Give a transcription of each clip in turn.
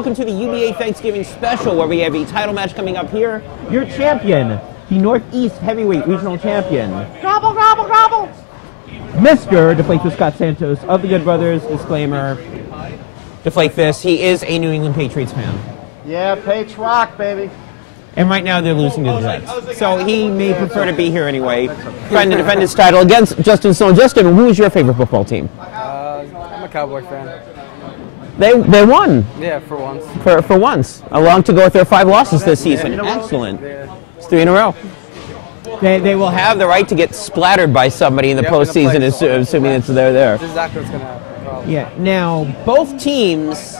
welcome to the U.B.A Thanksgiving Special, where we have a title match coming up here. Your champion, the Northeast Heavyweight Regional Champion. Gobble, gobble, gobble! Mr. Deflate Fist Scott Santos of the Good Brothers. Disclaimer, Deflate Fist, he is a New England Patriots fan. Yeah, Patriots rock, baby. And right now they're losing to the Jets. So he may prefer to be here anyway, trying to defend his title against Justin Sloan. Justin, who is your favorite football team? I'm a Cowboy fan. They won. Yeah, for once. For once. Along to go with their 5 losses this season. Excellent. It's 3 in a row. They will have the right to get splattered by somebody in the postseason, assuming it's they're there. That's exactly what's going to happen. Probably. Yeah. Now, both teams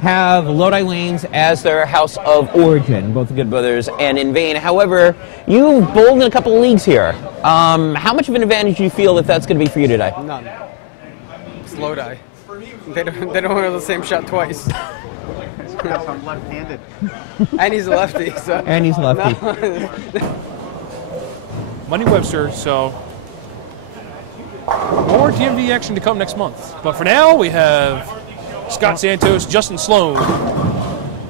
have Lodi Lanes as their house of origin, both the Good Brothers and in Vain. However, you've bowled in a couple of leagues here. How much of an advantage do you feel if that's going to be for you today? None. It's Lodi. They don't have the same shot twice. Because I'm left-handed. And he's a lefty. So. And he's lefty. No. Money Webster, so more DMV action to come next month. But for now, we have Scott Santos, Justin Sloan.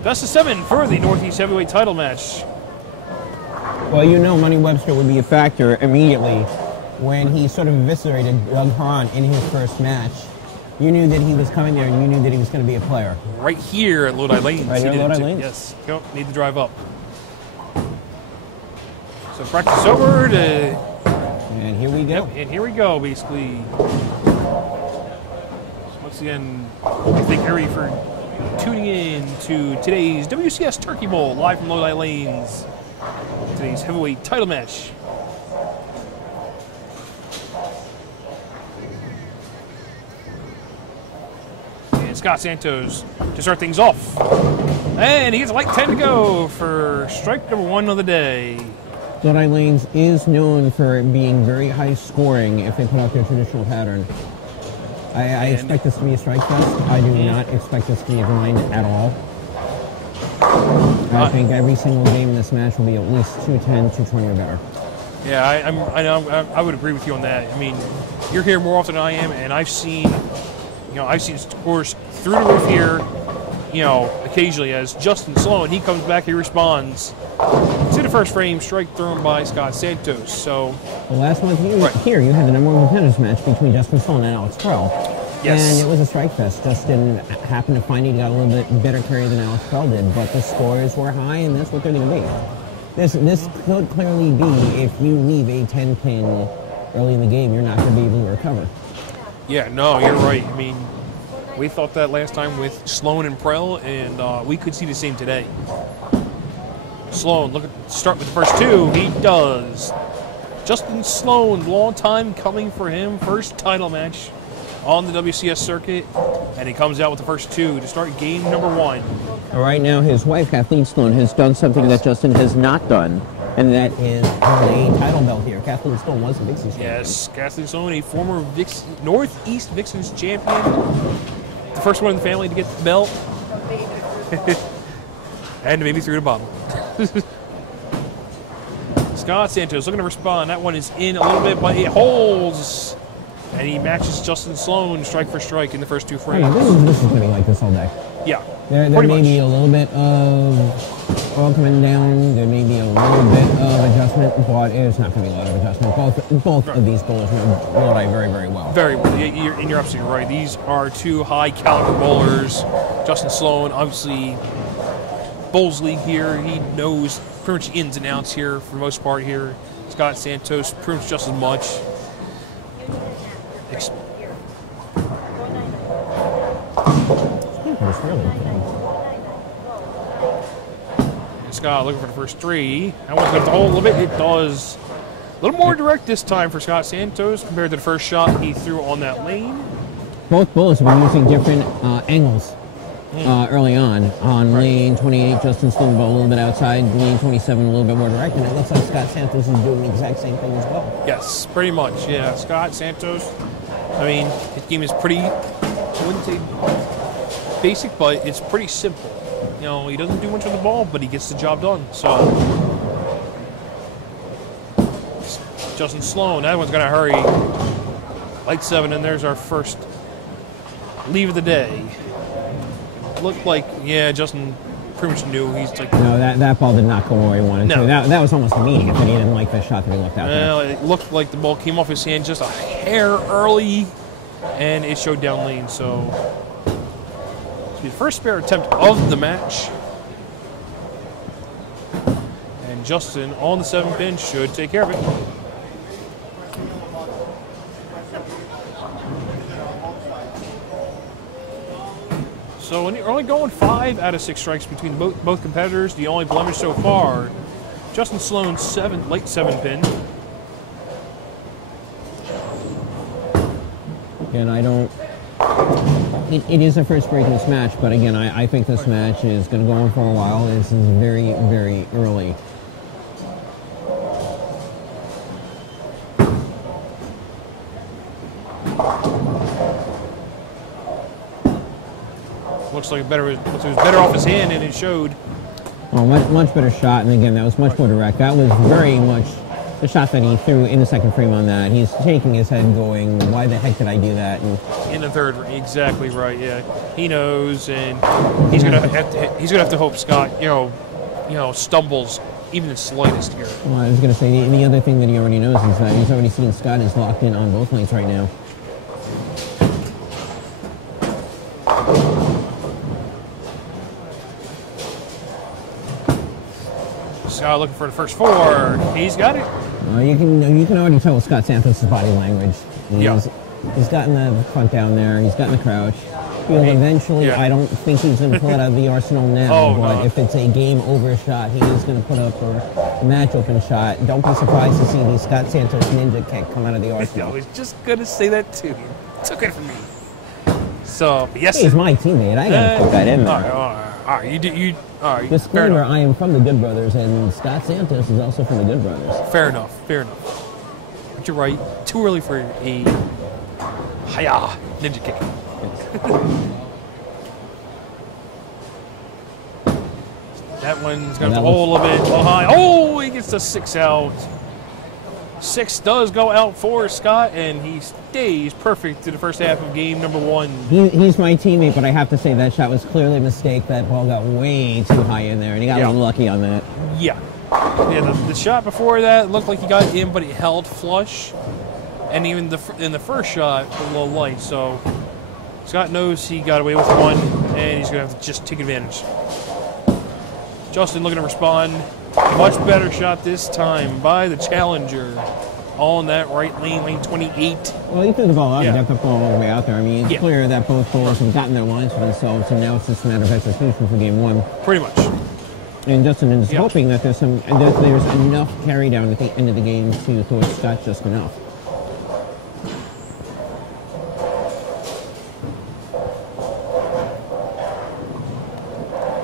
Best of 7 for the Northeast Heavyweight title match. Well, you know Money Webster would be a factor immediately when he sort of eviscerated Doug Hahn in his first match. You knew that he was coming there, and you knew that he was going to be a player. Right here at Lodi Lanes. Right here at Lodi Lanes? Yes. You don't need to drive up. So practice over to... And here we go. Yep, and here we go, basically. So once again, I thank everybody for tuning in to today's WCS Turkey Bowl, live from Lodi Lanes. Today's heavyweight title match. And Scott Santos to start things off. And he gets a light 10 to go for strike number 1 of the day. Lodi Lanes is known for being very high scoring if they put out their traditional pattern. I expect this to be a strike fest. I do not expect this to be a grind at all. I think every single game in this match will be at least 210, 220 or better. Yeah, I would agree with you on that. I mean, you're here more often than I am, and I've seen scores through the roof here. You know, occasionally as Justin Sloan, he comes back, he responds to the first frame strike thrown by Scott Santos. So, well, last month here you had the number 1 contenders match between Justin Sloan and Alex Pearl. Yes. And it was a strike fest. Justin happened to find he got a little bit better carry than Alex Pearl did, but the scores were high, and that's what they're going to be. This could clearly be if you leave a 10-pin early in the game, you're not going to be able to recover. Yeah, no, you're right. I mean, we thought that last time with Sloan and Prell, and we could see the same today. Sloan, start with the first 2. He does. Justin Sloan, long time coming for him. First title match on the WCS circuit, and he comes out with the first 2 to start game number 1. Right now, his wife, Kathleen Sloan, has done something that Justin has not done, and that is a title belt here. Kathleen Sloan was a Vixens champion. Yes, Kathleen Sloan, a former Northeast Vixens champion. The first one in the family to get the belt. And maybe through the bottom. Scott Santos looking to respond. That one is in a little bit, but it holds. And he matches Justin Sloan strike for strike in the first 2 frames. This is going to be like this all day. Yeah. There may be a little bit of oil coming down. There may be a little bit of adjustment, but it's not going to be a lot of adjustment. Both of these bowlers know Lodi very, very well. Very well. And you're absolutely right. These are 2 high-caliber bowlers. Justin Sloan, obviously, bowls league here. He knows pretty much ins and outs here for the most part here. Scott Santos, pretty much just as much. Scott looking for the first 3. That one's going to hold a little bit. It does. A little more direct this time for Scott Santos compared to the first shot he threw on that lane. Both bowlers have been using different angles early on. On lane 28, Justin Sloan bowled a little bit outside. Lane 27, a little bit more direct. And it looks like Scott Santos is doing the exact same thing as well. Yes, pretty much. Yeah, Scott Santos. I mean, his game is pretty, I wouldn't say basic, but it's pretty simple. You know, he doesn't do much with the ball, but he gets the job done. So, Justin Sloan, that one's going to hurry. Light 7, and there's our first leave of the day. looked like, yeah, Justin pretty much knew. He's like, No, that ball did not go where he wanted No. to. That was almost immediate that he didn't like the shot that he looked out well, there. it looked like the ball came off his hand just a hair early, and it showed down lane. So, the first spare attempt of the match. And Justin on the 7th pin should take care of it. So when you're only going 5 out of 6 strikes between both competitors, the only blemish so far, Justin Sloan's late 7 pin. And I don't... It is the first break in this match, but again, I think this match is going to go on for a while. This is very, very early. Looks like it was better off his hand, and it showed. Well, much better shot, and again, that was much more direct. That was very much the shot that he threw in the second frame on that. He's shaking his head going, why the heck did I do that? And In the third, exactly right. Yeah, he knows, and he's gonna have to hope Scott, stumbles even the slightest here. well, I was going to say, the other thing that he already knows is that he's already seen Scott is locked in on both lanes right now. Scott looking for the first 4. He's got it. You can already tell with Scott Santos' body language. He's gotten the front down there. He's gotten the crouch. He'll eventually, Yeah. I don't think he's going to pull it out of the arsenal now, Oh, but no. if it's a game-over shot, he is going to put up a match-open shot. Don't be surprised to see the Scott Santos ninja kick come out of the I arsenal. was just gonna say that too. Took it from me. So yes, He's my teammate. I got to put that in there. All right. You. All right. Fair Disclaimer, enough. I am from the Good Brothers, and Scott Santos is also from the Good Brothers. Fair enough. But you're right. Too early for a hiya ninja kick. That one's going to hold a bit high. Oh, he gets the 6 out. 6 does go out for Scott, and he stays perfect to the first half of game number 1. He's my teammate, but I have to say that shot was clearly a mistake. That ball got way too high in there, and he got a little lucky on that. Yeah. The shot before that looked like he got in, but he held flush. And even in the first shot, a little light. So Scott knows he got away with one, and he's going to have to just take advantage. Justin looking to respond. Much better shot this time by the challenger on that right lane, lane 28. Well, he threw the ball out. Yeah. He got the ball all the way out there. I mean, it's clear that both bowlers have gotten their lines for themselves, and now it's just a matter of execution for game 1. Pretty much. And Justin is hoping that there's enough carry down at the end of the game to throw Scott just enough.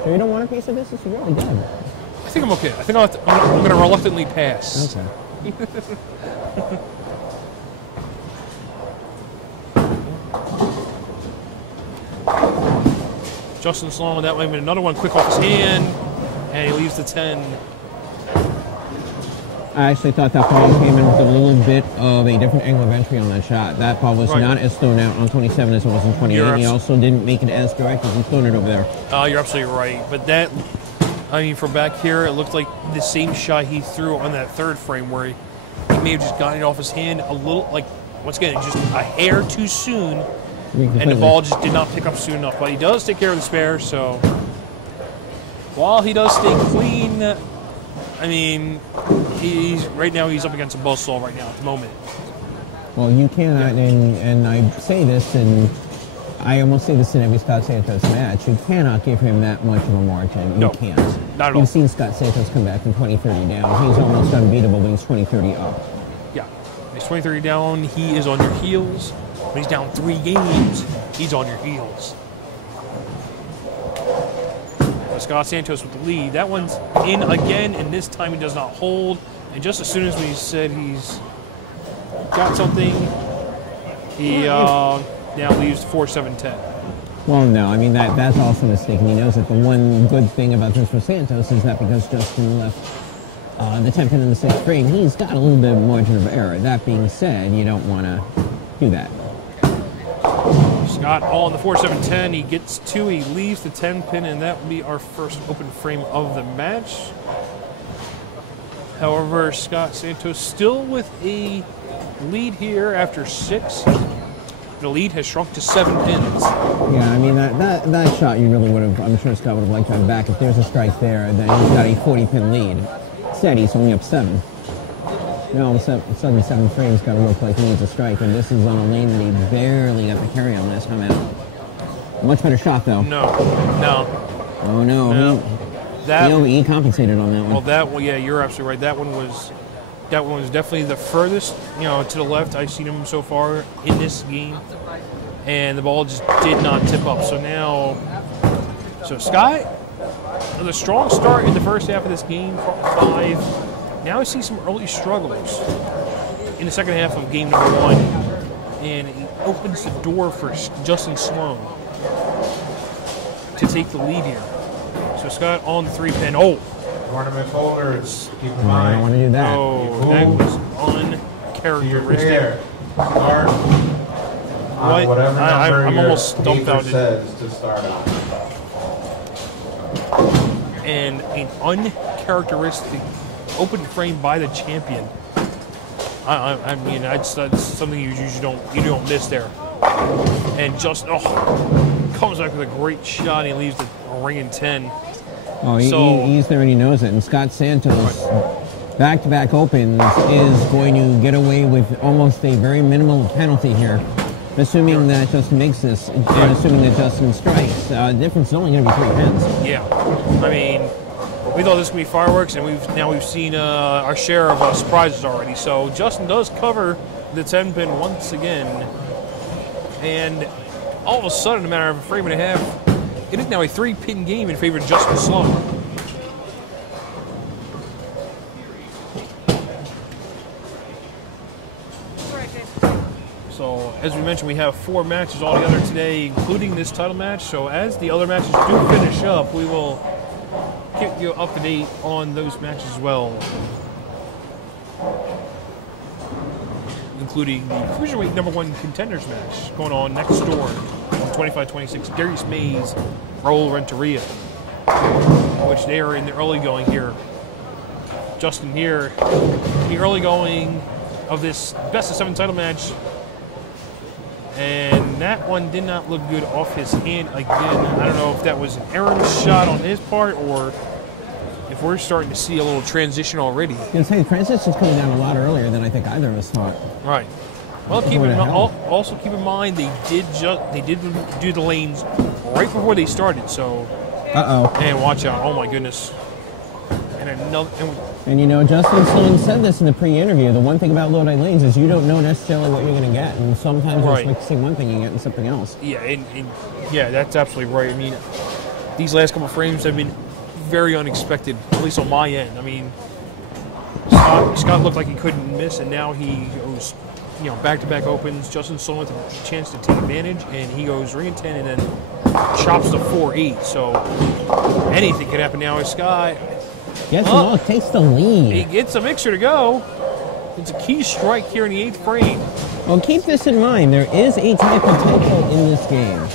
So you don't want a piece of this? This is really good. I think I'm okay. I think I'm going to reluctantly pass. Okay. Justin Sloan, that way, another one quick off his hand, and he leaves the 10. I actually thought that ball came in with a little bit of a different angle of entry on that shot. That ball was not as thrown out on 27 as it was on 28. He also didn't make it as direct as he thrown it over there. You're absolutely right. But that, from back here, it looked like the same shot he threw on that third frame where he may have just gotten it off his hand a little, once again, just a hair too soon. And the ball just did not pick up soon enough. But he does take care of the spare, so while he does stay clean, right now he's up against a buzzsaw right now at the moment. Well, you cannot, and I say this, and I almost say this in every Scott Santos match, you cannot give him that much of a margin. You can't. Not at all. You've seen Scott Santos come back from 20-30 down. He's almost unbeatable when he's 20-30 up. Yeah. He's 20-30 down. He is on your heels. When he's down 3 games, he's on your heels. Scott Santos with the lead. That one's in again, and this time he does not hold. And just as soon as we said he's got something, he now leaves 4-7-10. Well, no, that's also a mistake, and he knows that the one good thing about this for Santos is that because Justin left the 10th pin in the 6th frame, he's got a little bit of margin of error. That being said, you don't want to do that. Scott on the 4-7-10. He gets 2. He leaves the 10 pin, and that will be our first open frame of the match. However, Scott Santos still with a lead here after 6. The lead has shrunk to 7 pins. Yeah, I mean, that shot you really would have, I'm sure Scott would have liked to have back. If there's a strike there, then he's got a 40-pin lead. Instead, he's only up 7. Now, all of a sudden, 7 frames got to look like he needs a strike, and this is on a lane that he barely got the carry on last time out. Much better shot, though. No. Oh, no. He compensated on that one. Well, yeah, you're absolutely right. That one was definitely the furthest, to the left I've seen him so far in this game, and the ball just did not tip up. So Scott, with a strong start in the first half of this game, 5. Now I see some early struggles in the second half of game number 1, and it opens the door for Justin Sloan to take the lead here. So Scott on the 3-pin. Tournament holders, keep in I mind. don't want to do that. That was uncharacteristic. Start on whatever number I'm your almost dumbfounded. says to start on. And an uncharacteristic open frame by the champion. I mean, that's something you usually don't miss there. And just comes back with a great shot. He leaves the ring in 10. Oh, he's there and he knows it. And Scott Santos, back-to-back opens, is going to get away with almost a very minimal penalty here, assuming that Justin makes this, and assuming that Justin strikes. The difference is only going to be 3 pins. Yeah, I mean, we thought this would be fireworks, and we've seen our share of surprises already. So Justin does cover the 10 pin once again, and all of a sudden, in a matter of a frame and a half, it is now a 3-pin game in favor of Justin Sloan. So, as we mentioned, we have 4 matches altogether today, including this title match. So, as the other matches do finish up, we will keep you up to date on those matches as well, including the Cruiserweight number 1 contenders match going on next door. 25-26, Darius Mays, Raul Renteria, which they are in the early going here. Justin here, the early going of this best of 7 title match, and that one did not look good off his hand again. I don't know if that was an errant shot on his part or if we're starting to see a little transition already. I was going to say, the transition's coming down a lot earlier than I think either of us thought. Right. Well, also keep in mind they did do the lanes right before they started. So, and watch out! Oh my goodness! And Justin Sloan said this in the pre-interview. The one thing about low-die lanes is you don't know necessarily what you're going to get, and sometimes you're expecting one thing and getting something else. Yeah, yeah, that's absolutely right. I mean, these last couple of frames have been very unexpected, at least on my end. I mean, Scott looked like he couldn't miss, and now he goes. Back-to-back opens. Justin Sloan with a chance to take advantage, and he goes ring in 10 and then chops the 4-8. So anything could happen now. Scott takes the lead. He gets a mixer to go. It's a key strike here in the 8th frame. Well, keep this in mind. There is a tie potential in this game.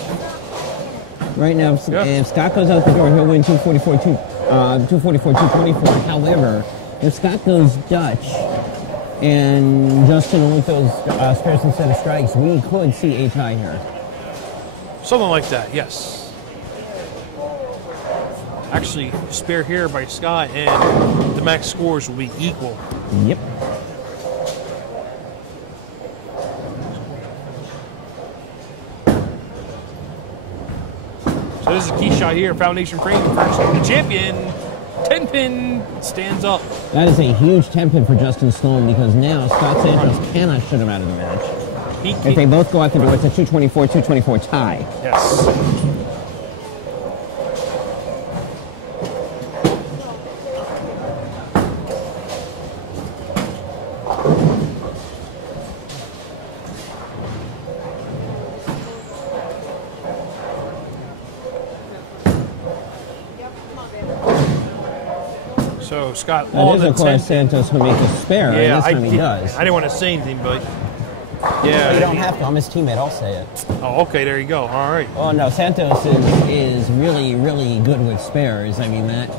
Right now, if Scott goes out the door, he'll win 244-224. However, if Scott goes Dutch, and Justin only throws spares instead of strikes, we could see a tie here. Something like that, yes. Actually, spare here by Scott, and the max scores will be equal. Yep. So this is a key shot here, foundation frame first. The champion, 10-pin, stands up. That is a huge 10-pin for Justin Sloan because now Scott Santos cannot shut him out of the match. If they both go out the door, it's a 224-224 tie. Yes. So Scott, that is, of course, Santos will make a spare. Yeah, this time he does. I didn't want to say anything, but Yeah. You don't have to. I'm his teammate. I'll say it. Oh, okay. There you go. All right. Oh no, Santos is really, really good with spares. I mean that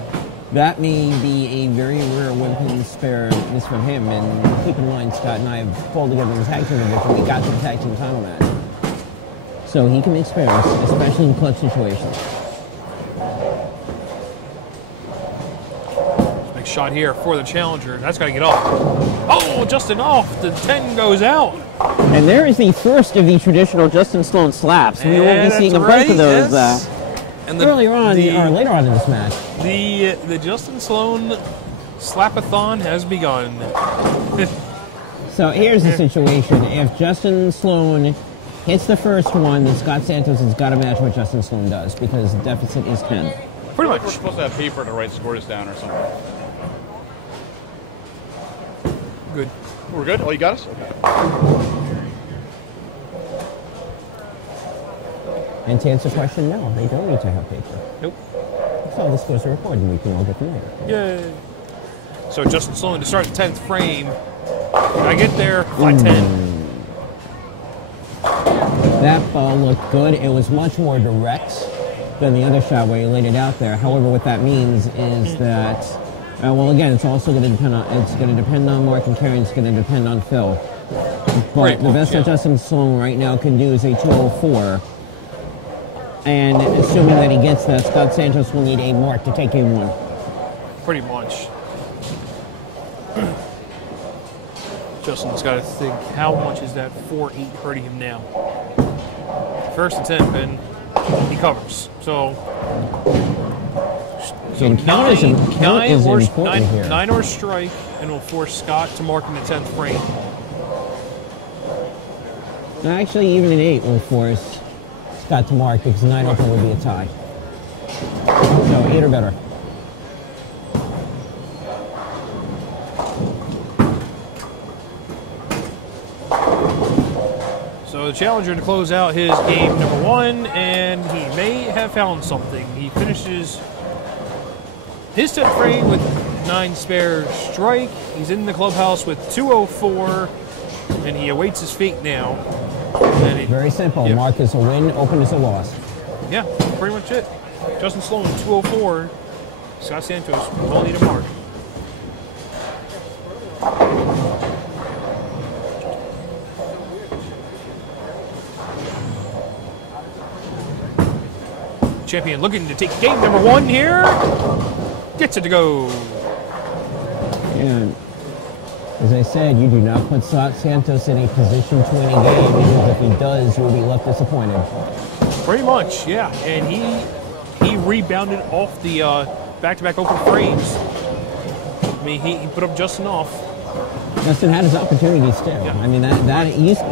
may be a very rare one-piece spare just from him. And keep in mind, Scott and I have pulled together in the tag team division. We got to the tag team title match, so he can make spares, especially in clutch situations. Big shot here for the challenger. That's got to get off. Oh, Justin off. The 10 goes out. And there is the first of the traditional Justin Sloan slaps. We will be seeing a bunch of those and later on in this match. The Justin Sloan slapathon has begun. So here's the situation. If Justin Sloan hits the first one, then Scott Santos has got to match what Justin Sloan does because the deficit is 10. Pretty much. We're supposed to have paper to write scores down or something. Good. We're good? Oh, you got us? Okay. And to answer the question, no, they don't need to have paper. Nope. So this goes to record and we can all get familiar. Yay. So Justin Sloan to start the 10th frame. I get there, flat 10. That ball looked good. It was much more direct than the other shot where he laid it out there. However, what that means is that, well, again, it's also going to depend on Mark and Kerry. It's going to depend on Phil. But the best that Justin Sloan right now can do is a 204. And assuming that he gets that, Scott Santos will need a mark to take game one. Pretty much. Justin's got to think, how much is that 4-8 hurting him now? First attempt, and he covers. So count is important here. 9 or strike, and will force Scott to mark in the 10th frame. Actually, even an 8 will force Scott to mark because 9 open will be a tie. So 8 or better. So the challenger to close out his game number 1, and he may have found something. He finishes his 10th frame with 9 spare strike. He's in the clubhouse with 204, and he awaits his fate now. Very simple. Yep. Mark is a win, open is a loss. Yeah, pretty much it. Justin Sloan, 204. Scott Santos will need a mark. Champion looking to take game number 1 here. Gets it to go. And as I said, you do not put Scott Santos in a position to win a game because if he does, you'll be left disappointed. Pretty much, yeah. And he rebounded off the back-to-back open frames. I mean, he put up just enough. Justin had his opportunities still. Yeah. I mean,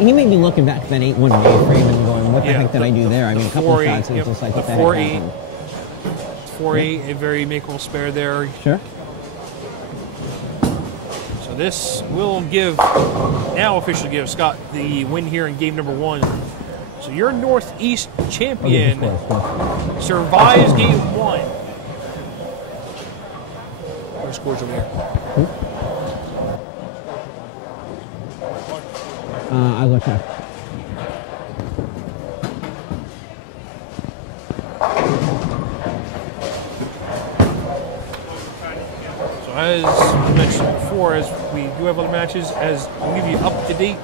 he may be looking back at that 8-1 frame and going, what the heck did I do there? I mean, a couple of shots, it was just like, what the heck happened? 4-8, a very makeable spare there. Sure. So this will now officially give Scott the win here in game number 1. So your Northeast champion survives game 1. What scores over there? I'll go check. So as mentioned before, as we do have other matches, as we'll give you up to date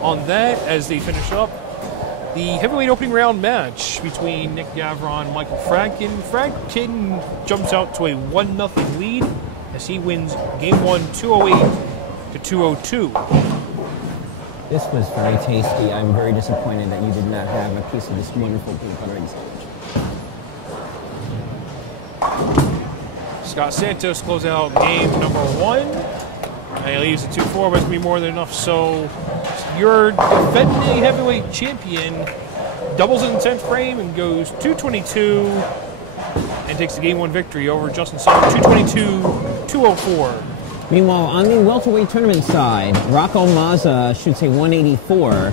on that as they finish up. The heavyweight opening round match between Nick Gavron and Michael Franken. Franken jumps out to a 1-0 lead as he wins game 1 208 to 202. This was very tasty. I'm very disappointed that you did not have a piece of this wonderful peanut butter and sandwich. Scott Santos close out game number 1. And he leaves at 2-4, but it's going to be more than enough. So your defending heavyweight champion doubles in the 10th frame and goes 222 and takes the game 1 victory over Justin Sloan, 222-204. Meanwhile, on the welterweight tournament side, Rocco Mazza shoots a 184,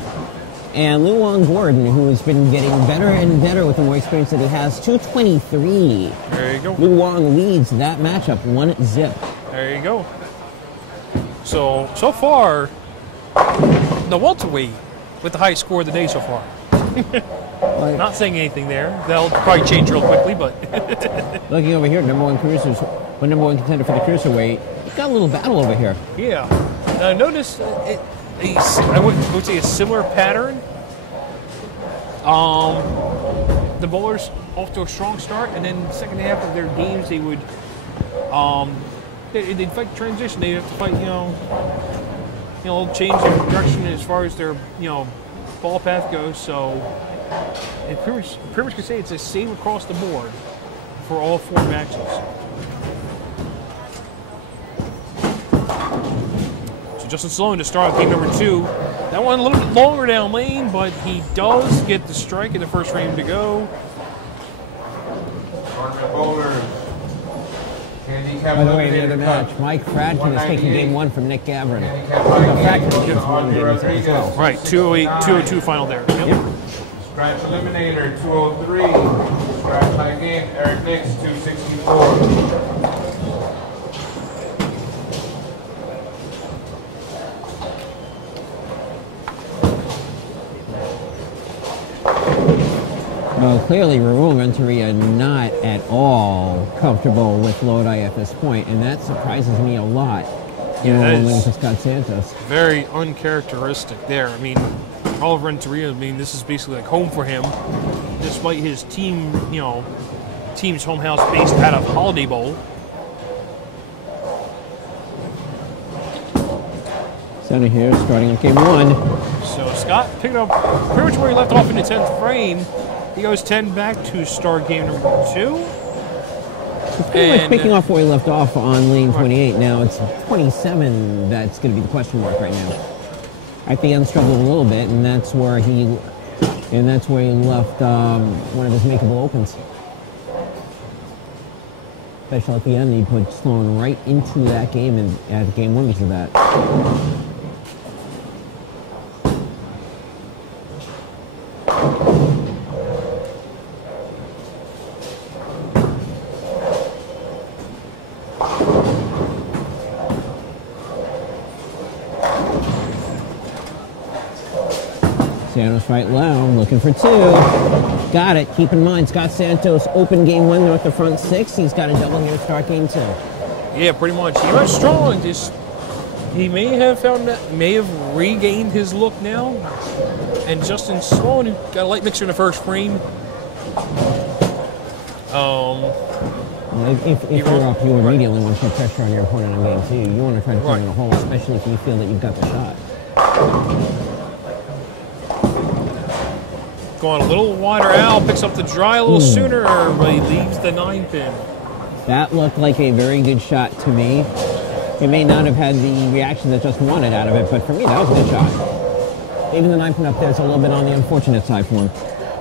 and Luong Gordon, who has been getting better and better with the more experience that he has, 223. There you go. Luong leads that matchup 1-0. There you go. So far, the welterweight with the highest score of the day so far. Not saying anything there. They'll probably change real quickly, but Looking over here, number one contender for the cruiserweight. He's got a little battle over here. yeah. Now notice I would say a similar pattern. The bowlers off to a strong start, and then the second half of their games they would they'd fight transition. They'd have to fight change their direction as far as their ball path goes. So it pretty much can say it's the same across the board for all 4 matches. So Justin Sloan to start game number 2. That one a little bit longer down lane, but he does get the strike in the first frame to go. Tournament bowlers. By the way, the other match, Mike Fradkin is taking game 1 from Nick Gavrin. Right, 208, 202 final there. Yep. Scratch Eliminator 203. Scratch high game Eric Nix 264. Well, clearly Raul Renteria not at all comfortable with Lodi at this point, and that surprises me a lot. When for Scott Santos. Very uncharacteristic there. I mean, Oliver Renteria, this is basically like home for him, despite his team's home house based out of Holiday Bowl. Center here, starting on game 1. So Scott picked up pretty much where he left off in the 10th frame. He goes 10 back to start game number 2. He's pretty much picking off where he left off on lane 28. Now it's 27 that's going to be the question mark right now. At the end, struggled a little bit, and that's where he left one of his makeable opens. Especially at the end, he put Sloan right into that game and at game 1 because of that. Santos right low, looking for 2. Got it. Keep in mind, Scott Santos opened game 1 with the front 6. He's got a double here to start game 2. Yeah, pretty much. He went strong. He may have regained his look now. And Justin Sloan, who got a light mixer in the first frame. If you're up, you immediately want to put pressure on your opponent on game 2. You want to try to find a hole, especially if you feel that you've got the shot. Going a little wider out, picks up the dry a little sooner, but he leaves the 9-pin. That looked like a very good shot to me. He may not have had the reaction that Justin wanted out of it, but for me, that was a good shot. Even the 9-pin up there is a little bit on the unfortunate side for him.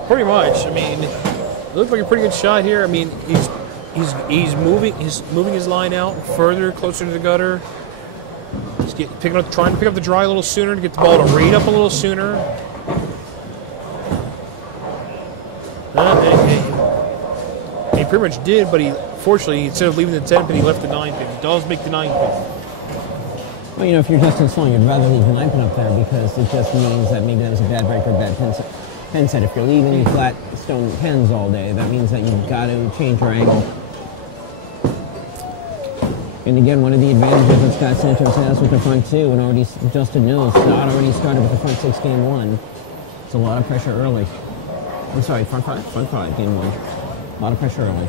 Pretty much. It looked like a pretty good shot here. He's moving his line out further, closer to the gutter. He's trying to pick up the dry a little sooner to get the ball to read up a little sooner. He pretty much did, but fortunately, instead of leaving the 10-pin, he left the 9-pin. He does make the 9-pin. Well, if you're Justin Sloan, you'd rather leave the 9-pin up there because it just means that maybe that was a bad break or a bad pin set. If you're leaving flat stone pins all day, that means that you've got to change your angle. And again, one of the advantages that Scott Santos has with the front 2, and Justin knows, Scott already started with the front 6 game 1. It's a lot of pressure early. I'm sorry, front 5? Front 5, game 1. A lot of pressure early.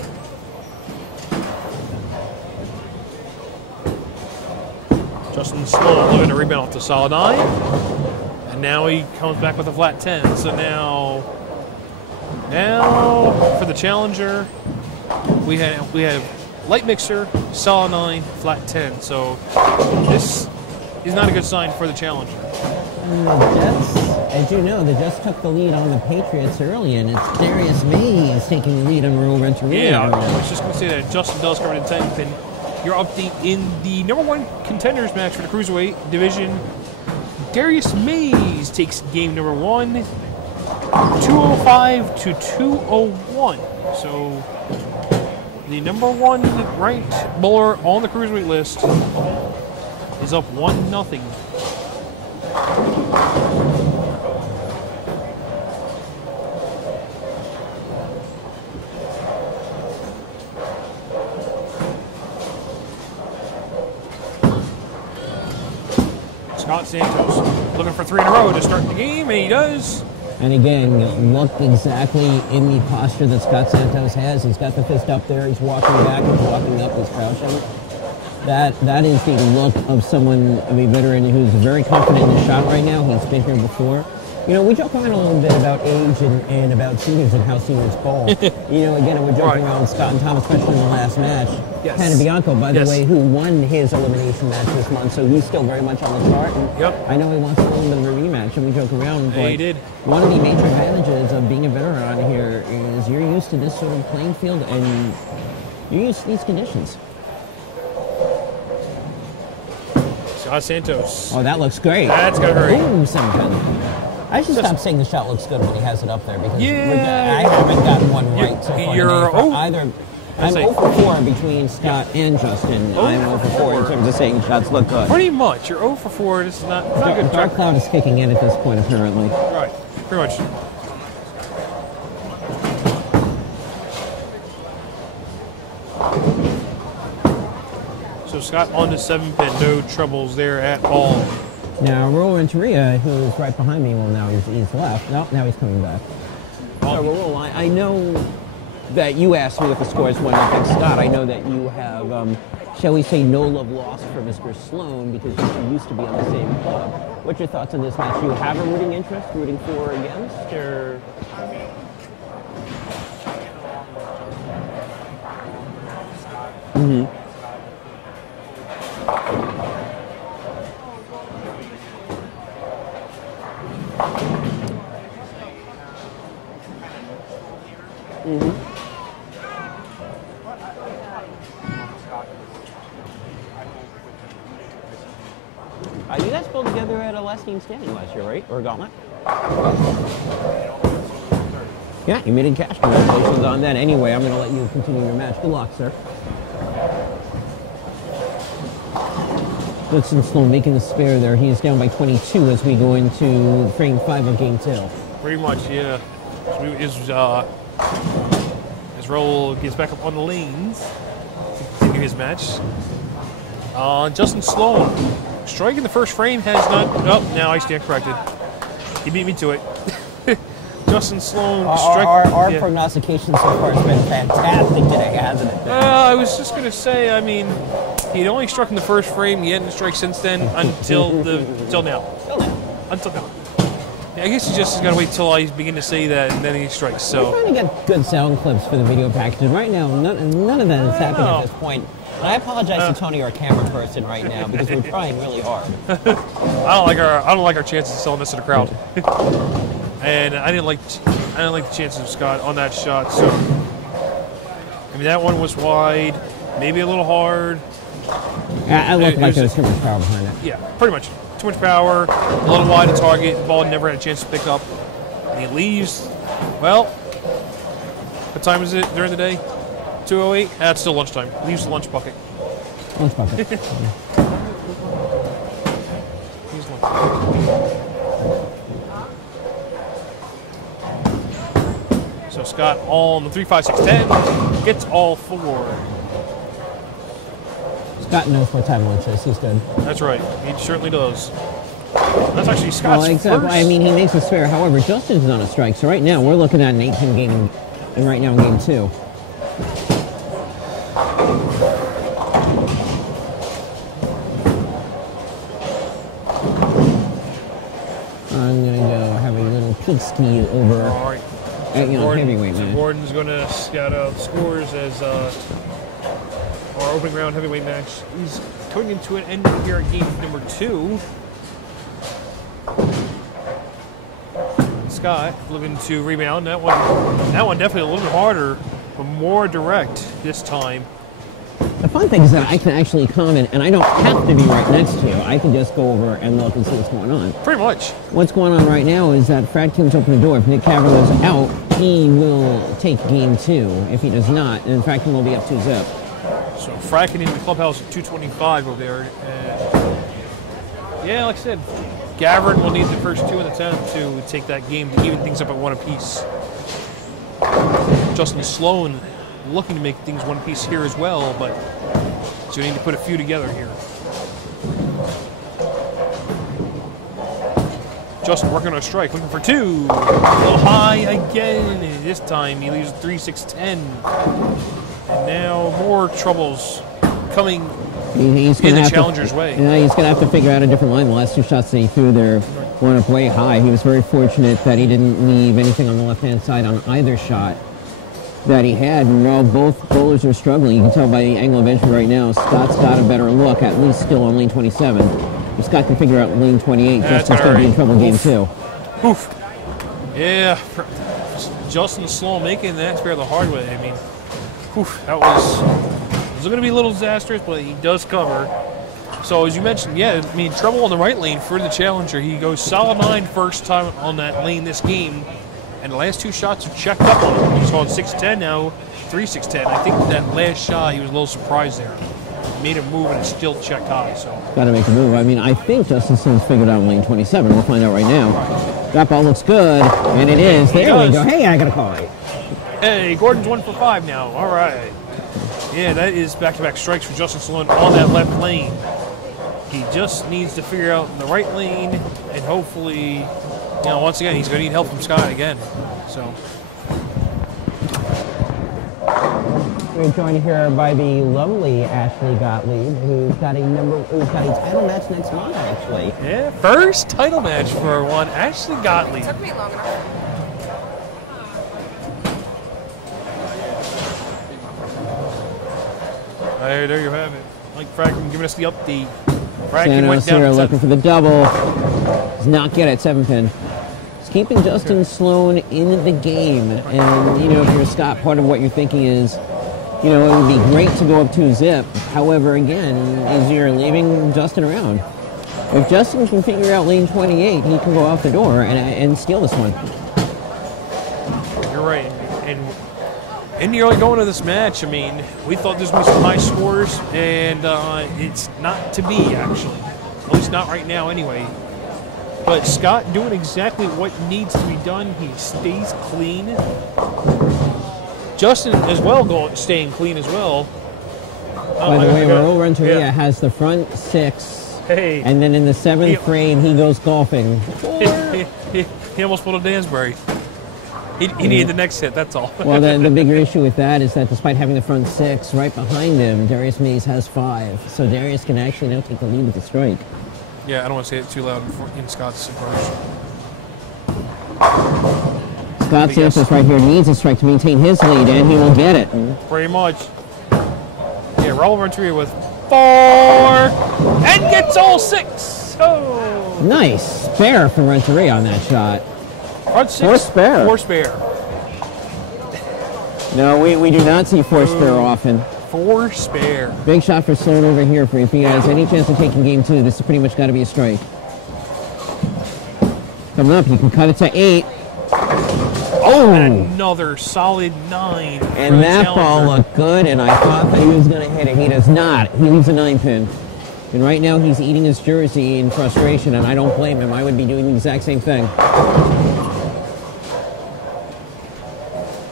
Justin Sloan looking to rebound off the solid 9. And now he comes back with a flat 10. So now for the challenger, we have light mixer, solid 9, flat 10. So this is not a good sign for the challenger. As you know, the Jets took the lead on the Patriots early, and it's Darius Mays taking the lead on Raul Renteria. Yeah, I was just going to say that Justin does cover the 10-pin. Your update in the number 1 contenders match for the Cruiserweight division. Darius Mays takes game number 1, 205 to 201. So the number 1 ranked bowler on the Cruiserweight list is up 1-0. Scott Santos looking for 3 in a row to start the game, and he does. And again, look exactly in the posture that Scott Santos has. He's got the fist up there. He's walking back. He's walking up. He's crouching. That is the look of someone, of a veteran who's very confident in the shot right now. He's been here before. You know, we joke around a little bit about age and about seniors and how seniors fall. You know, again, we're joking around with Scott and Tom, especially in the last match. Yes. Hannah Bianco, by the way, who won his elimination match this month, so he's still very much on the chart. And I know he wants a little bit of a rematch, and we joke around. But he did. One of the major advantages of being a veteran here is you're used to this sort of playing field, and you're used to these conditions. Scott Santos. Oh, that looks great. That's got to hurry. Ooh, 7-10. I should stop saying the shot looks good when he has it up there because I haven't gotten one right so far. I'm 0 for 4 between Scott and Justin. I'm 0 for 4 in terms of saying shots look good. Pretty much. You're 0 for 4. This is not a good Dark Cloud is kicking in at this point, apparently. Right. Pretty much. So Scott on the 7-pin. No troubles there at all. Now, Raul Renteria, who's right behind me, well, now he's left. No, now he's coming back. So, Raul, I know that you asked me what the scores went against Scott. I know that you have, shall we say, no love lost for Mr. Sloan because you used to be on the same club. What's your thoughts on this match? Do you have a rooting interest, rooting for or against, or...? Mm-hmm. You guys pulled together at a last team standing last year, right? Or a gauntlet? Yeah, you made it in cash. Congratulations on that. Anyway, I'm going to let you continue your match. Good luck, sir. Goodson Sloan making the spare there. He is down by 22 as we go into frame 5 of game 2. Pretty much, yeah. As Raul gets back up on the lanes to continue his match. Justin Sloan striking the first frame has not... Oh, now I stand corrected. He beat me to it. Justin Sloan... Our prognostication so far has been fantastic today, hasn't it? I was just going to say, I mean, he'd only struck in the first frame. He hadn't struck since then until now. Until now. Yeah, I guess he just got to wait till I begin to say that, and then he strikes. So we're trying to get good sound clips for the video packages. Right now, none of that is happening at this point. And I apologize to Tony, our camera person, right now because we're trying really hard. I don't like our chances of selling this to the crowd. And I didn't like the chances of Scott on that shot. So I mean, that one was wide, maybe a little hard. I looked like there was too much power behind it. Yeah, pretty much. Too much power, a little wide to target. The ball never had a chance to pick up. And he leaves. Well, what time is it during the day? 2:08? That's still lunchtime. Leaves the lunch bucket. Lunch bucket. He's lunch. So Scott on the 3, 5, 6, 10 gets all 4. Scott knows what time lunch is. He's good. That's right. He certainly does. That's actually Scott's exactly. first. I mean, he makes a spare. However, Justin's on a strike. So right now, we're looking at an 18 game, and right now in game 2. I'm going to go have a little peek ski over heavyweight match. Gordon's going to scout out the scores as our opening round heavyweight match. He's coming into an end here at game number 2. Scott looking to rebound. That one definitely a little bit harder, but more direct this time. The fun thing is that I can actually comment, and I don't have to be right next to you. I can just go over and look and see what's going on. Pretty much. What's going on right now is that Fratkin's opened the door. If Nick Cavallo's out, he will take game 2. If he does not, then Fratkin will be up 2-0. So Fratkin in the clubhouse at 225 over there. Yeah, like I said, Gavin will need the first 2 in the 10th to take that game to even things up at 1 apiece. Justin Sloan looking to make things 1 apiece here as well, but so we need to put a few together here. Justin working on a strike, looking for 2. A little high again. This time he leaves 3-6-10. And now more troubles coming He's in gonna the have challenger's to, way. Yeah, he's going to have to figure out a different line. The last 2 shots that he threw there went up way high. He was very fortunate that he didn't leave anything on the left-hand side on either shot that he had. And while both bowlers are struggling, you can tell by the angle of entry right now, Scott's got a better look, at least still on lane 27. If Scott can figure out lane 28, Justin's going to be in trouble game 2. Oof. Yeah, Justin Sloan making that spare the hard way. I mean, oof, that was going to be a little disastrous, but he does cover. So as you mentioned, yeah, I mean, trouble on the right lane for the challenger. He goes solid 9 first time on that lane this game, and the last 2 shots are checked up on him. He's on 6-10 now, 3-6-10. I think that last shot, he was a little surprised there. Made a move and it's still checked high, so. Got to make a move. I mean, I think Justin Sloan's figured out lane 27. We'll find out right now. That ball looks good, and it is. There we go. Hey, I got a call it. Hey, Gordon's 1 for 5 now. All right. Yeah, that is back-to-back strikes for Justin Sloan on that left lane. He just needs to figure out the right lane, and hopefully, you know, once again, he's going to need help from Scott again. So. We're joined here by the lovely Ashley Gottlieb, who's got a title match next month, actually. Yeah, first title match for one, Ashley Gottlieb. It took me long enough. Hey, there you have it. Mike Franklin giving us the update. Santos here looking for the double. Does not get it, 7-pin. It's keeping Justin Sloan in the game. And, you know, if you're Scott, part of what you're thinking is, you know, it would be great to go up 2-zip. However, again, is you're leaving Justin around. If Justin can figure out lane 28, he can go out the door and steal this one. You're right. And you're going to this match, I mean, we thought this was some high scores, and it's not to be, actually. At least not right now, anyway. But Scott doing exactly what needs to be done. He stays clean. Justin as well staying clean as well. By the way, Raul Renteria has the front 6, and then in the 7th frame, he goes golfing. He almost pulled a Dansbury. He needed the next hit, that's all. Well, the bigger issue with that is that despite having the front 6, right behind him, Darius Mays has 5. So Darius can actually now take the lead with the strike. Yeah, I don't want to say it too loud in Scott's approach. Scott Santos right here needs a strike to maintain his lead, and he will get it. Pretty much. Yeah, Raul Renteria with 4, and gets all 6. Oh! Nice spare from Renteria on that shot. Front 6. 4 spare. 4 spare. No, we do not see 4 spare often. 4 spare. Big shot for Sloan over here. If he has any chance of taking game 2, this has pretty much got to be a strike. Coming up, you can cut it to 8. Oh, and another solid 9. And that ball looked good, and I thought that he was going to hit it. He does not. He leaves a 9-pin. And right now he's eating his jersey in frustration, and I don't blame him. I would be doing the exact same thing.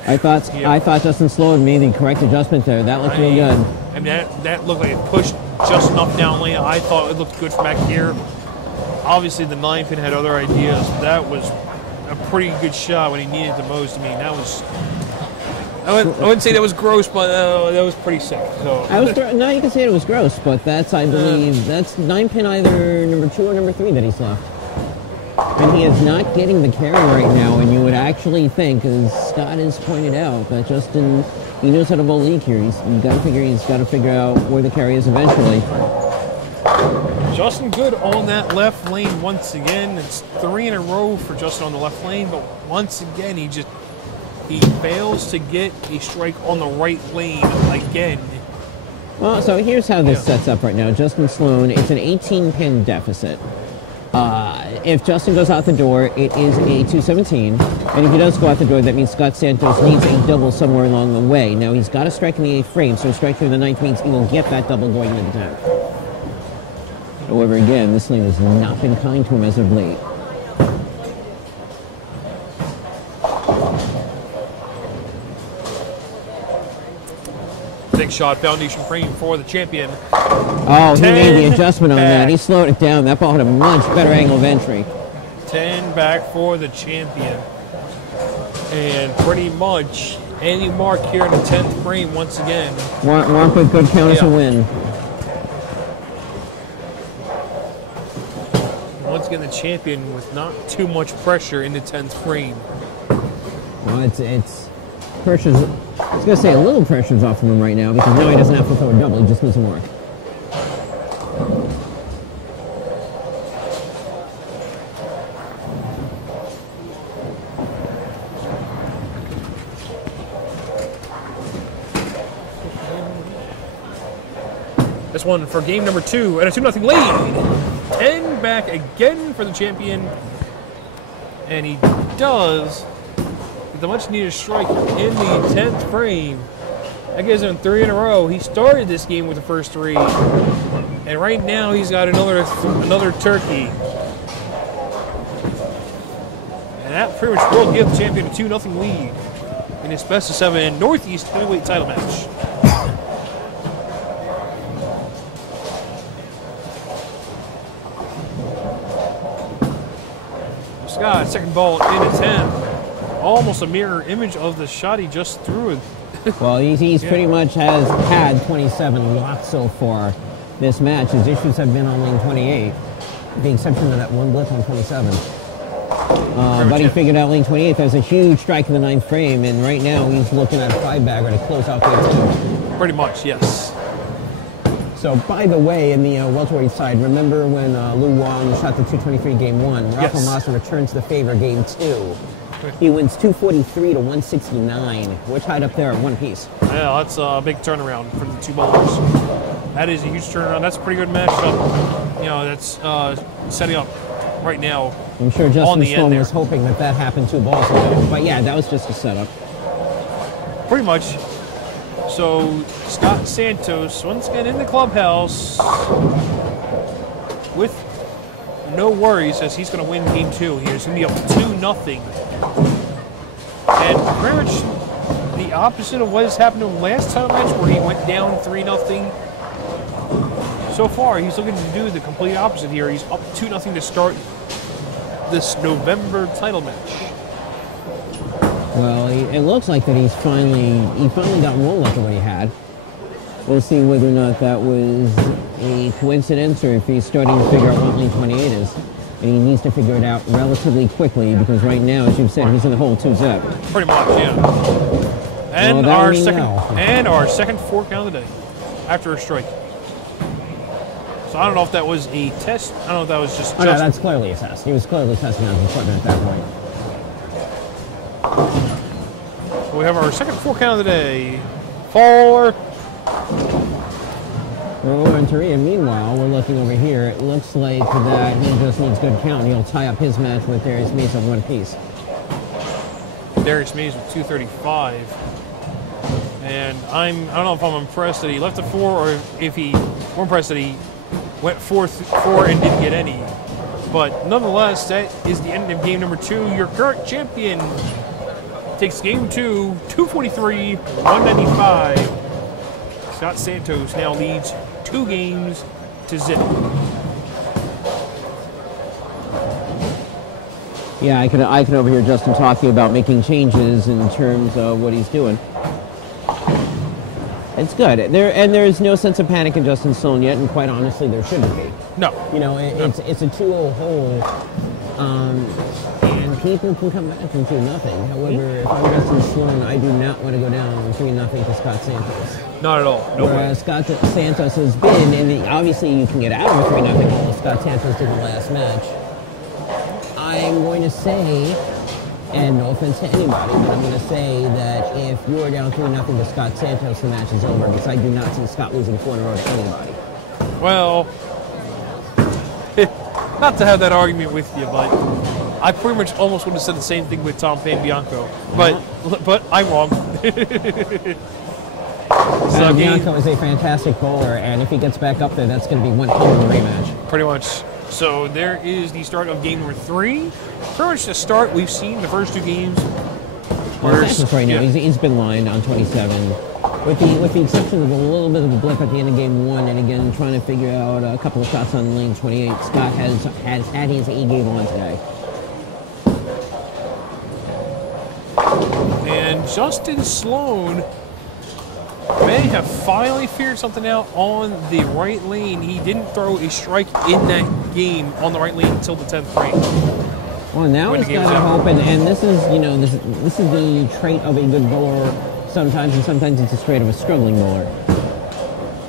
I thought Justin Sloan made the correct adjustment there. That looked real good. I mean, that looked like it pushed just enough down lane. I thought it looked good from back here. Obviously, the 9-pin had other ideas. That was a pretty good shot when he needed the most. I mean, that was... I wouldn't say that was gross, but that was pretty sick. So. No, you can say it was gross, but that's, I believe, that's 9-pin either number 2 or number 3 that he's left. And he is not getting the carry right now, and you would actually think, as Scott has pointed out, that Justin, he knows how to bowl league here. He's got to figure out where the carry is eventually. Justin good on that left lane once again. It's 3 in a row for Justin on the left lane, but once again he fails to get a strike on the right lane again. Well, so here's how this sets up right now. Justin Sloan, it's an 18-pin deficit. If Justin goes out the door, it is a 217. And if he does go out the door, that means Scott Santos needs a double somewhere along the way. Now, he's got a strike in the 8th frame, so a strike through the 9th means he will get that double going into the 10th. However, again, this lane has not been kind to him as of late. Big shot, foundation frame for the champion. Oh, he made the adjustment on that. back. He slowed it down. That ball had a much better angle of entry. 10 back for the champion. And pretty much any mark here in the 10th frame once again. Mark with good counters to win. Once again, the champion with not too much pressure in the 10th frame. Well, it's pressure's, I was going to say a little pressure's off of him right now because now he doesn't have to throw a double. He just needs to mark. This one for game number 2 and a 2-0 lead. 10 back again for the champion. And he does get the much needed strike in the 10th frame. That gives him 3 in a row. He started this game with the first 3. And right now he's got another turkey. And that pretty much will give the champion a 2-0 lead in his best of 7 Northeast heavyweight title match. Scott, second ball in at 10. Almost a mirror image of the shot he just threw it. Well, he's pretty much has had 27 lots so far this match. His issues have been on lane 28, with the exception of that one blitz on 27. But he figured out lane 28. There's a huge strike in the 9th frame, and right now he's looking at a 5-bagger to close out lane 2. Pretty much, yes. So, by the way, in the welterweight side, remember when Lu Wang shot the 223 game 1? Rafa Massa returns the favor game 2. He wins 243 to 169. We're tied up there at one piece. Yeah, that's a big turnaround for the two bowlers. That is a huge turnaround. That's a pretty good matchup. You know, that's setting up right now. I'm sure Justin Sloan was hoping that that happened 2 balls ago. But yeah, that was just a setup. Pretty much. So, Scott Santos, once again in the clubhouse, with no worries as he's going to win game 2 here. He's going to be up 2-0. And pretty much the opposite of what has happened to him last time match where he went down 3-0. So far, he's looking to do the complete opposite here. He's up 2-0 to start this November title match. Well, it looks like that he finally got more luck than what he had. We'll see whether or not that was a coincidence or if he's starting to figure out what lane 28 is. And he needs to figure it out relatively quickly because right now, as you've said, he's in the hole 2-zip. Pretty much, yeah. And our second 4 count of the day after a strike. So I don't know if that was a test. I don't know if that was just. Oh, no, that's clearly a test. He was clearly testing out his equipment at that point. So we have our second 4 count of the day. 4. And Taria, meanwhile, we're looking over here. It looks like that he just needs good count. He'll tie up his match with Darius Mays on 1 piece. Darius Mays with 235. And I don't know if I'm impressed that he left at 4 or if we're impressed that he went 4 and didn't get any. But nonetheless, that is the end of game number 2. Your current champion takes game 2, 243, 195. Scott Santos now leads 2 games to 0. Yeah, I can overhear Justin talking about making changes in terms of what he's doing. It's good. There's no sense of panic in Justin Sloan yet, and quite honestly, there shouldn't be. No. You know, it's a 2-0 hole, and people can come back from 2-0. However, if I'm Justin Sloan, I do not want to go down 3-0 to Scott Santos. Not at all. No way. Scott Santos has been, and obviously you can get out of a 3-0 hole as Scott Santos did the last match. I'm going to say, and no offense to anybody, but I'm going to say that if you are down 3-0 to Scott Santos, the match is over, because I do not see Scott losing 4 in a row to anybody. Well, not to have that argument with you, but I pretty much almost would have said the same thing with Tom Panbianco. But I'm wrong. Bianco is a fantastic bowler, and if he gets back up there, that's going to be one hell of a rematch. Pretty much. So there is the start of game number 3. Pretty much the start we've seen the first 2 games. Santos right now, he's been lined on 27. With the exception of a little bit of a blip at the end of game 1, and again trying to figure out a couple of shots on lane 28, Scott has had his A game on today. And Justin Sloan may have finally figured something out on the right lane. He didn't throw a strike in that game on the right lane until the 10th frame. Well, now he's got to hope, and this is, you know, this is the trait of a good bowler sometimes, and sometimes it's a trait of a struggling bowler.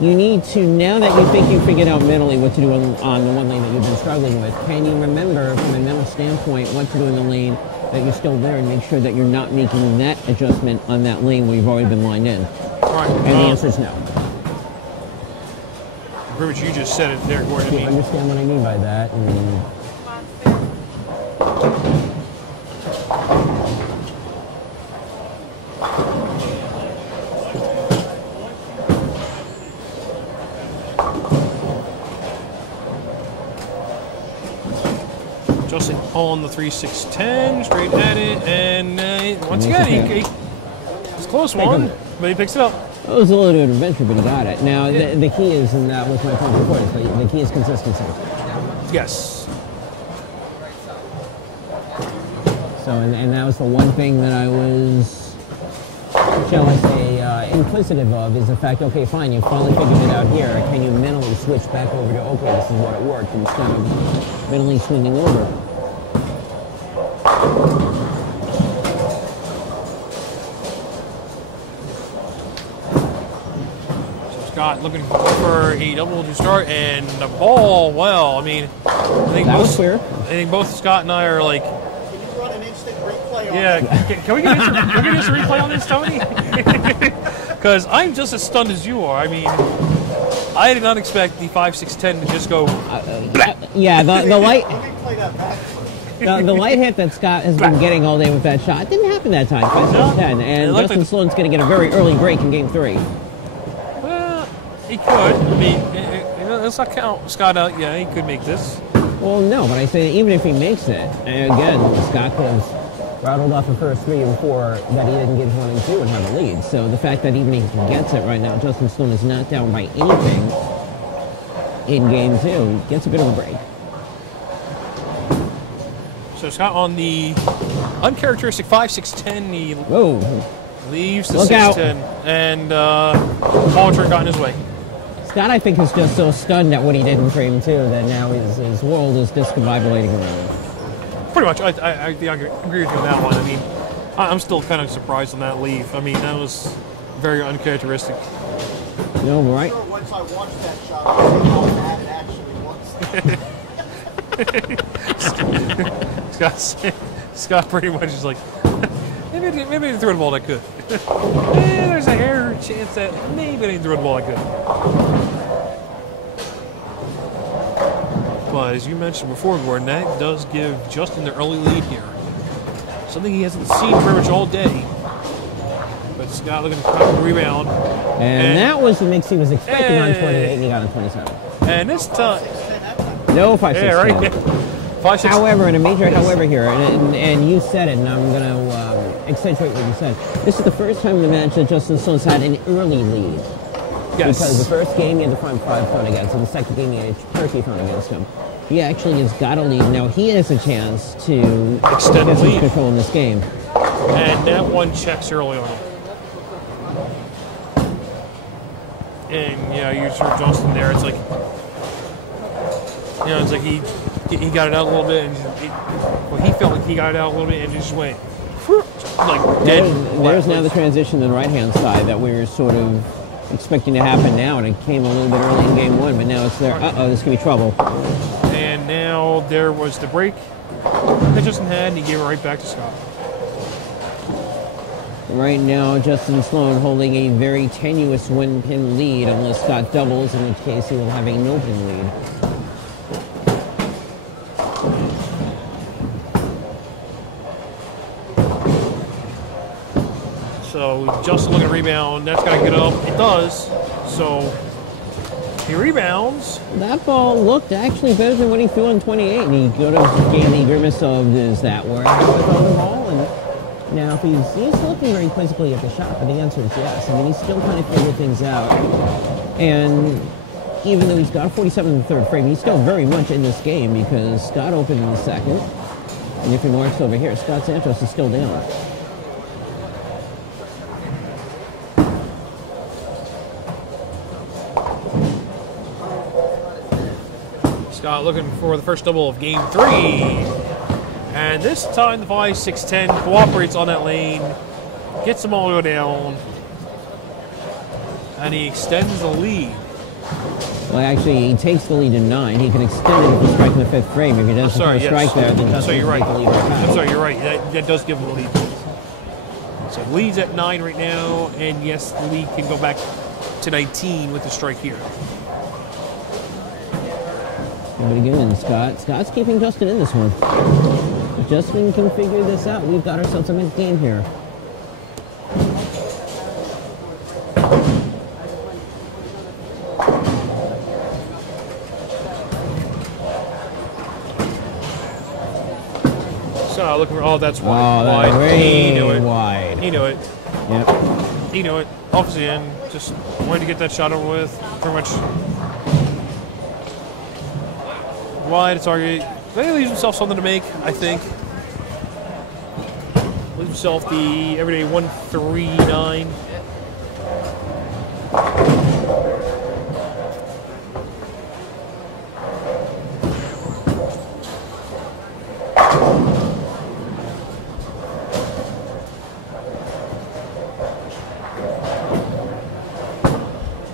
You need to, now that you think you've figured out mentally what to do on the one lane that you've been struggling with, can you remember from a mental standpoint what to do in the lane that you're still there, and make sure that you're not making that adjustment on that lane where you've already been lined in? Right. And the answer is no. Pretty much you just said it there, Gordon. You understand what I mean by that? And Justin on the 3-6-10, straight at it, and once again, it's a close one, but he picks it up. It was a little bit of an adventure, but he got it. Now, the key is, and that was my point before, the key is consistency. Yes. So, and that was the one thing that I was, shall I say, inquisitive of, is the fact, okay, fine, you finally figured it out here. Can you mentally switch back over to, okay, this is what it worked, instead of mentally swinging over? Scott looking for a double to start, and the ball, well, I mean, I think both Scott and I are like, can you run an instant replay on yeah, can we get instant replay on this, Tony? Because I'm just as stunned as you are. I mean, I did not expect the 5-6-10 to just go. Yeah, the light. Let me play that back. The light hit that Scott has been getting all day with that shot didn't happen that time. 5-6-10, and Justin Sloan's going to get a very early break in Game 3. Well, he could. I mean, let's not count Scott out. Yeah, he could make this. Well, no, but I say even if he makes it, and again, Scott has rattled off the first 3 and 4 that he didn't get 1 and 2 and have a lead. So the fact that even if he gets it right now, Justin Sloan is not down by anything in Game 2. He gets a bit of a break. So Scott on the uncharacteristic 5-6-10, he leaves the 6-10, and ball turn got in his way. Scott, I think, is just so stunned at what he did in Frame 2 that now his world is discombobulating around. Pretty much, I agree with you on that one. I mean, I'm still kind of surprised on that leave. I mean, that was very uncharacteristic. No, right? Once I watched that shot, I think how bad it actually was. Scott pretty much is like, maybe I didn't throw the ball that good. There's a hair chance that maybe I didn't throw the ball that good. But as you mentioned before, Gordon, that does give Justin the early lead here. Something he hasn't seen pretty much all day. But Scott looking to rebound. And that was the mix he was expecting on 28, and he got on 27. And this time... No 5-6-10. Yeah, right. 5-6. However, and a major however here, and you said it, and I'm going to accentuate what you said. This is the first time in the match that Justin Sloan's had an early lead. Yes. Because the first game he had the front 5 thrown against him, the second game he had a turkey thrown against him. He actually has got a lead. Now he has a chance to extend get the lead. some control in this game. And that one checks early on him. And yeah, you saw Justin there. It's like, you know, it's like he got it out a little bit, and he felt like he got it out a little bit, and it just went like dead. There's now the transition to the right-hand side that we were sort of expecting to happen now, and it came a little bit early in game 1, but now it's there. Uh-oh, this could be trouble. And now there was the break that Justin had, and he gave it right back to Scott. Right now, Justin Sloan holding a very tenuous 1-pin lead unless Scott doubles, in which case he will have a no-pin lead. So just looking at rebound. That's got to get up. It does. So he rebounds. That ball looked actually better than what he threw on 28, and he could have gave the grimace of, is that where I would throw the ball? And now if he's looking very quizzically at the shot, but the answer is yes. I mean, he's still trying to figure things out. And even though he's got a 47 in the third frame, he's still very much in this game because Scott opened in the second. And if he marks over here, Scott Santos is still down. Scott looking for the first double of game 3. And this time the 5-6-10 cooperates on that lane, gets them all to go down, and he extends the lead. Well, actually, he takes the lead in 9. He can extend it if he strikes in the 5th frame. If he doesn't strike there, then Justin you're right. will take the lead. I'm sorry, you're right. That does give him the lead. So lead's at 9 right now, and yes, the lead can go back to 19 with the strike here. But again, Scott's keeping Justin in this one. If Justin can figure this out, we've got ourselves a mid game here. So looking for, oh, that's wide. Oh, that's wide. way He knew it. wide. He knew it. Yep. He knew it. Off the end. Just wanted to get that shot over with. Pretty much wide target. Maybe leaves himself something to make, I think. Leaves himself the everyday 139.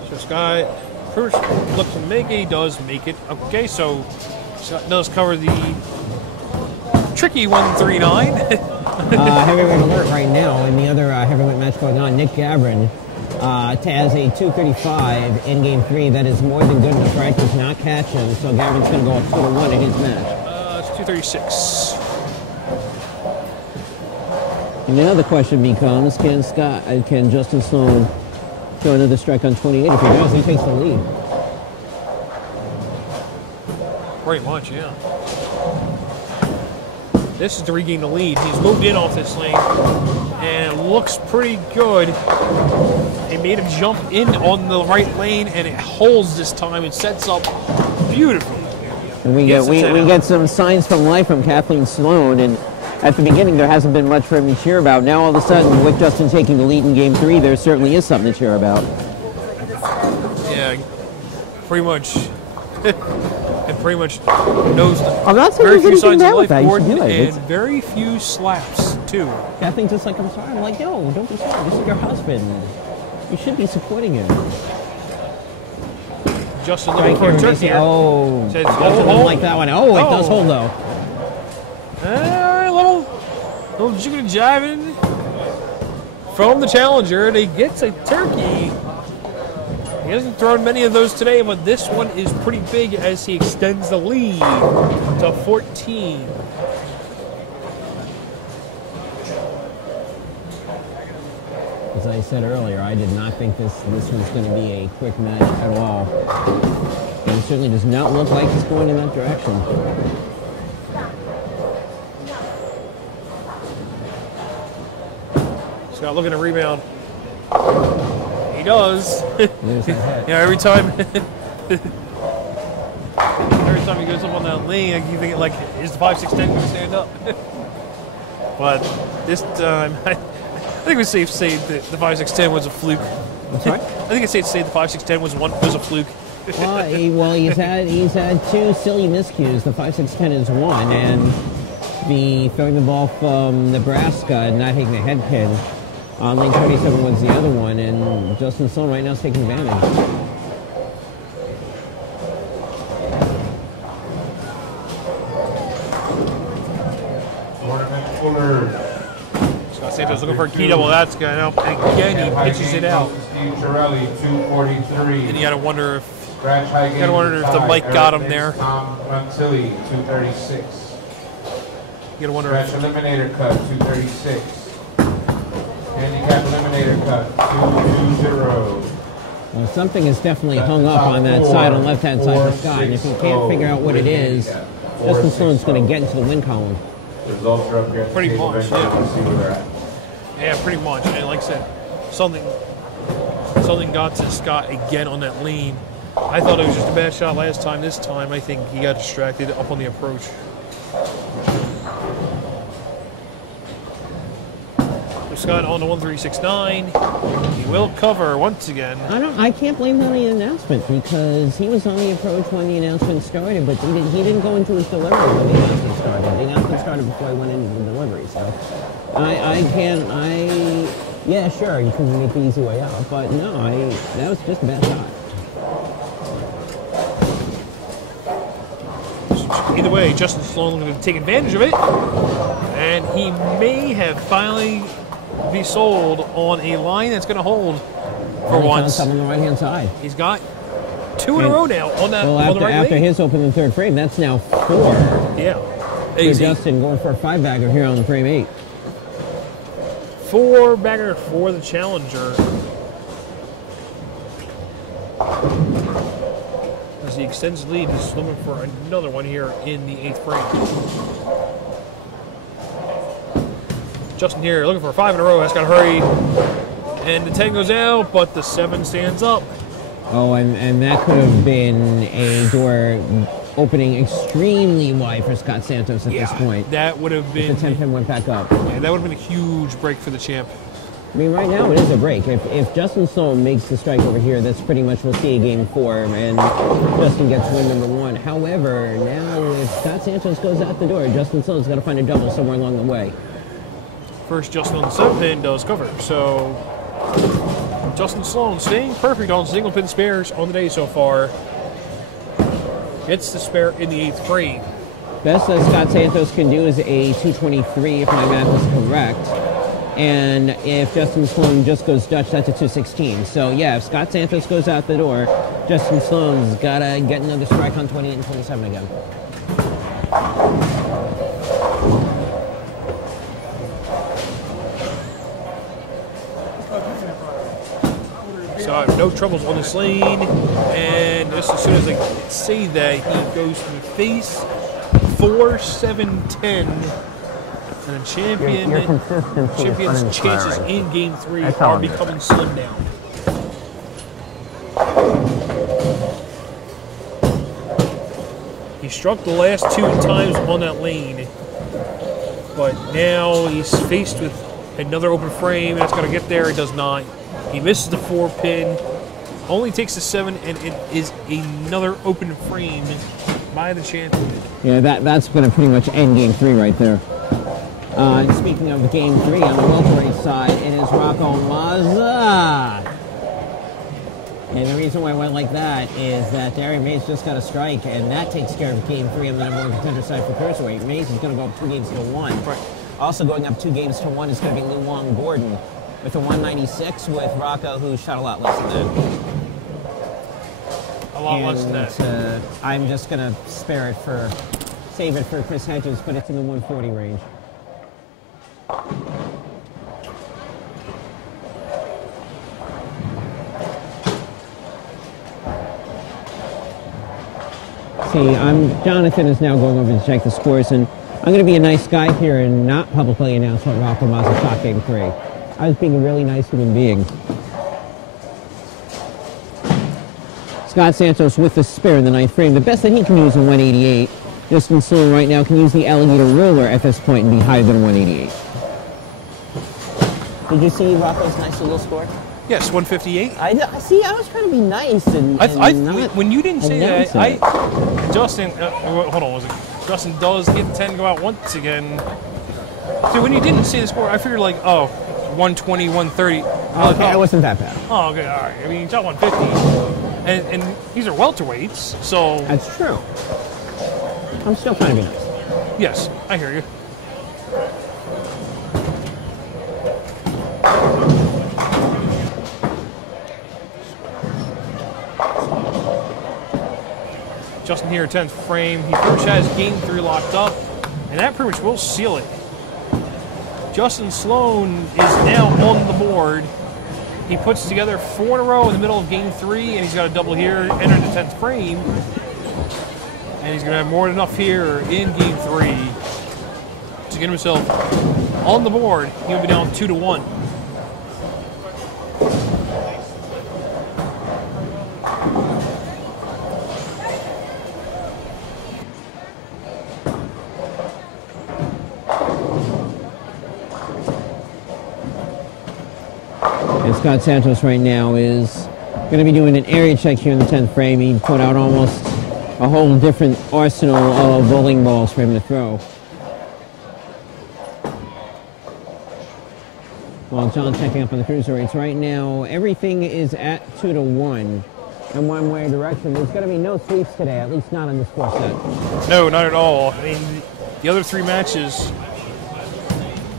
So Scott first looks to make it, he does make it. Okay, so Scott does cover the tricky 139. Heavyweight alert right now in the other heavyweight match going on. Nick Gavrin has a 235 in game 3. That is more than good enough. Right, does not catch him, so Gavrin's going to go up 2-1 in his match. It's 236. And now the question becomes, can Justin Sloan throw another strike on 28? If he does, he takes the lead. Pretty much, yeah. This is to regain the lead. He's moved in off this lane, and it looks pretty good. He made him jump in on the right lane, and it holds this time. It sets up beautifully. And we get some signs from life from Kathleen Sloan, and at the beginning there hasn't been much for him to cheer about. Now all of a sudden, with Justin taking the lead in game 3, there certainly is something to cheer about. Yeah, pretty much. And pretty much knows I'm not saying very there's few anything signs bad of with life that. You board should do it. and very few slaps too. Kathleen's just like, I'm sorry. I'm like, no, don't be sorry. This is your husband. You should be supporting him. Justin looking for a trick here. Oh, Says, Justin doesn't like that one. Oh, it does hold though. A little jigging and jiving from the challenger, and he gets a turkey. He hasn't thrown many of those today, but this one is pretty big as he extends the lead to 14. As I said earlier, I did not think this was going to be a quick match at all. And it certainly does not look like it's going in that direction. Scott looking to rebound. He does. There's that hit. Yeah, every time he goes up on that lane, you think like, is the 5-6-10 going to stand up? But this time, I think we safe to say that the 5-6-10 was a fluke. I'm sorry? I think it's safe to say the 5-6-10 was a fluke. Well, he's had 2 silly miscues. The 5-6-10 is one, and the throwing the ball from Nebraska and not hitting the head pin on lane 27 was the other one, and Justin Sloan right now is taking advantage. Scott Santos looking for a key double. That's going up. And again, he pitches it out. Steve Girelli, 243. And you got to wonder if the mic got him there. Tom Rantilli, 236. You got to wonder Scratch if eliminator cut, 236. Handicap eliminator cut 220. Well, something is definitely hung up on that side, on the left-hand side of Scott, and if you can't figure out what it is, Justin Sloan's going to get into the win column. The results are up here. at the Pretty table. much, Eventually yeah. we'll see where they're at. Yeah, pretty much. And like I said, something got to Scott again on that lean. I thought it was just a bad shot last time. This time, I think he got distracted up on the approach. So Scott on the 1369. He will cover once again. I can't blame him on the announcement because he was on the approach when the announcement started, but he didn't go into his delivery when the announcement started. The announcement started before he went into the delivery, so yeah, sure, you can make the easy way out, but no, that was just a bad shot. Either way, Justin Sloan going to take advantage of it, and he may have finally be sold on a line that's going to hold for once. On the right-hand side. He's got two in a row now on that. Well, on the right after lane. his open in the third frame, that's now 4. Yeah. So Justin going for a 5-bagger here on frame 8. 4-bagger for the challenger. As he extends the lead, he's looking for another one here in the 8th frame. Justin here looking for a 5 in a row. That's got to hurry. And the 10 goes out, but the 7 stands up. Oh, and that could have been a door opening extremely wide for Scott Santos at this point. That would have been. The 10 pin went back up. Yeah, that would have been a huge break for the champ. I mean, right now it is a break. If Justin Sloan makes the strike over here, that's pretty much we'll see a game 4, and Justin gets win number 1. However, now if Scott Santos goes out the door, Justin Sloan's got to find a double somewhere along the way. First, Justin on the 7 pin does cover. So, Justin Sloan staying perfect on single pin spares on the day so far. Gets the spare in the 8th frame. Best that Scott Santos can do is a 223 if my math is correct. And if Justin Sloan just goes Dutch, that's a 216. So yeah, if Scott Santos goes out the door, Justin Sloan's got to get another strike on 28 and 27 again. So I have no troubles on this lane, and just as soon as I say that, he goes to the face 4-7-10, and the champion's chances in Game 3 are becoming slim down. He struck the last 2 times on that lane, but now he's faced with another open frame. That's going to get there. It does not. He misses the 4 pin, only takes the 7, and it is another open frame by the champion. Yeah, that's going to pretty much end Game 3 right there. Speaking of Game 3, on the welterweight side, it is Rocco Mazza. And the reason why I went like that is that Darian Mays just got a strike, and that takes care of Game 3 on the number 1 contender side for cruiserweight. Mays is going to go up 2 games to 1. Right. Also going up 2 games to 1 is going to be Luong Gordon with a 196 with Rocco, who shot a lot less than that. A lot less than that. I'm just going to save it for Chris Hedges, but it's in the 140 range. See, Jonathan is now going over to check the scores, and I'm going to be a nice guy here and not publicly announce what Rocco Mazza shot Game 3. I was being a really nice human being. Scott Santos with the spare in the 9th frame. The best that he can use is 188. Justin Sloan right now can use the alligator roller at this point and be higher than 188. Did you see Rocco's nice little score? Yes, 158. I was trying to be nice and not when you didn't say that, announce it. Justin, hold on, was it? Justin does get 10 go out once again. So when you didn't say the score, I figured like, oh, 120, 130. Okay, it wasn't that bad. Oh, okay, all right. I mean, he's at 150, and these are welterweights, so. That's true. I'm still trying to be nice. Yes, I hear you. Justin here, 10th frame. He pretty much has Game 3 locked up, and that pretty much will seal it. Justin Sloan is now on the board. He puts together 4 in a row in the middle of game 3, and he's got a double here, enter the 10th frame. And he's going to have more than enough here in game 3 to get himself on the board. He'll be down 2-1. And Scott Santos right now is going to be doing an area check here in the 10th frame. He put out almost a whole different arsenal of bowling balls for him to throw. While John checking up on the cruiserweights right now, everything is at 2-1 in one way direction. There's going to be no sweeps today, at least not on this score set. No, not at all. I mean, the other 3 matches.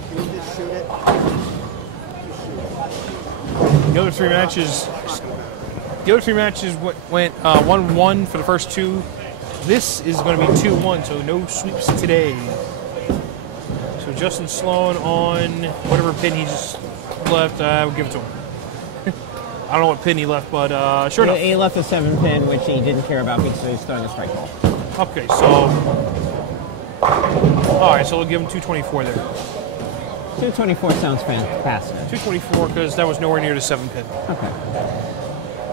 Can you just shoot it? The other three matches went 1-1 for the first 2. This is going to be 2-1, so no sweeps today. So Justin Sloan on whatever pin he just left, I would give it to him. I don't know what pin he left, but sure enough. He left a 7 pin, which he didn't care about because he was throwing a strike ball. Okay, so all right, so we'll give him 224 there. 224 sounds fantastic. 224 because that was nowhere near the 7 pin. Okay.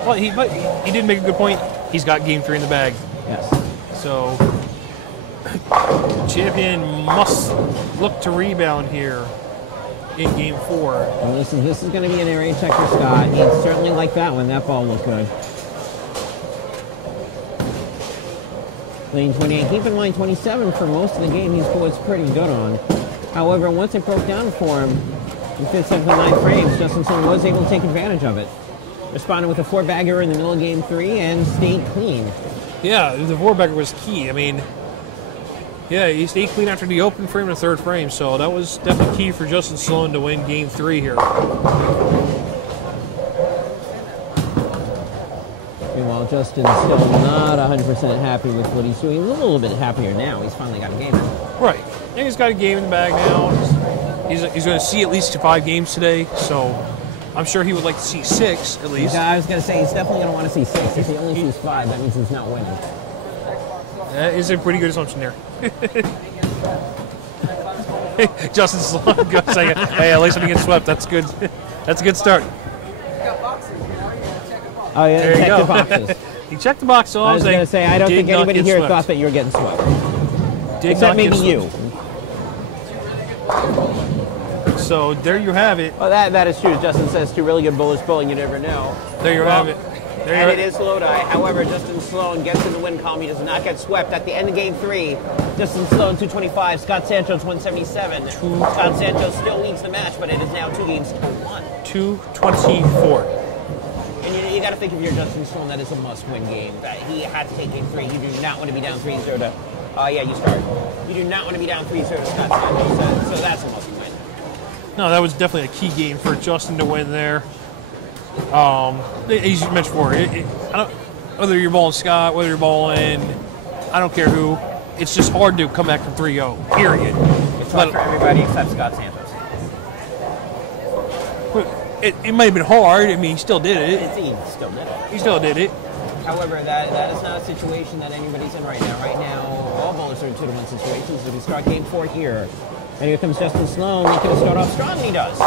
Well, he did make a good point. He's got game 3 in the bag. Yes. So, champion must look to rebound here in game 4. And this is going to be an area check for Scott. He'd certainly like that one. That ball looked good. Lane 28. Keep in mind, 27 for most of the game he was pretty good on. However, once it broke down for him in 5th, 7th, and 9th frames, Justin Sloan was able to take advantage of it. Responded with a 4-bagger in the middle of game 3 and stayed clean. Yeah, the 4-bagger was key. I mean, yeah, he stayed clean after the open frame and the 3rd frame, so that was definitely key for Justin Sloan to win game 3 here. Meanwhile, Justin's still not 100% happy with what he's doing. He's a little bit happier now. He's finally got a game in. Right. And he's got a game in the bag now. He's going to see at least 5 games today, so I'm sure he would like to see 6 at least. I was going to say, he's definitely going to want to see 6. If he only sees 5, that means he's not winning. That is a pretty good assumption there. Justin Sloan goes saying, hey, at least I'm getting swept. That's good. That's a good start. Oh, yeah, There you check go. the boxes. He checked the box, so I was going to say, I don't think anybody here thought that you were getting swept. Except maybe you. So there you have it. Well, that is true. Justin says 2 really good bowlers bowling. You never know. There you have it. And it is Lodi. However, Justin Sloan gets in the win column. He does not get swept. At the end of game 3, Justin Sloan 225, Scott Santos 177. Scott Santos still leads the match, but it is now 2 games to 1. 224. And you got to think if you're Justin Sloan, that is a must-win game. That he has to take game 3. You do not want to be down 3-0 to. Yeah, you start. You do not want to be down 3-0 to Scott Santos. So that's a must-win. No, that was definitely a key game for Justin to win there. As you mentioned before, whether you're bowling Scott, whether you're bowling, I don't care who, it's just hard to come back from 3-0, period. It's hard for everybody except Scott Santos. It might have been hard. I mean, he still did it. He still did it. He still did it. However, that is not a situation that anybody's in right now. Right now, all bowlers are in 2-1 situations. If we start game 4 here, and here comes Justin Sloan, he can start off strong, and he does.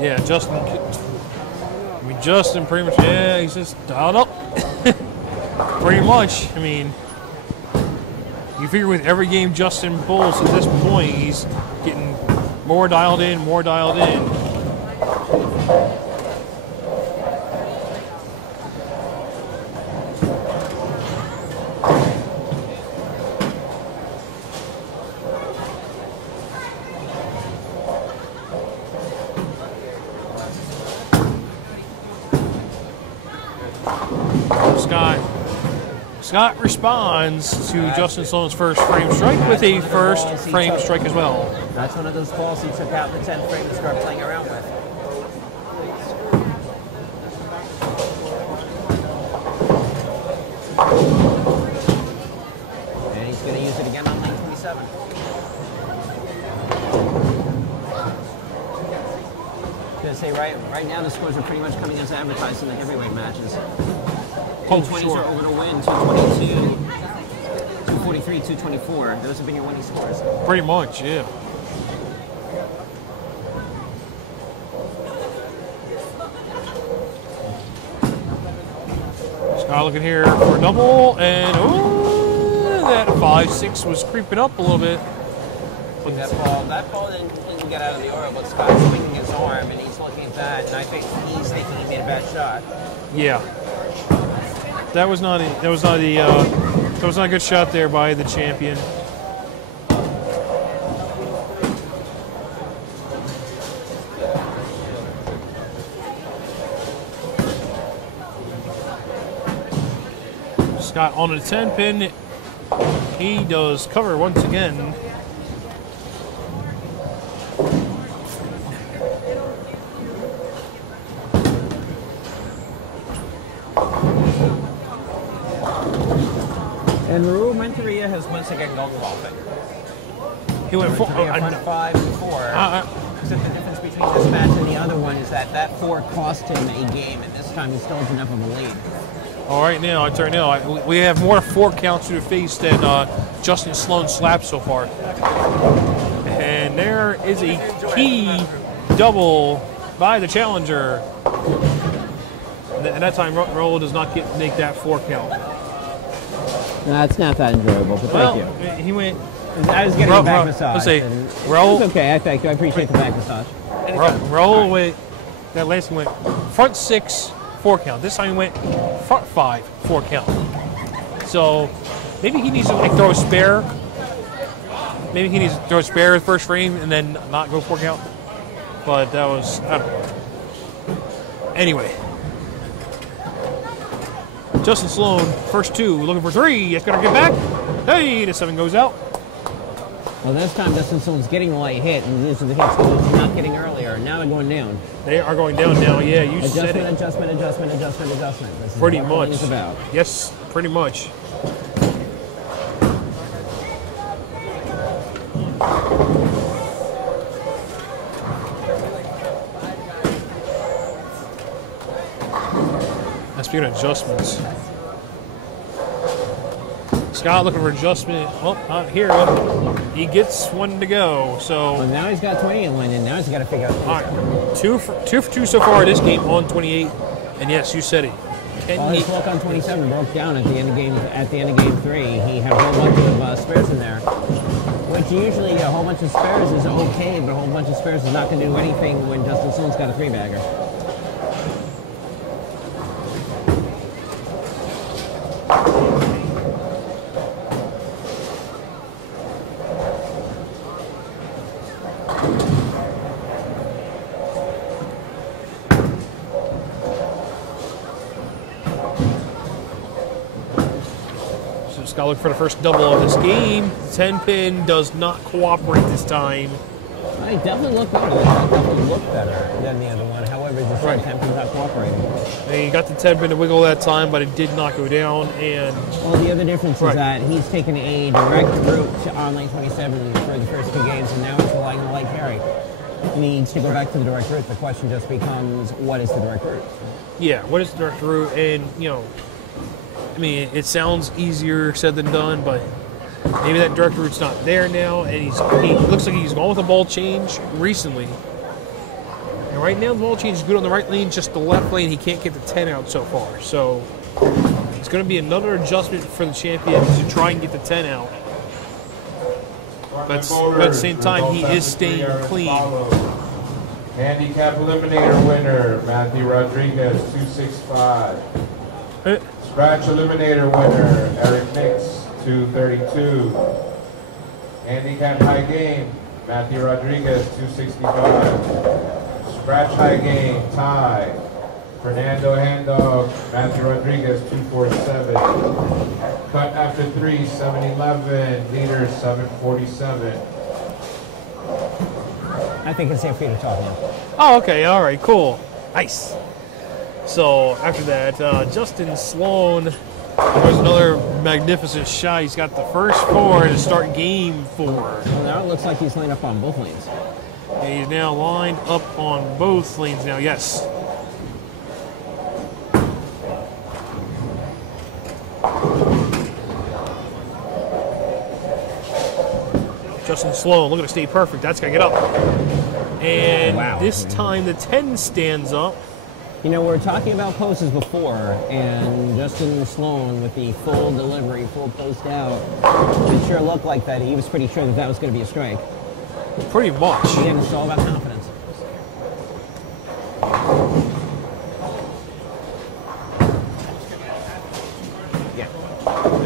Yeah, Justin pretty much, yeah, he's just dialed up. Pretty much. I mean, you figure with every game Justin bowls at this point, he's getting more dialed in, more dialed in. Scott responds to Justin Sloan's first frame strike with a first frame strike as well. That's one of those balls he took out in the 10th frame to start playing around with. And he's going to use it again on lane 27. say right now the scores are pretty much coming as advertised in the heavyweight matches. Oh, 220s sure. are over to win, 222, 243, 224. Those have been your winning scores. Pretty much, yeah. Scott looking here for a double, and that 5-6 was creeping up a little bit. That ball didn't get out of the oil, but Scott's swinging his arm, and he's looking at that, and I think he's thinking he made a bad shot. Yeah, that was not a good shot there by the champion. Scott on a 10 pin. He does cover once again. And Raul Monteria has once again gone golfing. He went for front 5 and 4. Except the difference between this match and the other one is that 4 cost him a game, and this time he still has enough of a lead. all right now. We have more 4 counts to the face than Justin Sloan slapped so far. And there is a key double by the challenger. And that time, Raul does not make that 4 count. No, it's not that enjoyable, but thank you. He went. I was getting a back massage. Let's say, and Raul. It's okay, thank you. I appreciate the back massage. Raul went. That last one went front 6, 4 count. This time he went front 5, 4 count. So maybe he needs to throw a spare. Maybe he needs to throw a spare first frame and then not go 4 count. But that was. I don't know. Anyway. Justin Sloan, first 2, looking for 3. It's going to get back. Hey, the 7 goes out. Well, this time Justin Sloan's getting the light hit, and these are the hits he was not getting earlier. Now they're going down. They are going down now, yeah. You said it. Adjustment. This is Pretty what much. it's about. Yes, pretty much. Speaking of adjustments, Scott looking for adjustment. Well, not here. He gets 1 to go. So Well, now he's got 20 in line, and now he's got to figure out. all right, 2 for 2 so far this game on 28. And yes, you said it. Well, his walk on 27 broke down at the end of game 3. He had a whole bunch of spares in there, which usually a whole bunch of spares is okay, but a whole bunch of spares is not going to do anything when Justin Sloan's got a 3-bagger. Scott looking for the first double of this game. 10 pin does not cooperate this time. He definitely looked better. Definitely looked better than the other one. However, the same 10 pin's not cooperating. And he got the 10 pin to wiggle that time, but it did not go down. And well, the other difference is that he's taken a direct route on lane 27 for the first 2 games, and now he's relying on light carry. He needs to go back to the direct route. The question just becomes, what is the direct route? yeah, what is the direct route? And I mean, it sounds easier said than done, but maybe that direct route's not there now, and he looks like he's gone with a ball change recently. And right now, the ball change is good on the right lane, just the left lane, he can't get the 10 out so far. So it's going to be another adjustment for the champion to try and get the 10 out. But at the same time, he is staying clean. Handicap eliminator winner, Matthew Rodriguez, 265. Scratch eliminator winner, Eric Nix, 232. Handicap high game, Matthew Rodriguez, 265. Scratch high game, tie, Fernando Handog, Matthew Rodriguez, 247. Cut after 3, 711. Leader, 747. I think it's safe for you to talk now. Oh, okay. All right. Cool. Nice. So after that, Justin Sloan, there's another magnificent shot. He's got the first 4 to start game 4. Well, now it looks like he's lined up on both lanes. And he's now lined up on both lanes now, yes. Justin Sloan looking to stay perfect. That's going to get up. And Wow. this time the 10 stands up. You know, we were talking about poses before, and Justin Sloan with the full delivery, full post out, it sure looked like that. He was pretty sure that that was going to be a strike. Pretty much. Again, it's all about confidence. Yeah.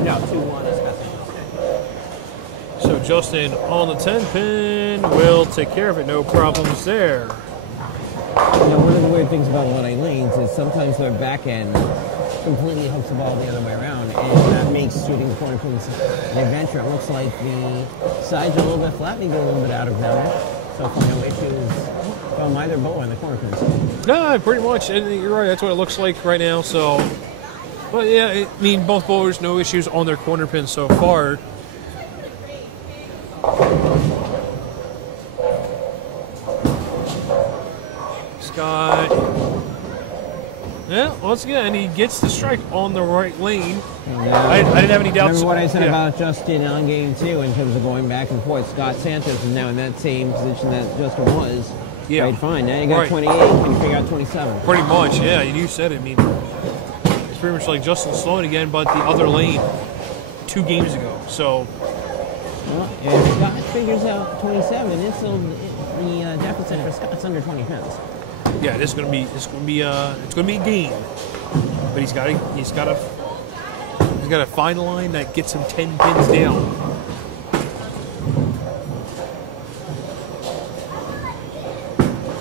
No, 2-1 is best. So Justin on the 10 pin will take care of it. No problems there. You know, one of the weird things about a lot of lanes is sometimes their back end completely hooks the ball the other way around, and that makes shooting the corner pins an adventure. It looks like the sides are a little bit flat, they go a little bit out of bounds. So far, no issues from either bowler in the corner pins. No, pretty much. And you're right. That's what it looks like right now. So, but yeah, I mean, both bowlers, no issues on their corner pins so far. Scott. Yeah, once again, he gets the strike on the right lane. Yeah. I didn't have any doubts. Remember what I said Yeah. about Justin on game 2 in terms of going back and forth? Scott Santos is now in that same position that Justin was. Yeah. Right, fine. Now you got Right. 28. Can you figure out 27? Pretty much, yeah. You said it. I mean, it's pretty much like Justin Sloan again, but the other lane 2 games ago. So, Well, if Scott figures out 27, it's the deficit for Scott's under 20 pins. yeah, it's gonna be a game. But he's got to find a line that gets him 10 pins down.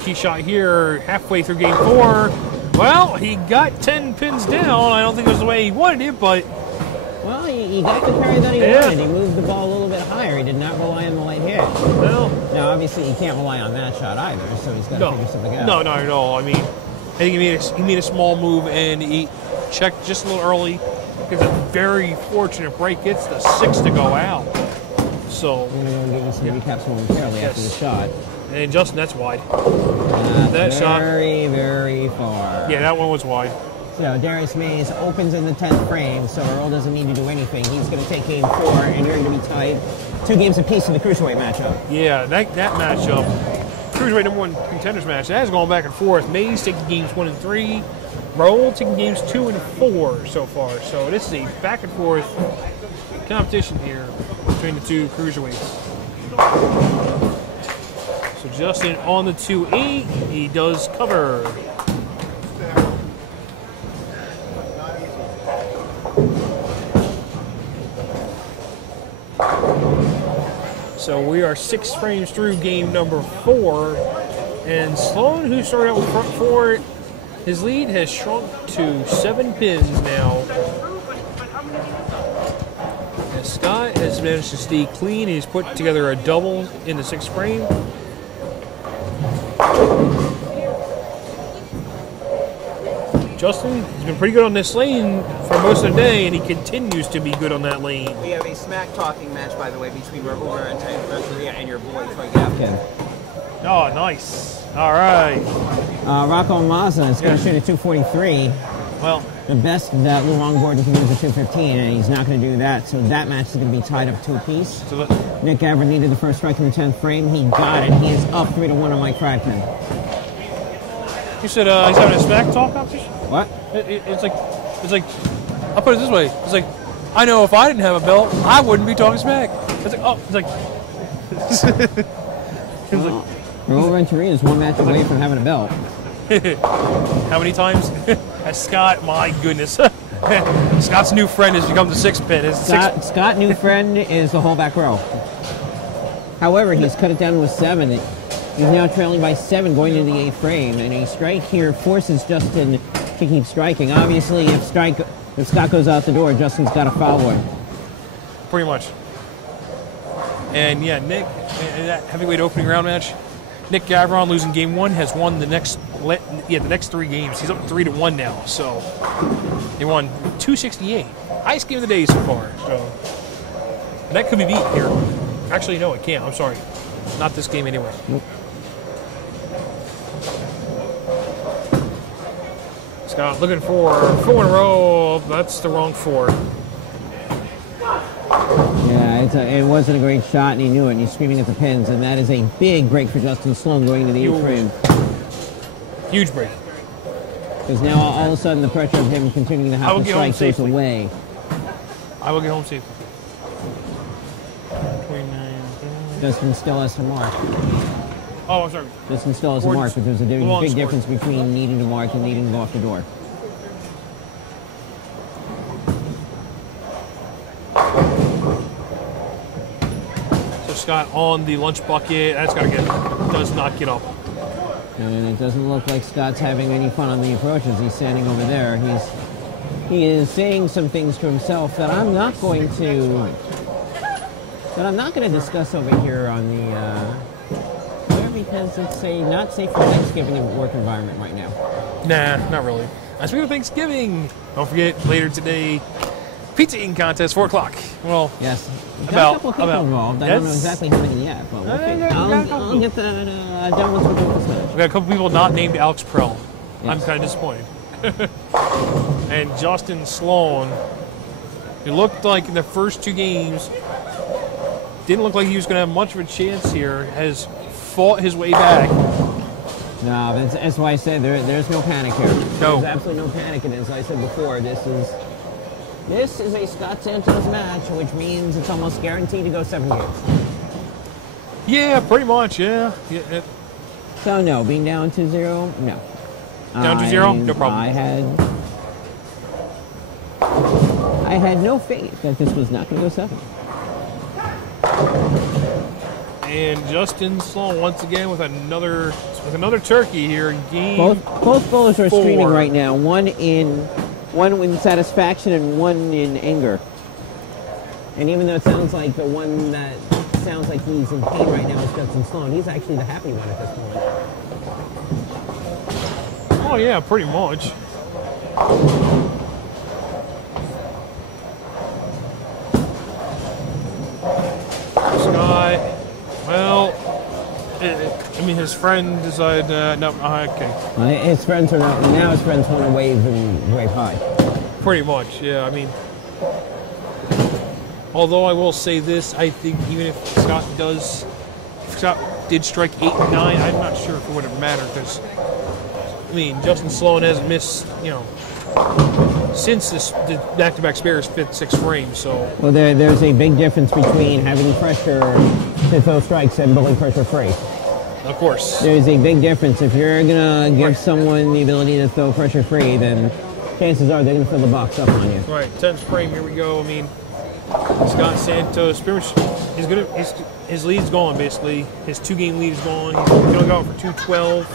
Key shot here, halfway through game 4. Well, he got 10 pins down. I don't think it was the way he wanted it, but Well, he got the carry that he Yeah. wanted. He moved the ball a little bit higher. He did not rely on the light hit. well, Now, obviously, he can't rely on that shot either, so he's got to figure something out. No, not at all. I mean, I think he made a small move and he checked just a little early. Gets a very fortunate break. Gets the 6 to go out. So, I'm going to go and give you some recaps momentarily after the shot. and Justin, that's wide. That shot- very, very far. Yeah, that one was wide. So Darius Mays opens in the 10th frame, so Earl doesn't need to do anything. He's going to take game 4, and you're going to be tied 2 games apiece in the cruiserweight matchup. Yeah, that matchup, cruiserweight #1 contenders match, that has gone back and forth. Mays taking games 1 and 3, Raul taking games 2 and 4 so far. So this is a back and forth competition here between the 2 cruiserweights. So Justin on the 2-8, he does cover. So we are 6 frames through game number 4, and Sloan, who started out with front 4, his lead has shrunk to 7 pins now. And Scott has managed to stay clean. He's put together a double in the 6th frame. Justin has been pretty good on this lane for most of the day, and he continues to be good on that lane. We have a smack talking match, by the way, between Rahula and your boy Troy Gafkin. Oh, nice. All right. Rocco Mazza is going to shoot a 243. Well, The best that Lou Longboard can do is a 215, and he's not going to do that, so that match is going to be tied up 2 apiece. so the, Nick Gavin needed the first strike in the 10th frame. He got it. He is up 3-1 on Mike Fragman. you said he's having a smack talk competition? What? It's like, I'll put it this way. It's like, I know if I didn't have a belt, I wouldn't be talking smack. It's like, oh, it's like, Raul Renteria is 1 match away from having a belt. how many times? Scott, my goodness. Scott's new friend has become the 6th pin. Scott new friend is the whole back row. However, he's cut it down with 7. He's now trailing by 7 going into the 8th frame, and a strike here forces Justin to keep striking. Obviously, if Scott goes out the door, Justin's got to follow it. Pretty much. And yeah, Nick, in that heavyweight opening round match, Nick Gavron losing game 1 has won the next 3 games. He's up 3-1 now. So they won 268. Highest game of the day so far. So and that could be beat here. Actually, no, it can't. I'm sorry. Not this game anyway. Scott looking for 4 in a row. That's the wrong 4. Yeah, it wasn't a great shot, and he knew it, and he's screaming at the pins, and that is a big break for Justin Sloan going to the 8th frame. Huge break. Because now all of a sudden the pressure of him continuing to have to strike goes away. I will get home safely. 29. Justin still has to mark. Oh, I'm sorry. Justin still has to mark, but there's a big difference between needing to mark and needing to go off the door. So Scott on the lunch bucket. That's gotta does not get up. And it doesn't look like Scott's having any fun on the approaches. He's standing over there. He is saying some things to himself that I'm not going to discuss over here on the because it's a not safe for Thanksgiving work environment right now. Nah, not really. Speaking of Thanksgiving, don't forget later today, pizza eating contest, 4 o'clock. Well, yes, got a couple people involved. I don't know exactly how many yet, but I'll get that done once we're done with this match. We got a couple people not named Alex Prell. Yes. I'm kind of disappointed. And Justin Sloan, it looked like in the first 2 games, didn't look like he was going to have much of a chance here, has fought his way back. No, that's why I said there's no panic here. No. There's absolutely no panic, and as I said before, this is a Scott Santos match, which means it's almost guaranteed to go 7 games. Yeah, pretty much, yeah. So no, being down to 0, no. Down to 0? No problem. I had no faith that this was not going to go 7. And Justin Sloan once again with another turkey here in game. Both bowlers are 4. screaming right now. One in satisfaction and one in anger. And even though it sounds like the one that sounds like he's in pain right now is Justin Sloan, he's actually the happy one at this point. Oh yeah, pretty much. Scott, well, I mean, his friend decided, no, okay. His friends are not, now his friends want to wave high. Pretty much, yeah, I mean, although I will say this, I think even if Scott did strike 8 and 9, I'm not sure if it would have mattered, because, I mean, Justin Sloan has missed, since the back-to-back spares 5th, 6th frame, so. Well, there's a big difference between having pressure to throw strikes and bowling pressure free. Of course. There's a big difference. If you're going to give someone the ability to throw pressure free, then chances are they're going to fill the box up on you. Right, 10th frame, here we go. I mean, Scott Santos, pretty much, his lead's gone, basically. His 2-game lead is gone. He's going to go out for 212.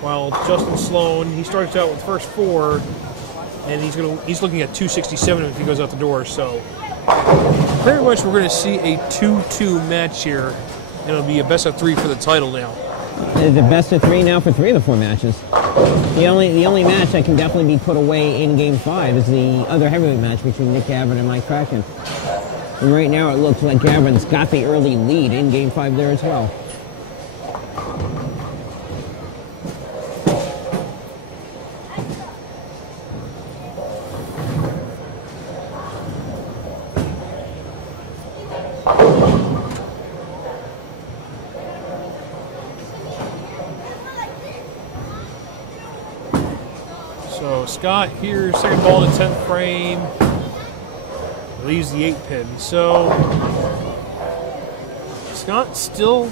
While Justin Sloan, he starts out with the first 4, and he's looking at 267 if he goes out the door. So pretty much we're going to see a 2-2 match here, and it'll be a best of 3 for the title now. The best of 3 now for 3 of the 4 matches. The only match that can definitely be put away in Game 5 is the other heavyweight match between Nick Gavin and Mike Kraken. And right now it looks like Gavin's got the early lead in Game 5 there as well. So Scott here, second ball in the 10th frame, leaves the 8 pin. So Scott's still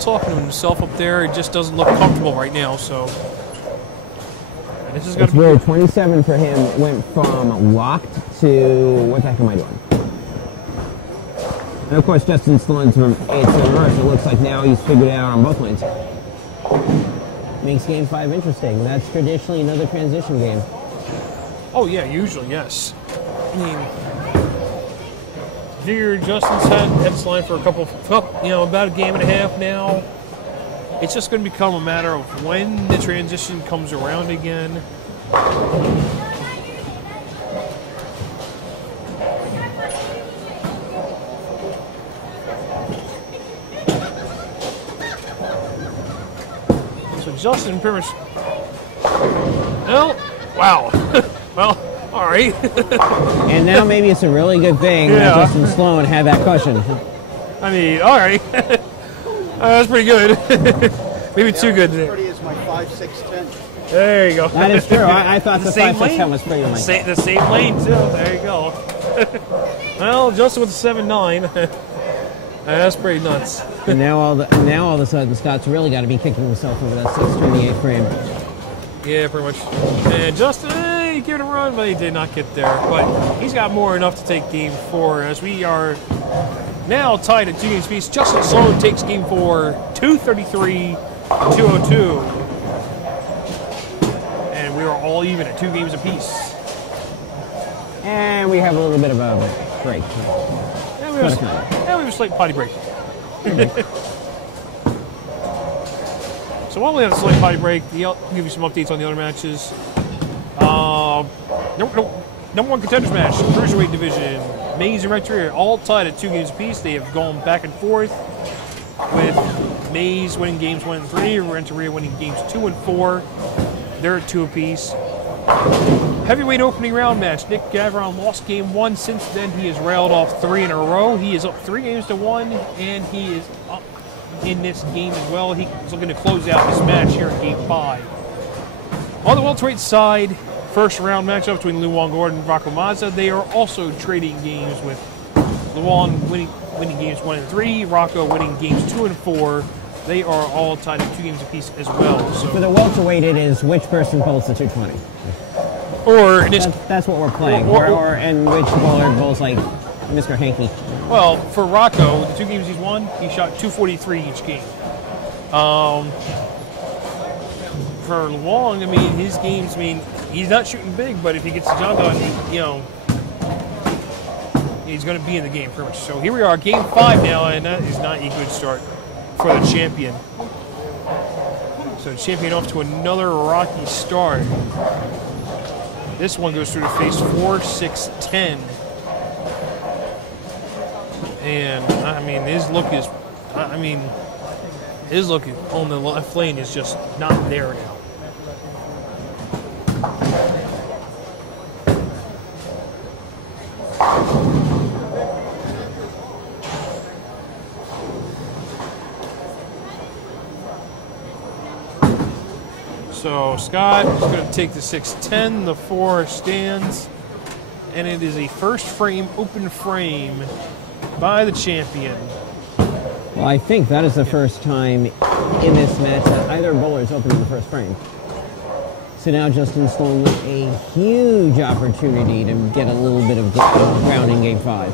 talking to himself up there. He just doesn't look comfortable right now. So and this is going to be weird. 27 for him went from locked to what the heck am I doing? And of course, Justin Sloan's it's reverse. It looks like now he's figured it out on both lanes. Makes Game 5 interesting. That's traditionally another transition game. Oh yeah, usually yes. I mean, here Justin's had this line for about a game and a half now. It's just going to become a matter of when the transition comes around again. So Justin pretty much Well, wow. Well, all right. And now maybe it's a really good thing that Yeah. Justin Sloan had that cushion. I mean, all right. That's pretty good. Maybe too good. Pretty is my 5'6", 10". There you go. That is true. I thought the same 5'6" lane? was pretty much. The same lane, too. There you go. Well, Justin with the 7'9". That's pretty nuts. And now all of a sudden, Scott's really got to be kicking himself over that 628 frame. Yeah, pretty much. And Justin, he gave it a run, but he did not get there. But he's got more enough to take game 4, as we are now tied at 2 games apiece. Justin Sloan takes game 4, 233-202. And we are all even at 2 games apiece. And we have a little bit of a break. And we have a slight potty break. So while we have a slight potty break, I'll give you some updates on the other matches. Number 1 contenders match, Cruiserweight division. Mays and Renteria all tied at 2 games apiece. They have gone back and forth, with Mays winning games 1 and 3, Renteria winning games 2 and 4. They're at 2 apiece. Heavyweight opening round match. Nick Gavron lost game 1. Since then, he has railed off 3 in a row. He is up 3 games to 1, and he is up in this game as well. He is looking to close out this match here in game 5. On the welterweight side, first round matchup between Luwan Gordon and Rocco Mazza. They are also trading games, with Luwan winning games 1 and 3, Rocco winning games 2 and 4. They are all tied at 2 games apiece as well. So For the welterweight, it is which person pulls the 220. or in this, That's what we're playing. And which bowler bowls like Mr. Hankey. well, for Rocco, the 2 games he's won, he shot 243 each game. For Luwan, I mean, his games, he's not shooting big, but if he gets the job done, he's going to be in the game pretty much. So here we are, game 5 now, and that is not a good start for the champion. So the champion off to another rocky start. This one goes through to face 4, 6, 10. And, his look on the left lane is just not there now. So Scott is going to take the 6-10, the 4 stands, and it is a first frame, open frame by the champion. Well, I think that is the first time in this match that either bowler is opening the first frame. So now Justin Sloan with a huge opportunity to get a little bit of ground in game 5.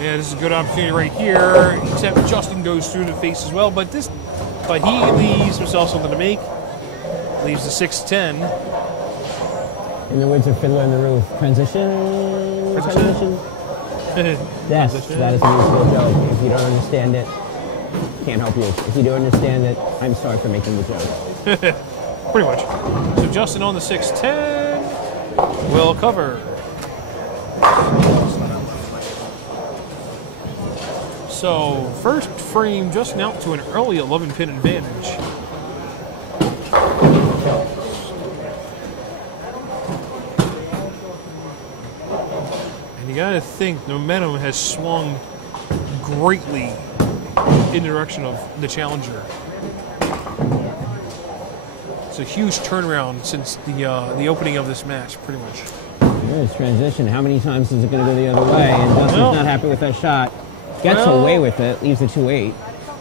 Yeah, this is a good opportunity right here, except Justin goes through the face as well, but he leaves himself something to make. Leaves the 6-10. In the words of Fiddler on the Roof, transition. Yes, that is a musical joke. If you don't understand it, can't help you. If you do understand it, I'm sorry for making the joke. Pretty much. So Justin on the 6-10 will cover. So first frame Justin out to an early 11-pin advantage. And you gotta think the momentum has swung greatly in the direction of the challenger. It's a huge turnaround since the opening of this match, pretty much. There's transition. How many times is it going to go the other way? And Justin's not happy with that shot. Gets away with it, leaves the 2-8.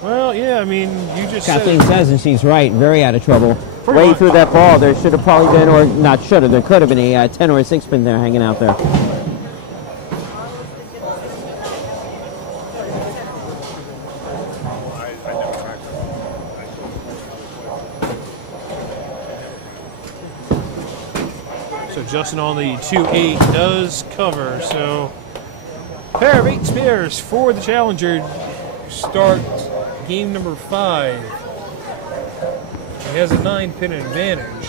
Well, yeah, you just Kathleen says, and she's right, very out of trouble. Pretty Way much. through that ball, there should have probably been, or not should have, there could have been a 10 or a 6 pin there hanging out there. So Justin on the 2-8 does cover. So pair of 8 spares for the challenger. Start game number 5. He has a 9-pin advantage.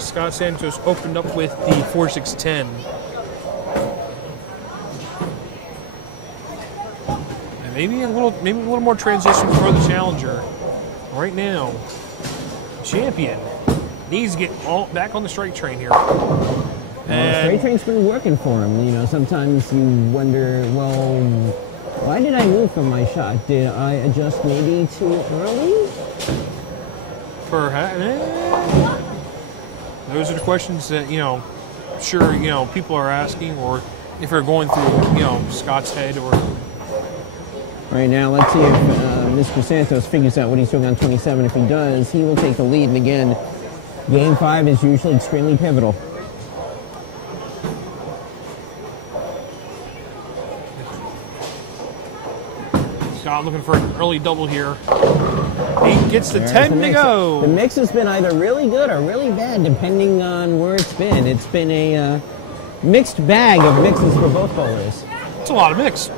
Scott Santos opened up with the 4-6-10. And maybe a little more transition for the challenger right now. champion needs to get back on the strike train here. The straight train's been working for him. You know, sometimes you wonder, well, why did I move from my shot? Did I adjust maybe too early? Perhaps. Those are the questions that, you know, sure, you know, people are asking, or if they're going through, you know, Scott's head. Or right now, let's see if Mr. Santos figures out what he's doing on 27. If he does, he will take the lead. And again, Game 5 is usually extremely pivotal. Scott looking for an early double here. He gets the 10 to go. The mix has been either really good or really bad, depending on where it's been. It's been a mixed bag of mixes for both bowlers. It's a lot of mix.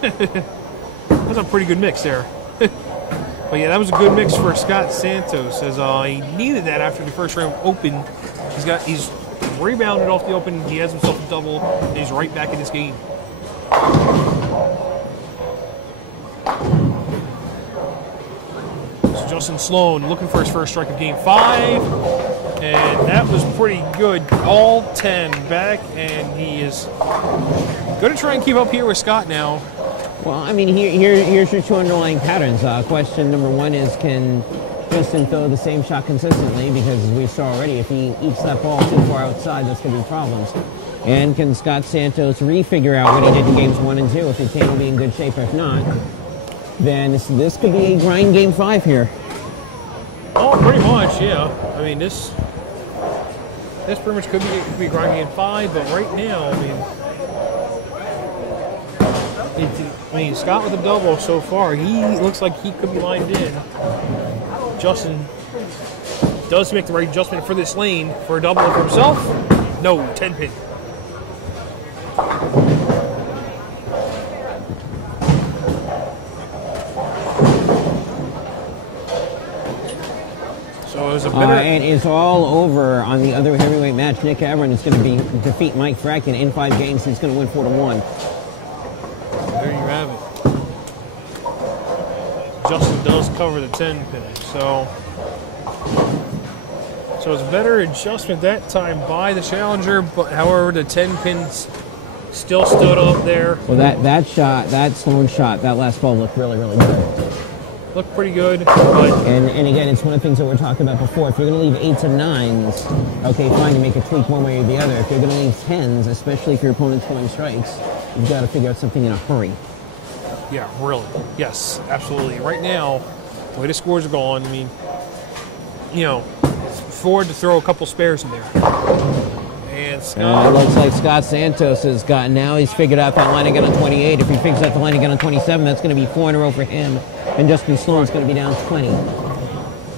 That's a pretty good mix there. But yeah, that was a good mix for Scott Santos, as he needed that after the first round open. He's rebounded off the open. He has himself a double, and he's right back in this game. So Justin Sloan looking for his first strike of Game 5, and that was pretty good. All 10 back, and he is going to try and keep up here with Scott now. Well, I mean, here's your two underlying patterns. Question number one is, can Justin throw the same shot consistently? Because as we saw already, if he eats that ball too far outside, that's going to be problems. And can Scott Santos refigure out what he did in Games 1 and 2? If his team will be in good shape. If not, then this could be a grind Game 5 here. Oh, pretty much, yeah. I mean, this pretty much could be a grind Game 5, but right now, I mean, Scott with a double so far. He looks like he could be lined in. Justin does make the right adjustment for this lane for a double for himself. No, 10 pin. So it was a better. And it's all over on the other heavyweight match. Nick Avron is going to defeat Mike Fracken in 5 games. He's going to win 4-1. There you have it. Justin does cover the 10 pin. So it's a better adjustment that time by the challenger, but however the 10 pins still stood up there. Well, that shot, that Sloan shot, that last ball looked really, really good. Looked pretty good, but and again, it's one of the things that we're talking about before. If you're going to leave 8s and 9s, okay, fine, you make a tweak one way or the other. If you're going to leave 10s, especially if your opponent's throwing strikes, you've got to figure out something in a hurry. Yeah, really. Yes, absolutely. Right now, the way the scores are going, I mean, you know, Ford to throw a couple spares in there. And Scott. It looks like Scott Santos has gotten, now he's figured out that line again on 28. If he figures out the line again on 27, that's going to be 4 in a row for him. And Justin Sloan's going to be down 20.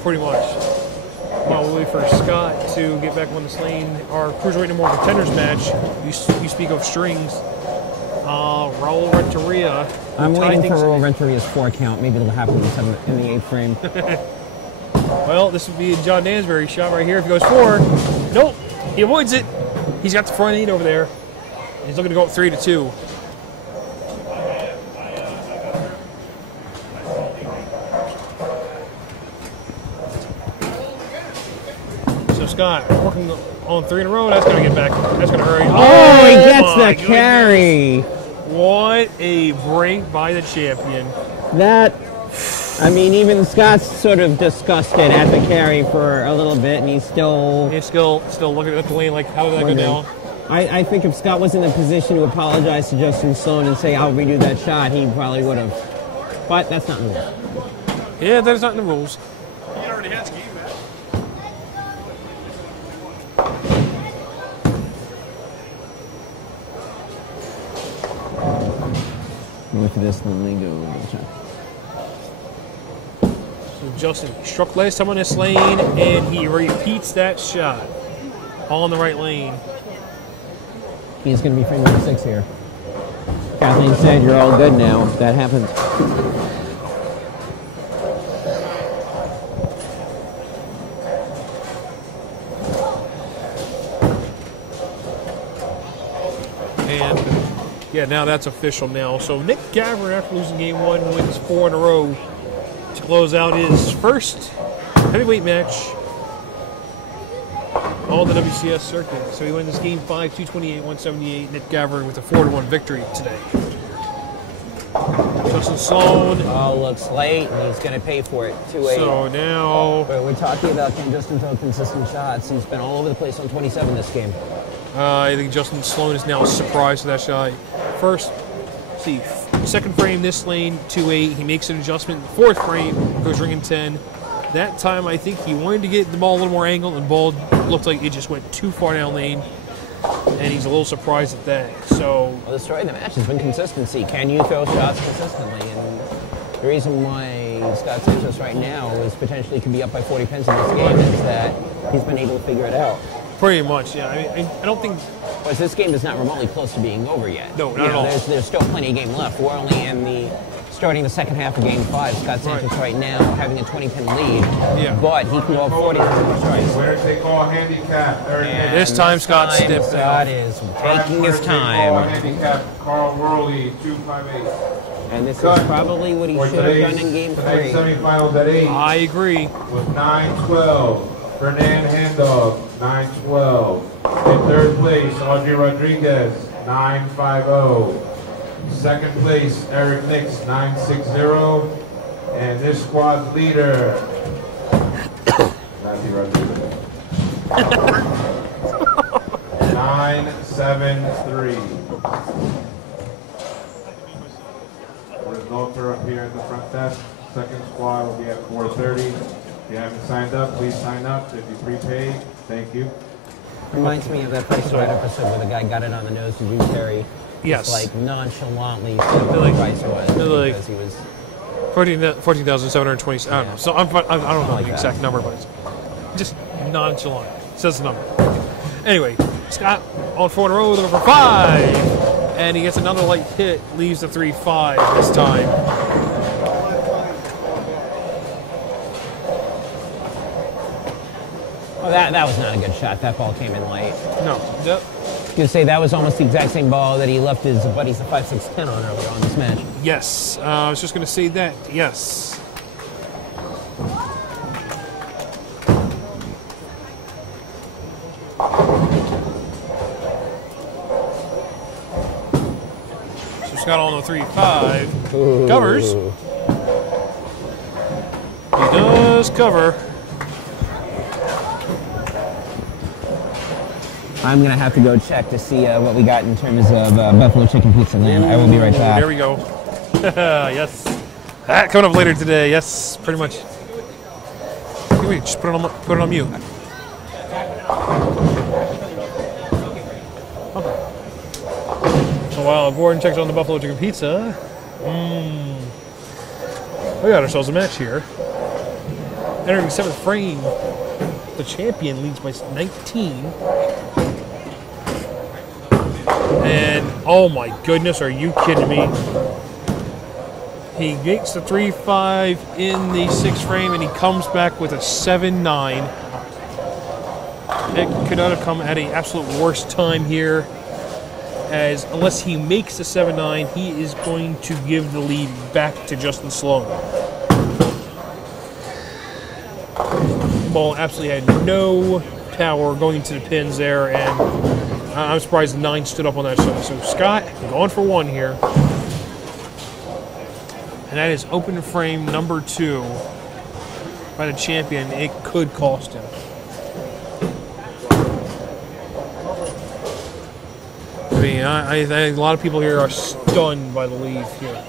Pretty much. While we wait for Scott to get back on this lane, our Cruiserweight number 1 contenders match, you speak of strings. Raul Renteria. I'm waiting for Raul Renteria's 4 count. Maybe it'll happen in the 8th frame. Well, this would be a John Dansbury shot right here. If he goes 4, nope, he avoids it. He's got the front 8 over there. He's looking to go up 3-2. So Scott working on 3 in a row. That's going to get back. That's going to hurry. Oh, he gets the carry. What a break by the champion. That, I mean, even Scott's sort of disgusted at the carry for a little bit, and he's still looking at the lane like, how did that go down? I think if Scott was in a position to apologize to Justin Sloan and say, I'll redo that shot, he probably would have. But that's not in the rules. Yeah, that is not in the rules. He already has game, man. Look at this, let me go. So Justin struck last time on this lane, and he repeats that shot on the right lane. He's going to be frame number 6 here. Kathleen said, you're all good now. That happens. And yeah, now that's official now. So Nick Gavin, after losing game 1, wins 4 in a row to close out his first heavyweight match on the WCS circuit. So he wins this game 5, 228-178. Nick Gavin with a 4-1 victory today. Justin Sloan. Oh, looks late, and he's going to pay for it. 2-8. So now... But we're talking about can Justin throw consistent shots. He's been all over the place on 27 this game. I think Justin Sloan is now surprised with that shot. First, see, second frame, this lane, 2-8. He makes an adjustment. Fourth frame, goes ring and 10. That time, I think he wanted to get the ball a little more angled, and the ball looked like it just went too far down lane. And he's a little surprised at that. So, well, the story of the match has been consistency. Can you throw shots consistently? And the reason why Scott Santos right now is potentially could be up by 40 pins in this game is that he's been able to figure it out. Pretty much, yeah. I don't think... Because this game is not remotely close to being over yet. No, not at all. There's still plenty of game left. We're only in the... starting the second half of Game 5. Scott Santos right now having a 20-pin lead. Yeah. But he can go up 40 strikes. Winner take all handicap. This time Scott stepped Scott is taking his time. Handicap, Carl Worley, 258. And this is probably what he should have done in Game 3. Tonight's semifinals at 8. I agree. With 9-12. Fernand Handog, 9-12. In third place, Audrey Rodriguez, 9-5-0. Second place, Eric Nix, 9-6-0. And this squad's leader, Matthew Rodriguez, 9-7-3. Results are up here at the front desk. Second squad will be at 4:30. If you haven't signed up, please sign up. If you prepaid, thank you. Reminds me of that Price is Right episode where the guy got it on the nose to Drew Carey. Yes. Just like nonchalantly said what the price was because he was 14,720. I don't know. So I don't know like the exact number, but it's just nonchalant. Says the number. Anyway, Scott on 4 in a row with number 5, and he gets another light hit. Leaves the 3-5 this time. Oh, that was not a good shot. That ball came in late. No. I was going to say, that was almost the exact same ball that he left his buddies the 5-6-10 on earlier on this match. Yes. I was just going to say that. Yes. So Scott on the 3-5. Covers. He does cover. I'm going to have to go check to see what we got in terms of Buffalo Chicken Pizza Land. I will be right back. There we go. Yes. That coming up later today. Yes, pretty much. Wait, just put it on mute. Okay. So while Gordon checks on the Buffalo Chicken Pizza, we got ourselves a match here. Entering 7th frame, the champion leads by 19. And, oh my goodness, are you kidding me? He gets the 3-5 in the 6th frame, and he comes back with a 7-9. It could not have come at an absolute worst time here, as unless he makes the 7-9, he is going to give the lead back to Justin Sloan. The ball absolutely had no power going to the pins there, and I'm surprised the 9 stood up on that shot. So Scott going for 1 here. And that is open frame number 2 by the champion. It could cost him. I mean, I think a lot of people here are stunned by the lead here.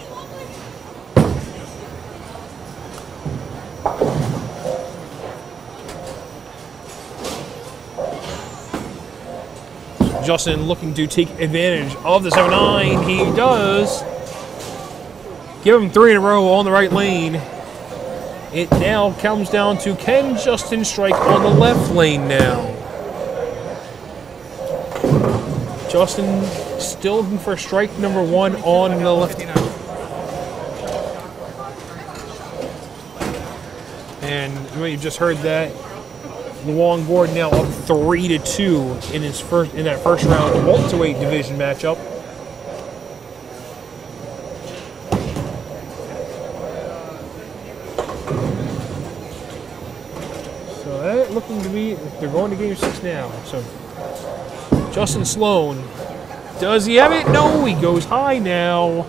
Justin looking to take advantage of the 7-9. He does. Give him 3 in a row on the right lane. It now comes down to, can Justin strike on the left lane now? Justin still looking for strike number 1 on the left. And you just heard that. Luong Gordon now up 3-2 in that first round welterweight division matchup. So that Scott looking to be, they're going to game 6 now. So Justin Sloan, does he have it? No, he goes high now.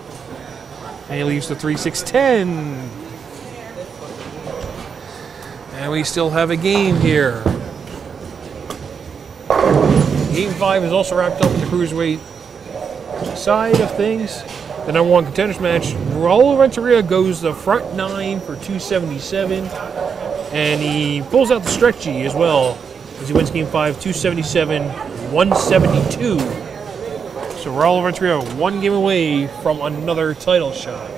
And he leaves the 3-6-10. And we still have a game here. Game 5 is also wrapped up with the cruiserweight side of things. The number 1 contenders match, Raul Renteria goes the front 9 for 277. And he pulls out the stretchy as well as he wins game 5, 277, 172. So Raul Renteria 1 game away from another title shot.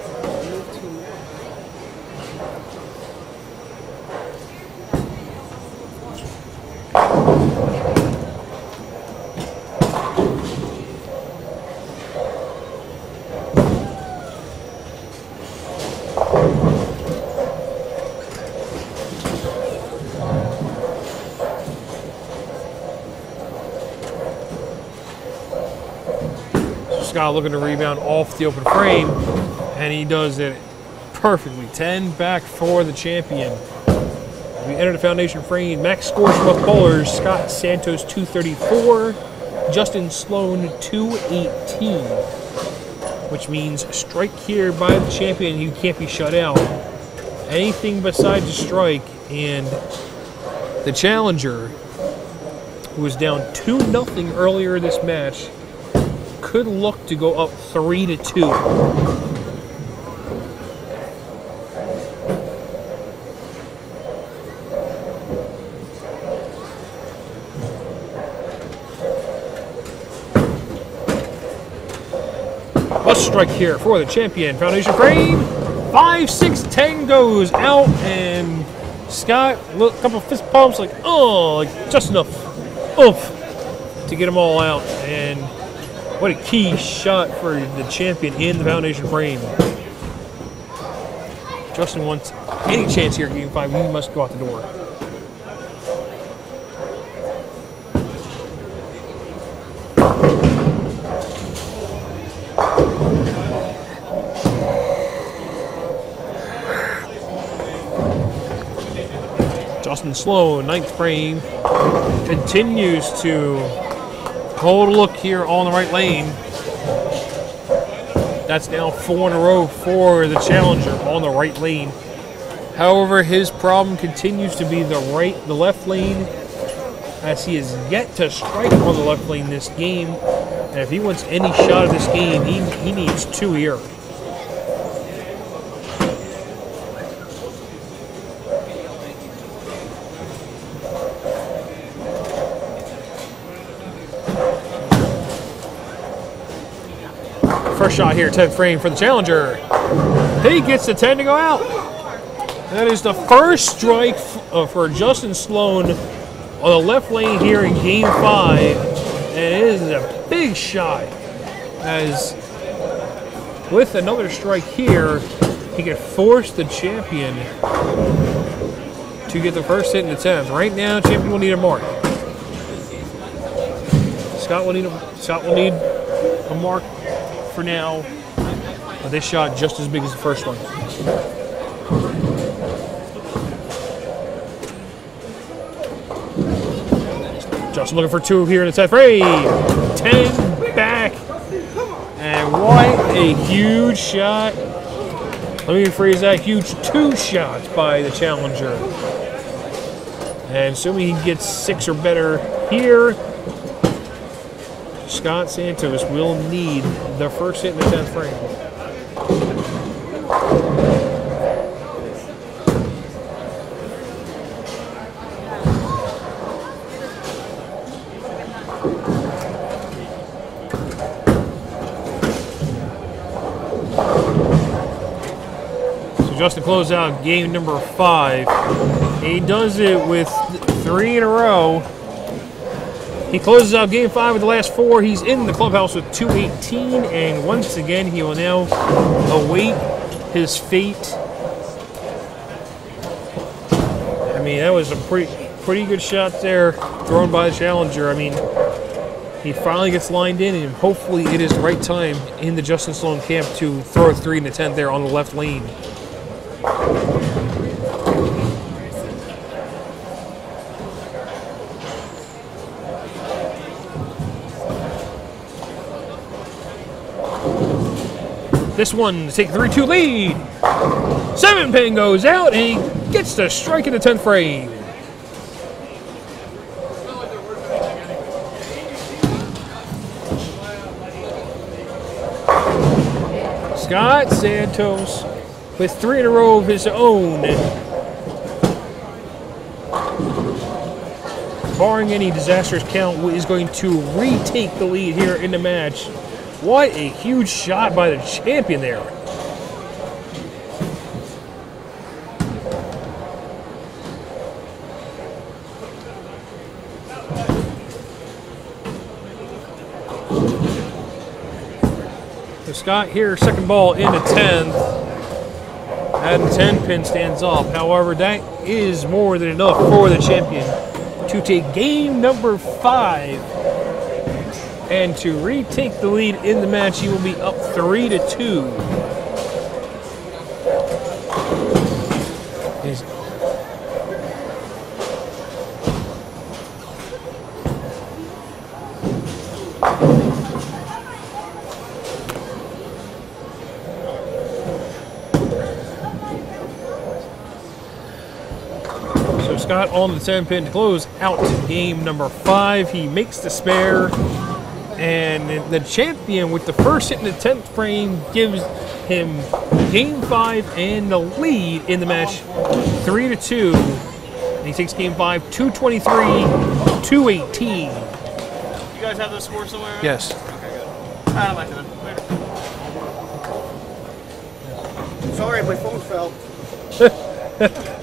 Scott looking to rebound off the open frame, and he does it perfectly. 10 back for the champion. We enter the foundation frame. Max scores from both bowlers. Scott Santos 234, Justin Sloan 218, which means strike here by the champion. You can't be shut out. Anything besides a strike, and the challenger, who was down 2-0 earlier this match, could look to go up 3-2. Must strike here for the champion. Foundation frame. 5-6-10 goes out, and Scott, a couple fist pumps, like, oh, like just enough oomph to get them all out. And what a key shot for the champion in the foundation frame. Justin wants any chance here at game 5. He must go out the door. Justin Sloan, 9th frame, continues to hold a look here on the right lane. That's now 4 in a row for the challenger on the right lane. However, his problem continues to be the left lane, as he has yet to strike on the left lane this game. And if he wants any shot of this game, he needs 2 here. First shot here, 10th frame for the challenger. He gets the 10 to go out. That is the first strike for Justin Sloan on the left lane here in game 5. And it is a big shot, as with another strike here, he could force the champion to get the first hit in the 10th. Right now, champion will need a mark. Scott will need a mark for now, but this shot just as big as the first one. Justin looking for 2 here in the 10th frame. 10 back, and what a huge shot. Let me rephrase that, huge 2 shots by the challenger. And assuming he gets 6 or better here, Scott Santos will need the first hit in the 10th frame. So Justin closes out game number 5. He does it with 3 in a row. He closes out game 5 with the last 4. He's in the clubhouse with 218, and once again he will now await his fate. I mean, that was a pretty good shot there thrown by the challenger. I mean, he finally gets lined in, and hopefully it is the right time in the Justin Sloan camp to throw a 3 in the 10th there on the left lane. this one to take 3-2 lead. 7-pin goes out, and he gets the strike in the 10th frame. Scott Santos with 3 in a row of his own. Barring any disastrous count, is going to retake the lead here in the match. What a huge shot by the champion there. So Scott here, second ball in the 10th. And 10-pin stands up. However, that is more than enough for the champion to take game number 5 and to retake the lead in the match. He will be up 3-2. Scott on the 10-pin to close out game number 5. He makes the spare, and the champion with the first hit in the 10th frame gives him game 5 and the lead in the match, 3-2. And he takes game 5, 223-218. You guys have those scores somewhere? Yes. Okay, good. I'll back to them later. Sorry, my phone fell.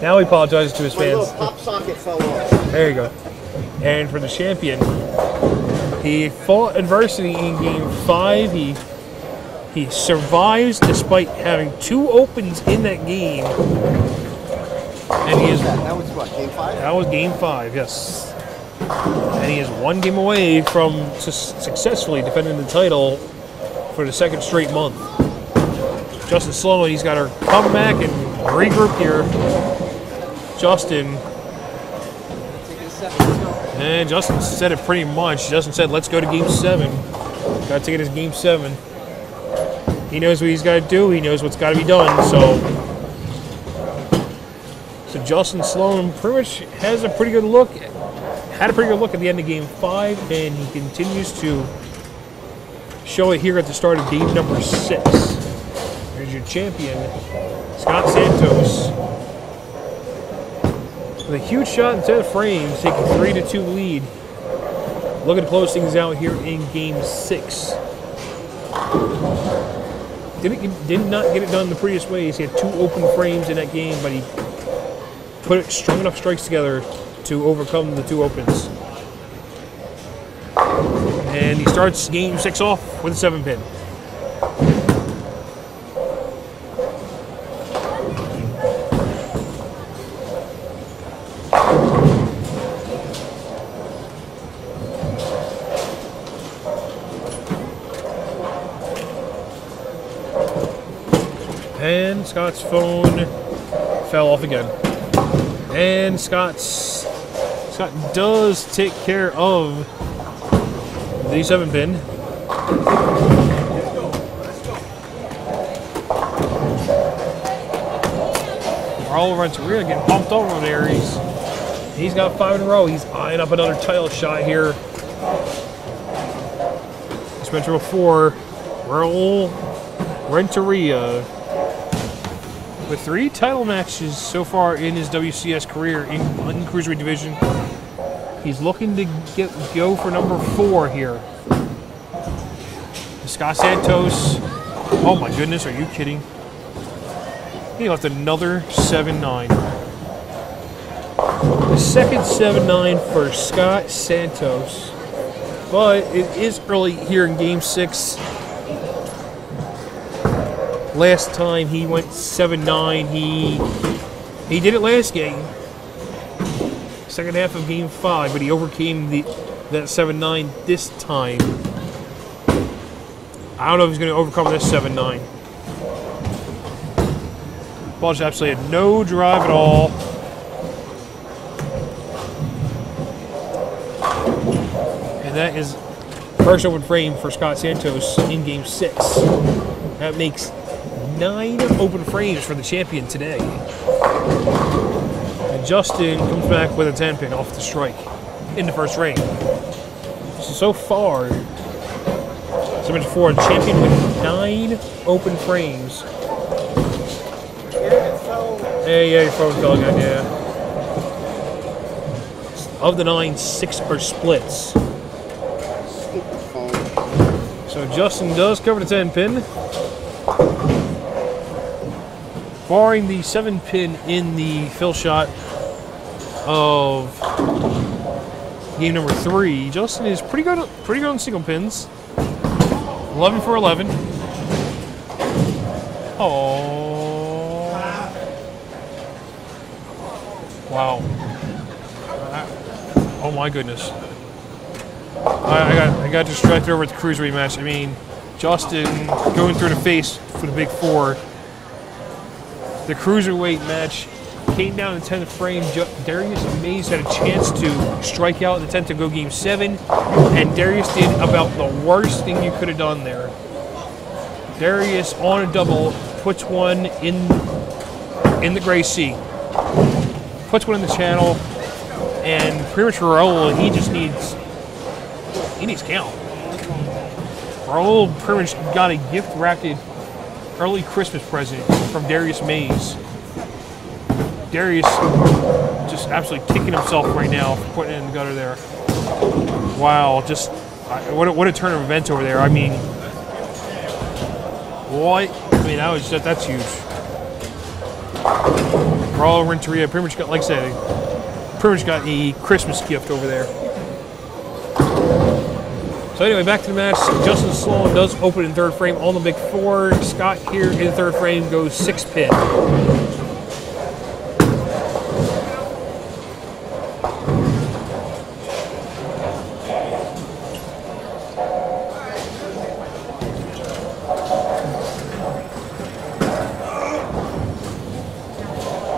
Now he apologizes to his My fans. little pop socket fell off. There you go. And for the champion, he fought adversity in game 5. He survives despite having 2 opens in that game. And he is. That was what, game 5? That was game 5, yes. And he is 1 game away from successfully defending the title for the 2nd straight month. Justin Sloan, he's got to come back and regroup here. Justin. And Justin said it pretty much. Justin said, let's go to game 7. Got to take it as game 7. He knows what he's got to do. He knows what's got to be done. So Justin Sloan pretty much has a pretty good look. Had a pretty good look at the end of game 5, and he continues to show it here at the start of game number 6. Here's your champion, Scott Santos. With a huge shot in 10th frame, taking 3-2 lead. Looking to close things out here in game 6. Did not get it done the previous ways. He had 2 open frames in that game, but he put strong enough strikes together to overcome the 2 opens. And he starts game 6 off with a 7-pin. And Scott's phone fell off again. And Scott does take care of the 7-pin. Raul Renteria getting pumped over there. He's got 5 in a row. He's eyeing up another title shot here. As mentioned before, Raul Renteria with 3 title matches so far in his WCS career in the Cruiserweight division. He's looking to go for number 4 here. Scott Santos. Oh my goodness, are you kidding? He left another 7-9. The second 7-9 for Scott Santos. But it is early here in game 6. Last time he went 7-9. He did it last game. Second half of game 5, but he overcame that 7-9 this time. I don't know if he's going to overcome this 7-9. Ball just absolutely had no drive at all. And that is first open frame for Scott Santos in game 6. That makes 9 open frames for the champion today. And Justin comes back with a 10-pin off the strike in the first frame. So far, so much for a champion with 9 open frames. Yeah, your phone fell again, yeah. Of the 9, 6 are splits. So Justin does cover the 10-pin. Barring the 7-pin in the fill shot of game number 3, Justin is pretty good on single pins. 11 for 11. Oh. Wow. Oh my goodness. I got distracted over at the cruiserweight match. I mean, Justin going through the face for the big 4. The cruiserweight match came down in the 10th frame. Darius Mays had a chance to strike out in the 10th to go game 7, and Darius did about the worst thing you could have done there. Darius on a double puts one in the gray sea, puts one in the channel, and pretty much Raul, he needs count. Raul pretty much got a gift-wrapped early Christmas present from Darius Mays. Darius just absolutely kicking himself right now for putting it in the gutter there. Wow, just what a turn of events over there. I mean, what? I mean, that's huge. Raul Renteria pretty much got, like I said, pretty much got a Christmas gift over there. So anyway, back to the match. Justin Sloan does open in 3rd frame on the big 4. Scott here in the 3rd frame goes 6-pin.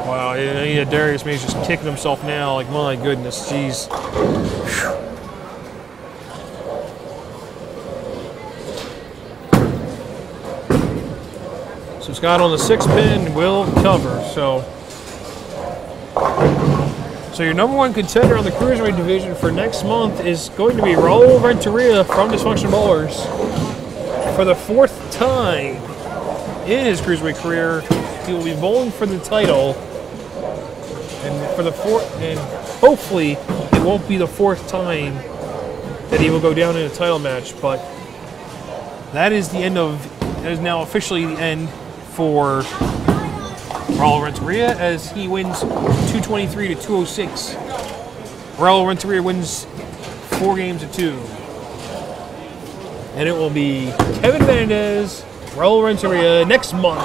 Wow, yeah, Darius Mays just kicking himself now. Like, my goodness, jeez. So Scott on the 6-pin will cover. So your number 1 contender on the cruiserweight division for next month is going to be Raul Renteria from Dysfunction Ballers. For the 4th time in his cruiserweight career, he will be bowling for the title. And for the 4th, and hopefully it won't be the 4th time that he will go down in a title match. But that is now officially the end for Raul Renteria as he wins 223 to 206. Raul Renteria wins 4 games to 2. And it will be Kevin Menendez, Raul Renteria next month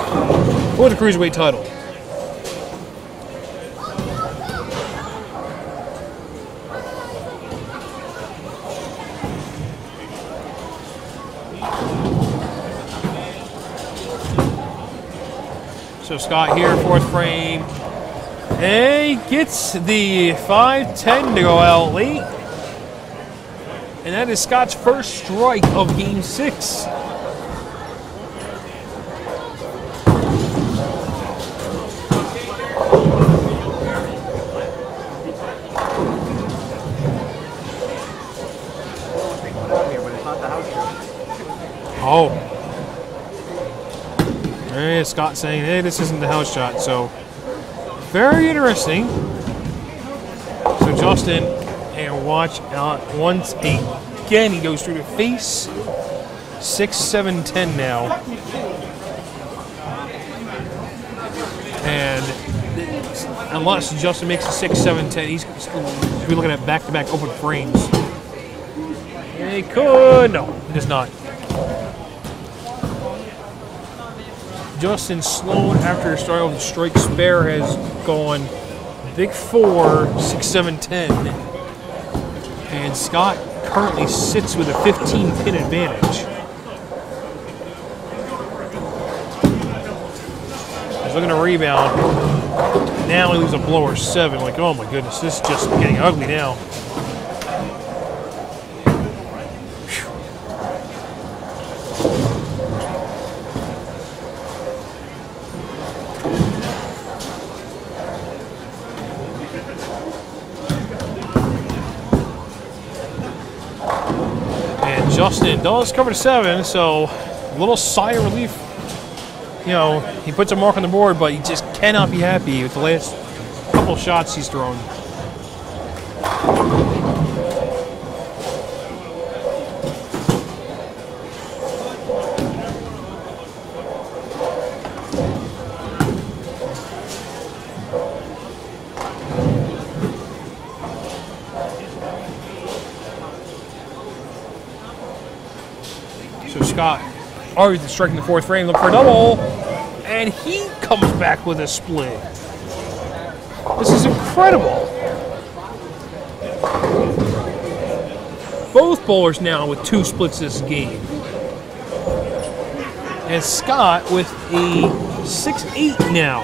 for the cruiserweight title. So Scott here, 4th frame. And he gets the 5-10 to go out late. And that is Scott's first strike of game 6. Oh. And Scott saying, hey, this isn't the house shot. So, very interesting. So, Justin, and watch out once again. He goes through the face. 6, 7, 10 now. And unless Justin makes a 6, 7, 10, he's going to be looking at back-to-back open frames. He could. No, he does not. Justin Sloan, after starting off the strike spare, has gone big 4, 6, 7, 10. And Scott currently sits with a 15-pin advantage. He's looking to rebound. Now he leaves a blower 7. Like, oh my goodness, this is just getting ugly now. Justin does cover the 7, so a little sigh of relief. You know, he puts a mark on the board, but he just cannot be happy with the last couple of shots he's thrown. So Scott already striking the 4th frame, look for a double, and he comes back with a split. This is incredible. Both bowlers now with 2 splits this game. And Scott with a 6-8 now.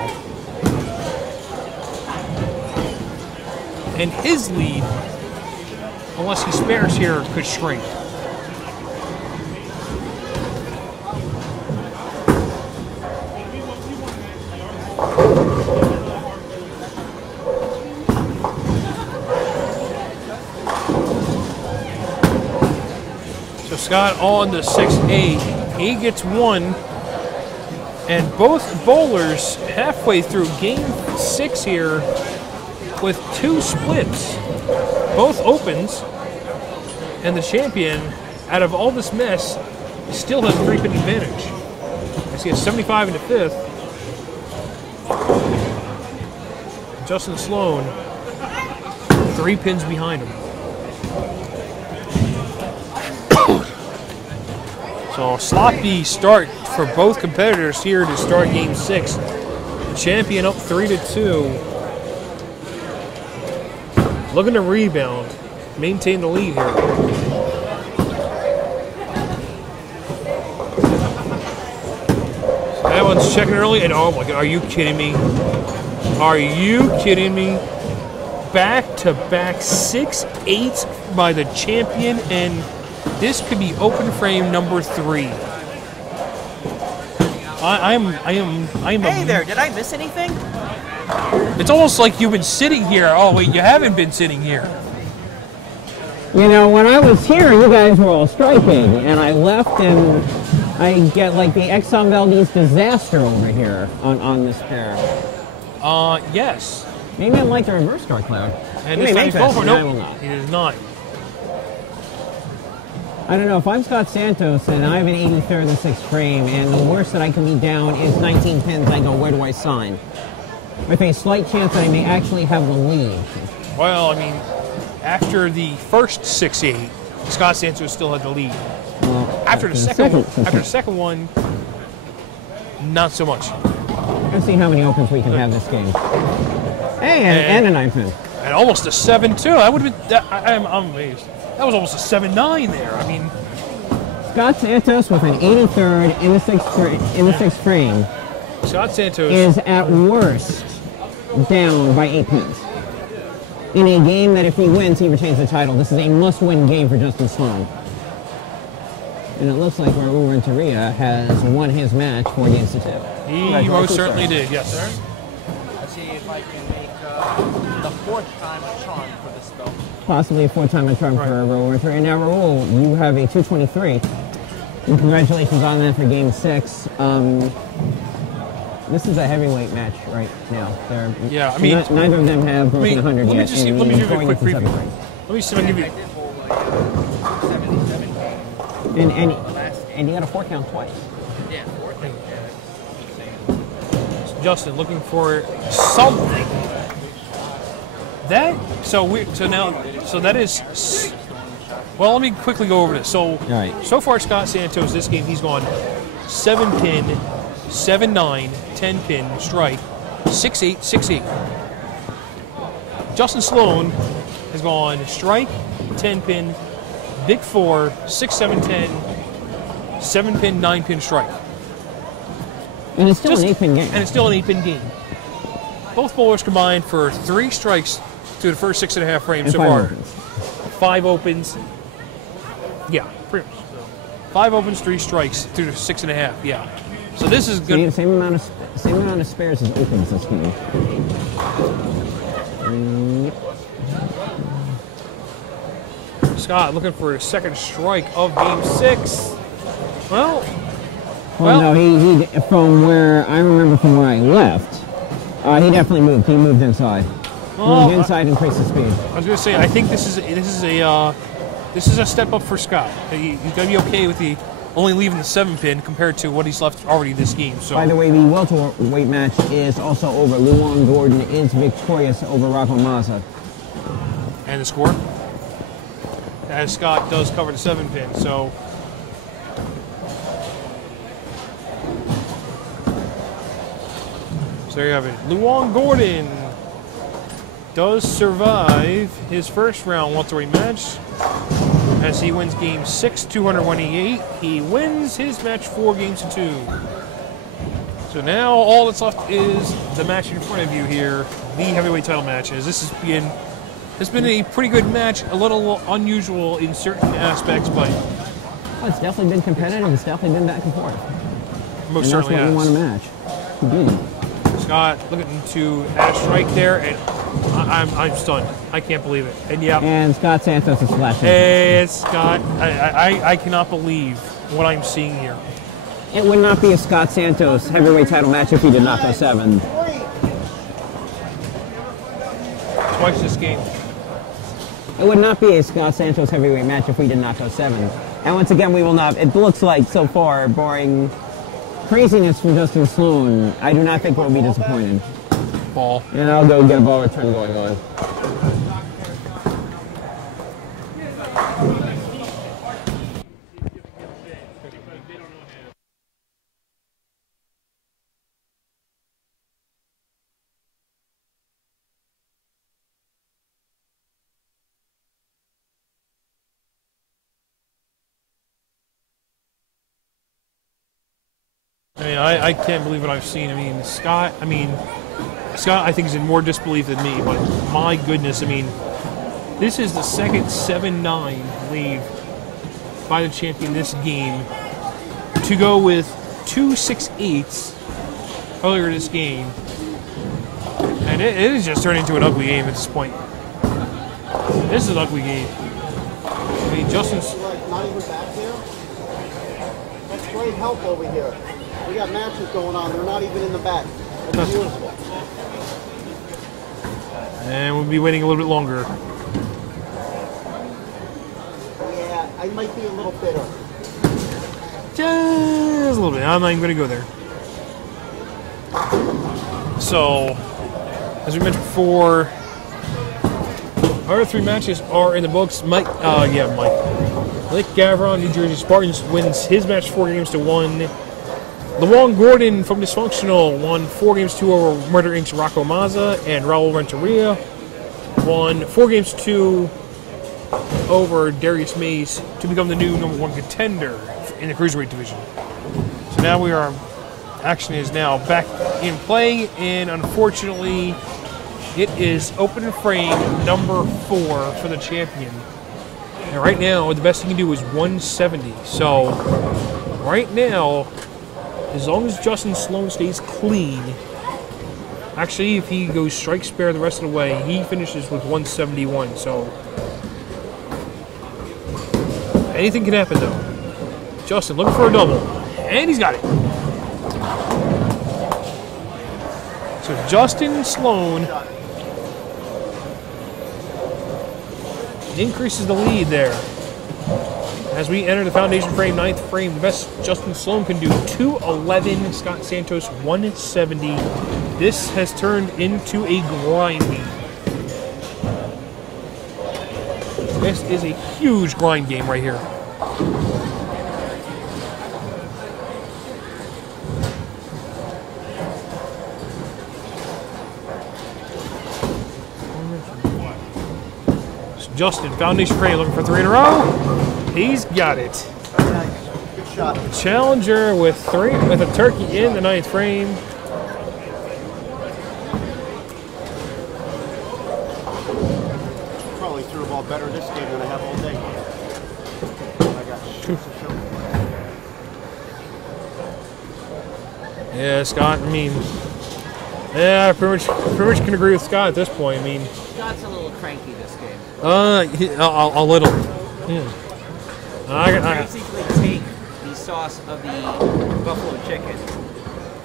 And his lead, unless he spares here, could shrink. Scott on the 6-8. He gets 1. And both bowlers halfway through game 6 here with 2 splits. Both opens. And the champion, out of all this mess, still has 3-pin advantage. As he has 75 in the 5th. Justin Sloan, 3 pins behind him. So sloppy start for both competitors here to start game 6. The champion up 3-2. Looking to rebound, maintain the lead here. So that one's checking early, and oh my God, are you kidding me? Are you kidding me? Back-to-back 6-8s by the champion, and this could be open frame number 3. I am. Hey there, did I miss anything? It's almost like you've been sitting here. Oh wait, you haven't been sitting here. You know, when I was here, you guys were all striking, and I left, and I get like the Exxon Valdez disaster over here on this pair. Yes. Maybe I like the reverse star cloud. And he this may time make he's that. no, I will not. he does not. I don't know, if I'm Scott Santos and I have an 83rd and 6th frame, and the worst that I can be down is 19 pins, I go, where do I sign? With a slight chance that I may actually have the lead. Well, I mean, after the first 6-8, Scott Santos still had the lead. Well, After the second one, not so much. Let's see how many opens we can have this game. Hey, and a 9 pin. And almost a 7-2. That would have been. I'm amazed. That was almost a 7-9 there. I mean, Scott Santos with an 83rd in the 6th frame. Scott Santos is at worst down by 8 pins. In a game that if he wins, he retains the title. This is a must-win game for Justin Sloan. And it looks like Raul Renteria has won his match 4 games to 2. He most certainly did, yes, sir. Let's see if I can make the 4th time a charm for this spell. Possibly a 4th-time a charm for Raul Renteria. Now, Raul, you have a 223. And congratulations on that for Game 6. This is a heavyweight match right now. Yeah, I mean, neither of them have broken 100 yet. Let me give you a quick preview. Let me see if I can give you. And you got a 4 count twice. Yeah, 4 things. Justin looking for something. So that is. Well, let me quickly go over this. So far, Scott Santos this game he's gone 7 pin, 7-9, 10 pin strike, 6-8, 6-8. Justin Sloan has gone strike, 10 pin, big 4, 6-7, 10, 7 pin, 9 pin strike. And it's still an 8 pin game. And it's still an 8 pin game. Both bowlers combined for 3 strikes through the first 6.5 frames so far. 5 opens. Yeah, pretty much. So 5 opens, 3 strikes through the 6.5. Yeah. So this is good. Same amount of spares as opens this game. Scott looking for his second strike of Game 6. Well, No, he from where I remember from where I left, he definitely moved. He moved inside. Moved inside, increased the speed. I was going to say, I think this is a step up for Scott. He's going to be okay with the only leaving the 7-pin compared to what he's left already this game. So. By the way, the welterweight match is also over. Luan Gordon is victorious over Rocco Mazza. And the score? As Scott does cover the 7-pin, so. So there you have it. Luan Gordon does survive his first round welterweight match as he wins Game 6, 200-188. He wins his match 4 games to 2. So now all that's left is the match in front of you here, the heavyweight title match. As this has been a pretty good match, a little unusual in certain aspects, but it's definitely been competitive. It's definitely been back and forth. Most certainly that's what we want a match. Indeed. Scott looking to add a strike there, and I'm stunned. I can't believe it. And yeah. And Scott Santos is flashing. Hey, Scott. I cannot believe what I'm seeing here. It would not be a Scott Santos heavyweight title match if he did not go 7. Twice this game. It would not be a Scott Santos heavyweight match if we did not go 7. And once again, we will not. It looks like so far, barring craziness from Justin Sloan, I do not think we'll be disappointed. Ball. And I'll go get a ball return going on. I can't believe what I've seen. Scott, I think is in more disbelief than me, but my goodness, this is the second 7-9 lead by the champion this game. To go with 2 6-8s earlier this game, and it is just turning into an ugly game at this point. This is an ugly game. Justin's not even back here. That's great help over here. We got matches going on. They're not even in the back. That's beautiful. And we'll be waiting a little bit longer. Yeah, I might be a little bitter. Just a little bit. I'm not even going to go there. So, as we mentioned before, our 3 matches are in the books. Mike Gavron, New Jersey Spartans, wins his match 4 games to 1. Luan Gordon from Dysfunctional won 4 games to 2 over Murder Inc.'s Rocco Mazza, and Raul Renteria won 4 games to 2 over Darius Mays to become the new #1 contender in the Cruiserweight division. So now action is now back in play, and unfortunately, it is open frame number 4 for the champion. And right now, the best he can do is 170. So, right now, as long as Justin Sloan stays clean, actually, if he goes strike spare the rest of the way, he finishes with 171. So, anything can happen, though. Justin looking for a double, and he's got it. So, Justin Sloan increases the lead there. As we enter the foundation frame, 9th frame, the best Justin Sloan can do 211, Scott Santos 170. This has turned into a grind game. This is a huge grind game right here. So Justin, foundation frame, looking for 3 in a row. He's got it. Nice. Good shot. Challenger with a turkey in the 9th frame. Probably threw a ball better this game than I have all day. I got shoots to show. Yeah, Scott. I pretty much can agree with Scott at this point. Scott's a little cranky this game. A little. Basically take the sauce of the buffalo chicken,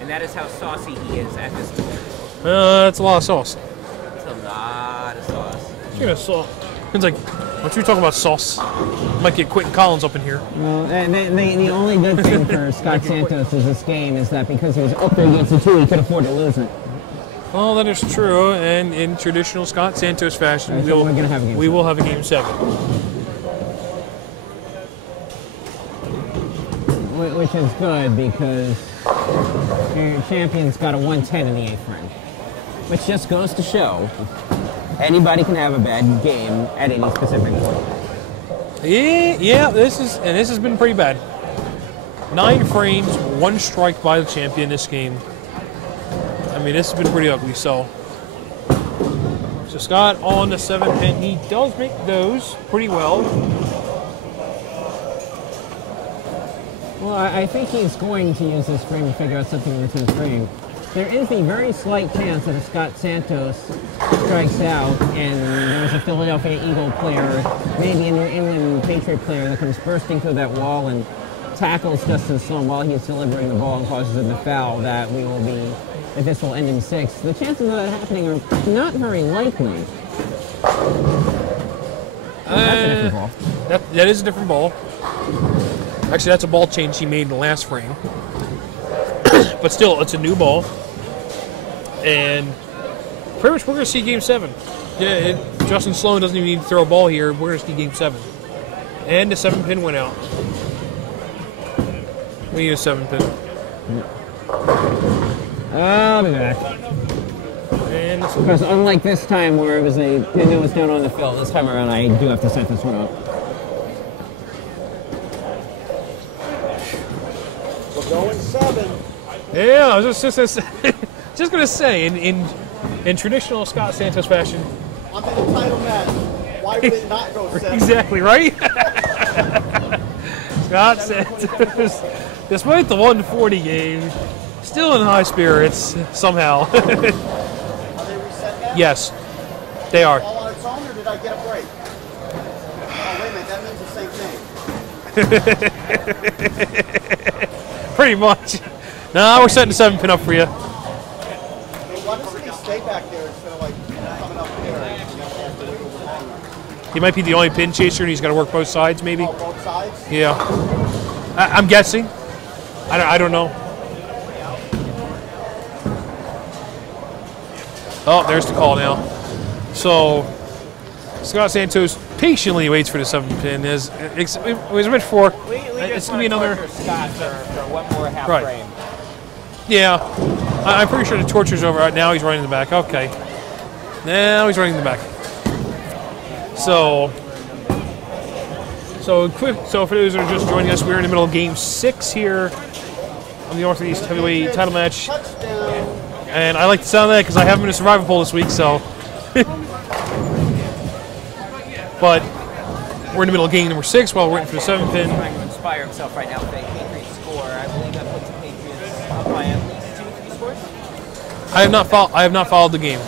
and that is how saucy he is at this point. That's a lot of sauce. It's a lot of sauce. Speaking of sauce, it's like, once we talk about sauce, might get Quentin Collins up in here. Well, the only good thing for Scott Santos is this game is that because he was up there against the 2, he could afford to lose it. Well, that is true, and in traditional Scott Santos fashion, we will have a game 7. Which is good because your champion's got a 110 in the 8th frame. Which just goes to show anybody can have a bad game at any specific point. Yeah, this has been pretty bad. 9 frames, 1 strike by the champion this game. I mean, this has been pretty ugly. So Scott on the 7 pin, he does make those pretty well. Well, I think he's going to use this frame to figure out something in the 10th frame. There is a very slight chance that if Scott Santos strikes out and there's a Philadelphia Eagle player, maybe a New England Patriot player that comes bursting through that wall and tackles Justin Sloan while he's delivering the ball and causes him to foul, that this will end in 6. The chances of that happening are not very likely. That's a different ball. That is a different ball. Actually, that's a ball change he made in the last frame. But still, it's a new ball. And pretty much we're going to see game 7. Yeah, Justin Sloan doesn't even need to throw a ball here. We're going to see game 7. And the 7 pin went out. We need a 7 pin. I'll be back. And because unlike this time where it was a pin that was down on the field, this time around I do have to set this one up. We're going 7. Yeah, I was just going to say, in traditional Scott Santos fashion. I'm in the title match. Why would it not go 7? Exactly, right? Scott Santos, despite the 140 game, still in high spirits somehow. Are they reset now? Yes, they are. All on its own, or did I get a break? Oh, wait a minute, that means the same thing. Pretty much. No, we're setting the 7 pin up for you. Hey, why doesn't he stay back there instead of like coming up here? He might be the only pin chaser, and he's got to work both sides, maybe. Oh, both sides? Yeah. I'm guessing. I don't know. Oh, there's the call now. So Scott Santos patiently waits for the 7 pin. It was meant for. It's going to be another. Scott for one more half frame. Yeah, I'm pretty sure the torture's over. Right now he's running the back. Okay. Now he's running the back. So for those that are just joining us, we're in the middle of game 6 here on the Northeast Heavyweight title match. And I like the sound of that because I have him in a survival pool this week, so. But we're in the middle of game number 6 while we're waiting for the 7 pin. Trying to inspire himself right now with a Patriots score. I believe that puts the Patriots up by at least 2-3 scores. I have not followed the game.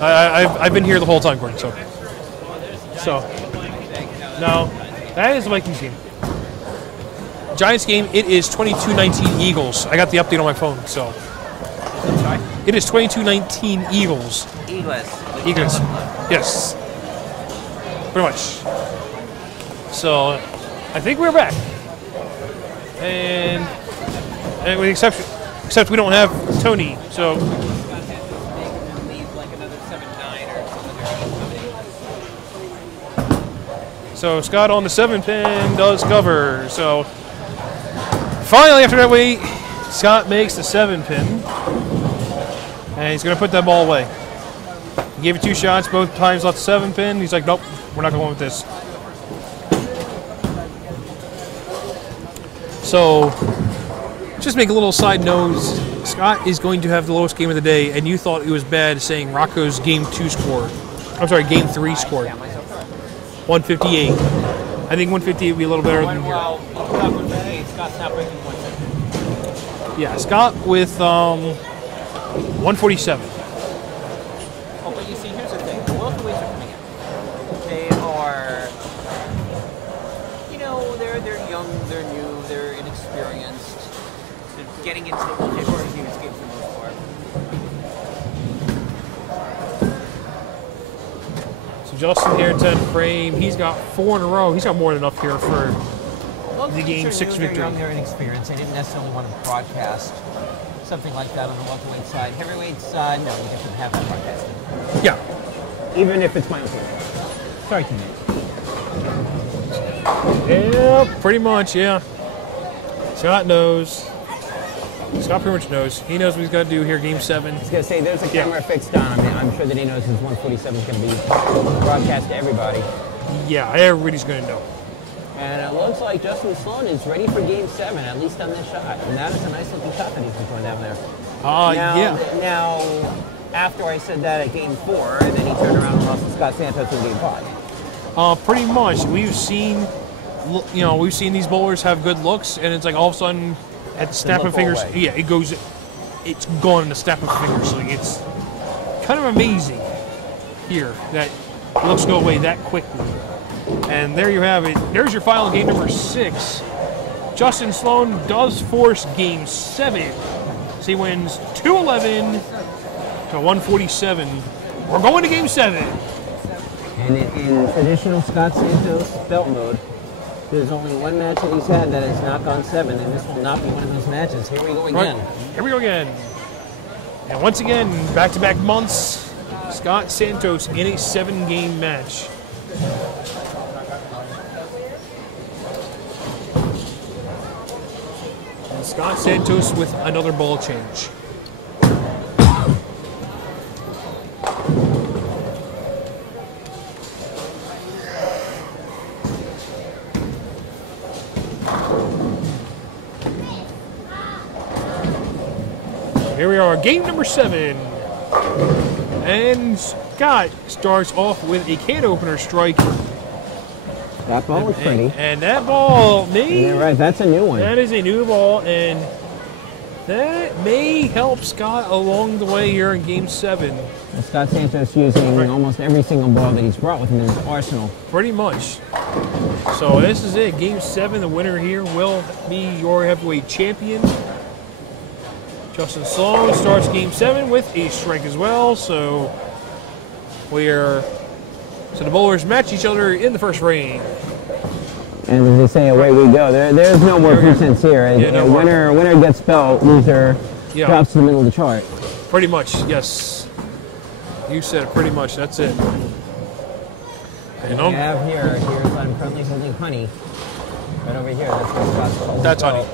I've been here the whole time, Gordon. So no, that is the Vikings game. Giants game. It is 22-19 Eagles. I got the update on my phone. So. I'm sorry? It is 22-19 Eagles. Eagles. Yes. Pretty much. So, I think we're back. And with except we don't have Tony, so. So Scott on the 7 pin does cover. So finally, after that wait, Scott makes the 7 pin. And he's going to put that ball away. He gave it 2 shots, both times left the 7 pin. He's like, nope, we're not going with this. So, just make a little side note. Scott is going to have the lowest game of the day, and you thought it was bad saying Rocco's game 2 score. I'm sorry, game 3 score. 158. I think 158 would be a little better than here. Scott's not breaking 150. Yeah, Scott with 147. Oh, but you see, here's the thing. The welterweights are coming in. They are So Justin here, 10 frame. He's got 4 in a row. He's got more than enough here for the game 6 victory. They're young, they're inexperienced. They didn't necessarily want to broadcast something like that on the welterweight side. Heavyweight side, no, we just didn't have that broadcasted. Yeah. Even if it's my opinion. Sorry, teammate. Yeah, pretty much, yeah. Scott knows. Scott pretty much knows. He knows what he's got to do here, game 7. I was going to say, there's a camera fixed on. I mean, I'm sure that he knows his 147 is going to be broadcast to everybody. Yeah, everybody's going to know. And it looks like Justin Sloan is ready for game 7, at least on this shot. And that is a nice looking shot that he's been throwing down there. Yeah. Now, after I said that at game 4, and then he turned around and lost to Scott Santos in game 5. Pretty much. We've seen these bowlers have good looks, and it's like all of a sudden, at the snap of fingers, yeah, it's gone in the snap of fingers. Like, it's kind of amazing here that looks go away that quickly. And there you have it. There's your final game number 6. Justin Sloan does force game 7. So he wins 211 to 147. We're going to game 7. And in traditional Scott Santos belt mode, there's only one match that he's had that has not gone 7, and this will not be one of those matches. Here we go again. Right. Here we go again. And once again, back-to-back months, Scott Santos in a 7-game match. And Scott Santos with another ball change. Here we are, game number 7. And Scott starts off with a can opener strike. That ball was pretty. And that ball, yeah, right, that's a new one. That is a new ball, and that may help Scott along the way here in game 7. And Scott Santos using almost every single ball that he's brought with him in his arsenal. Pretty much. So this is it, game 7. The winner here will be your heavyweight champion. Justin Sloan starts game 7 with a strike as well, so the bowlers match each other in the first frame. And as they say, away we go. There's no more pretense here. Winner gets belt, loser drops to the middle of the chart. Pretty much, yes. You said it pretty much, that's it. And we have here's what I'm currently holding honey. Right over here, that's what Scott's called. That's honey.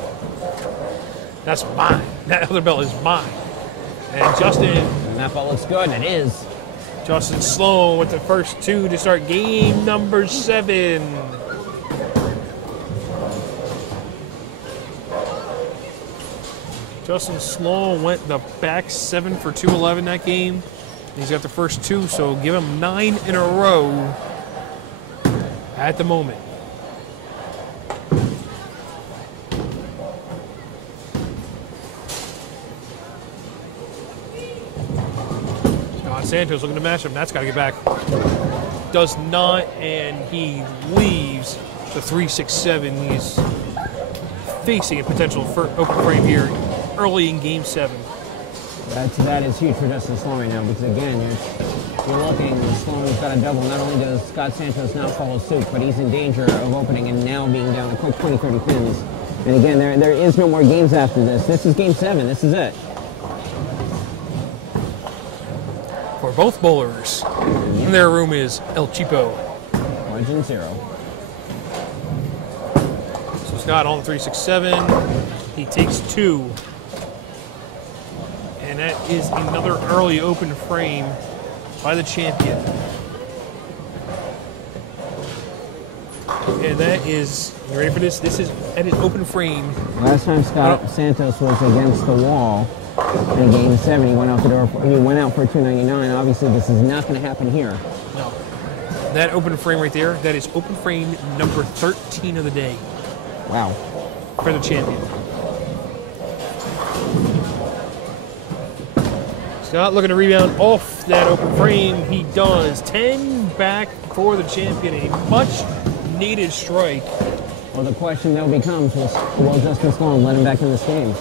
That's mine. That other belt is mine. And Justin. And that ball looks good, and it is. Justin Sloan with the first 2 to start game number 7. Justin Sloan went the back 7 for 211 that game. He's got the first 2, so give him 9 in a row at the moment. Santos looking to match him. That's got to get back. Does not, and he leaves the 3-6-7. He's facing a potential for open frame here early in game 7. That is huge for Justin Sloan right now because, again, you're looking, Sloan's got a double. Not only does Scott Santos not follow suit, but he's in danger of opening and now being down a quick 20-30 pins. And again, there is no more games after this. This is game 7. This is it. For both bowlers. In their room is El Cheapo. Margin 0. So Scott on the 3-6-7. He takes 2. And that is another early open frame by the champion. And that is, you ready for this? This is at his open frame. Last time Scott Santos was against the wall in game 7, he went out the door. He went out for 299. Obviously, this is not going to happen here. No. That open frame right there, that is open frame number 13 of the day. Wow. For the champion. Scott looking to rebound off that open frame. He does. 10 back for the champion. A much needed strike. Well, the question now becomes, will Justin Sloan let him back in this game?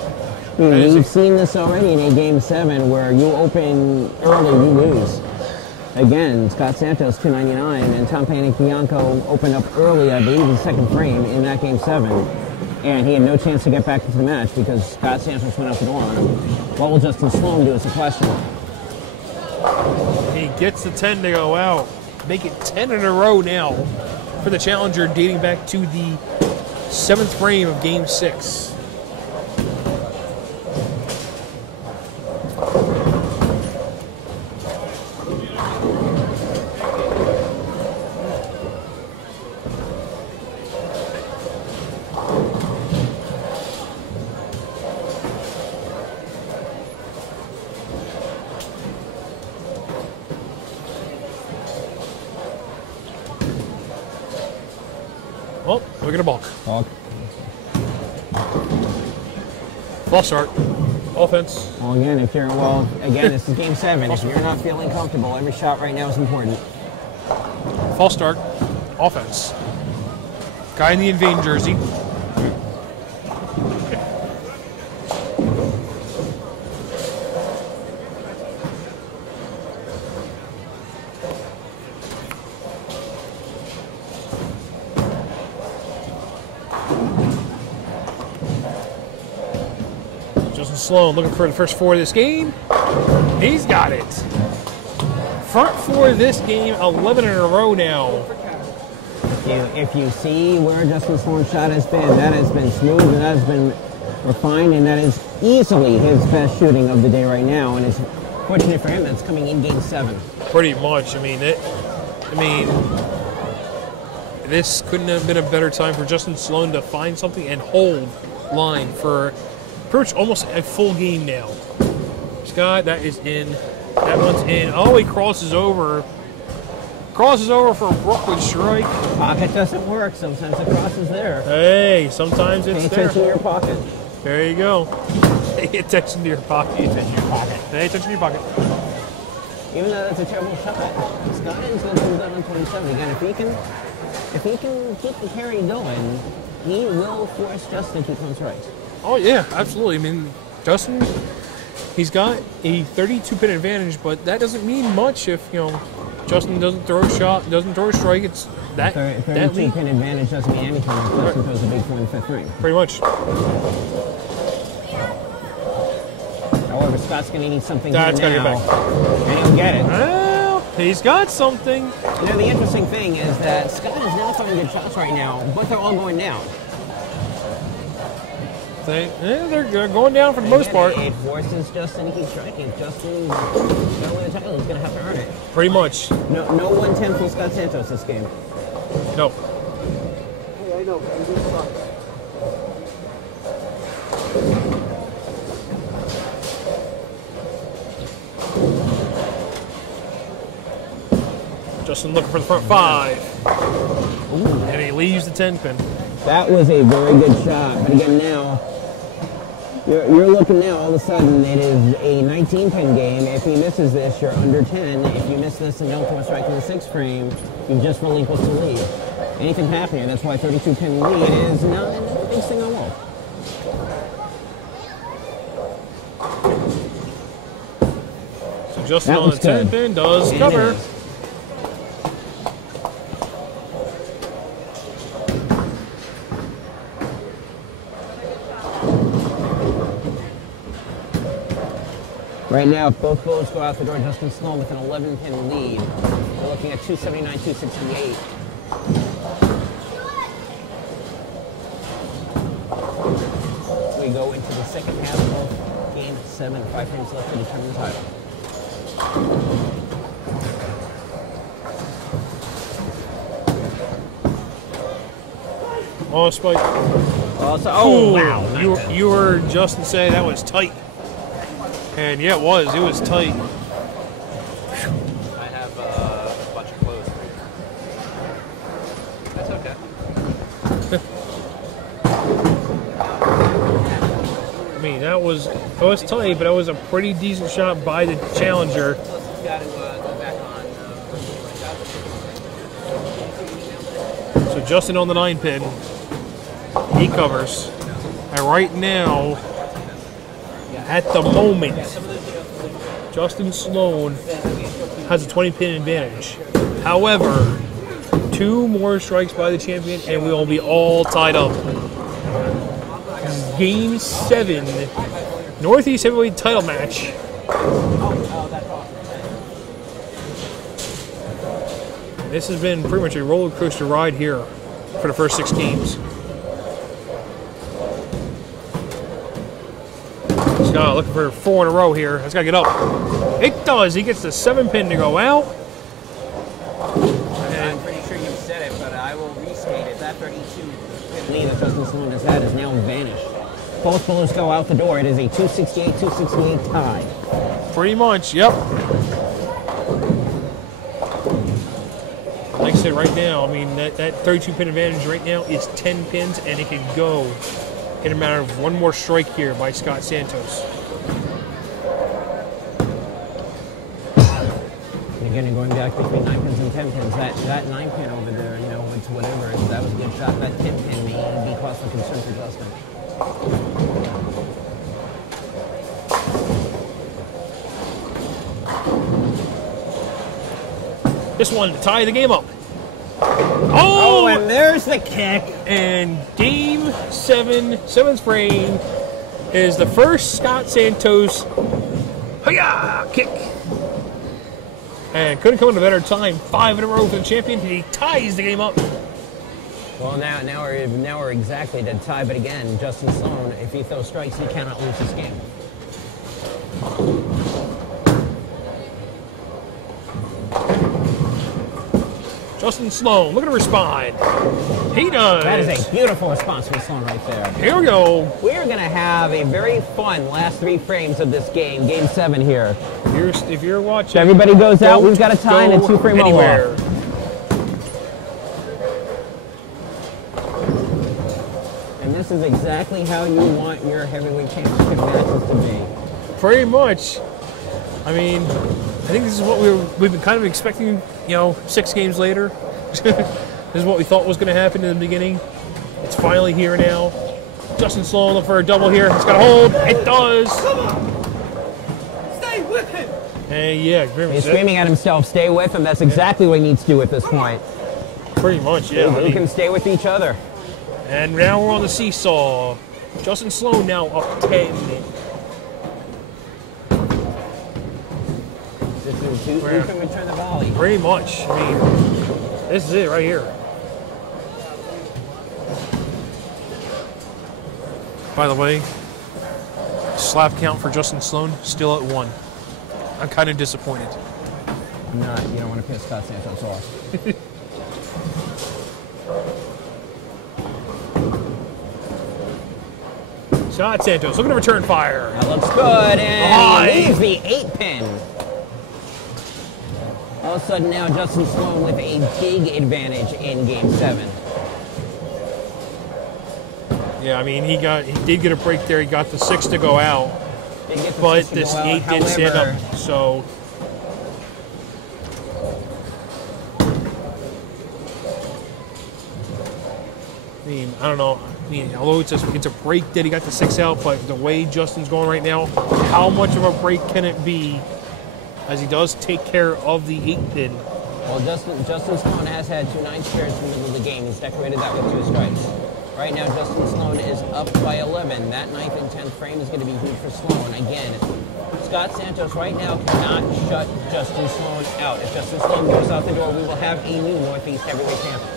We've seen this already in a Game 7 where you open early, you lose. Again, Scott Santos, 299, and Tom Panic-Bianco opened up early, I believe, in the second frame in that Game 7. And he had no chance to get back into the match because Scott Santos went out the door on him. What will Justin Sloan do is the question. He gets the 10 to go out. Make it 10 in a row now for the challenger, dating back to the 7th frame of Game 6. Well, we're gonna balk. Balk. False start. Offense. Well, again, this is Game 7. If you're not feeling comfortable, every shot right now is important. False start. Offense. Guy in the invade jersey. Justin Sloan looking for the first 4 of this game. He's got it. Front 4 of this game, 11 in a row now. If you see where Justin Sloan's shot has been, that has been smooth and that has been refined, and that is easily his best shooting of the day right now. And it's fortunate for him that it's coming in Game 7. Pretty much. I mean, this couldn't have been a better time for Justin Sloan to find something and hold line for pretty much almost a full game now. Scott, that is in. That one's in. Oh, he crosses over. Crosses over for a Brooklyn strike. Pocket doesn't work. Sometimes the cross is there. Hey, sometimes it's Pay there. attention to your pocket. There you go. Pay attention to your pocket. Pay attention to your pocket. Pay attention to your pocket. Even though that's a terrible shot, Scott is going to do that on 27. Again, if he can keep the carry going, he will force Justin to come strikes. Oh yeah, absolutely. I mean, Justin, he's got a 32-pin advantage, but that doesn't mean much if Justin doesn't throw a shot, doesn't throw a strike. It's that 32-pin advantage doesn't mean anything if Justin throws a big 4 in the 5th ring. Pretty much. However, Scott's going to need something That's here gotta now, get back. and he'll get it. Well, he's got something. The interesting thing is that Scott is not throwing good shots right now, but they're all going down. They're going down for the most part. It forces Justin to keep striking. If Justin doesn't win the title, he's going to have to earn it. Pretty much. No 1/10 for Scott Santos this game. No. Hey, I know. I'm just sorry. Justin looking for the front 5. Ooh. And he leaves the 10-pin. That was a very good shot, but again now, you're looking now, all of a sudden, it is a 19-pin game. If he misses this, you're under 10. If you miss this and don't throw a strike in the 6th frame, you've just relinquished the lead. Anything can happen here. That's why 32-pin lead is not the big thing on wall. So Justin on the 10-pin does cover. Right now, if both goals go out the door, Justin Sloan with an 11-pin lead. We're looking at 279, 268. We go into the second half of Game 7. 5 frames left to determine the title. Oh, spike. Oh, wow. You heard Justin say that was tight. And yeah, it was. It was tight. I have a bunch of clothes. That's okay. I mean, it was tight, but it was a pretty decent shot by the challenger. Got to go back on. So Justin on the 9-pin. He covers. And right now, At the moment, Justin Sloan has a 20-pin advantage. However, 2 more strikes by the champion, and we will be all tied up. Game 7, Northeast Heavyweight title match. This has been pretty much a roller coaster ride here for the first 6 games. Scott looking for 4 in a row here. That's got to get up. It does. He gets the 7-pin to go out. I'm pretty sure you said it, but I will restate it. That 32-pin lead that Justin Sloan has had has now vanished. Both bullets go out the door. It is a 268-268 tie. Pretty much, yep. Like I said, right now, I mean, that 32-pin advantage right now is 10 pins, and it can go in a matter of 1 more strike here by Scott Santos. And again, going back between 9 pins and 10 pins, that 9-pin over there, you know, it's whatever. That was a good shot. That 10-pin may be cause for concern for Justin. This one to tie the game up. Oh, and there's the kick. And game 7, 7th frame, is the first Scott Santos kick. And couldn't come at a better time. 5 in a row for the champion. He ties the game up. Well, now we're exactly dead tie. But again, Justin Sloan, if he throws strikes, he cannot lose this game. Justin Sloan, look at him respond. He does. That is a beautiful response from Sloan right there. Here we go. We're going to have a very fun last 3 frames of this game, game 7 here. If you're watching, so everybody goes out. We've got a tie and a 2-frame anywhere. roll-off. And this is exactly how you want your heavyweight championship matches to be. Pretty much. I mean, I think this is what we've been kind of expecting, you know, 6 games later. This is what we thought was going to happen in the beginning. It's finally here now. Justin Sloan looking for a double here. It's got a hold. It does. Stay with him. And yeah, he's screaming at himself, stay with him. That's exactly what he needs to do at this point. Pretty much, yeah. We can stay with each other. And now we're on the seesaw. Justin Sloan now up 10. Who can return the volley? Pretty much. I mean, this is it right here. By the way, slap count for Justin Sloan still at 1. I'm kind of disappointed. I'm not. You don't want to piss Scott Santos off. Scott Santos looking to return fire. That looks good, and he leaves the 8-pin. All of a sudden now Justin Sloan with a big advantage in game 7. Yeah, I mean he did get a break there. He got the 6 to go out, but this 8 did stand up. So I mean, I don't know. I mean, although it's a break that he got the 6 out, but the way Justin's going right now, how much of a break can it be? As he does take care of the 8-pin. Well, Justin Sloan has had 2 9 spares in the middle of the game. He's decorated that with 2 strikes. Right now, Justin Sloan is up by 11. That 9th and 10th frame is going to be huge for Sloan. Again, Scott Santos right now cannot shut Justin Sloan out. If Justin Sloan goes out the door, we will have a new Northeast heavyweight champion.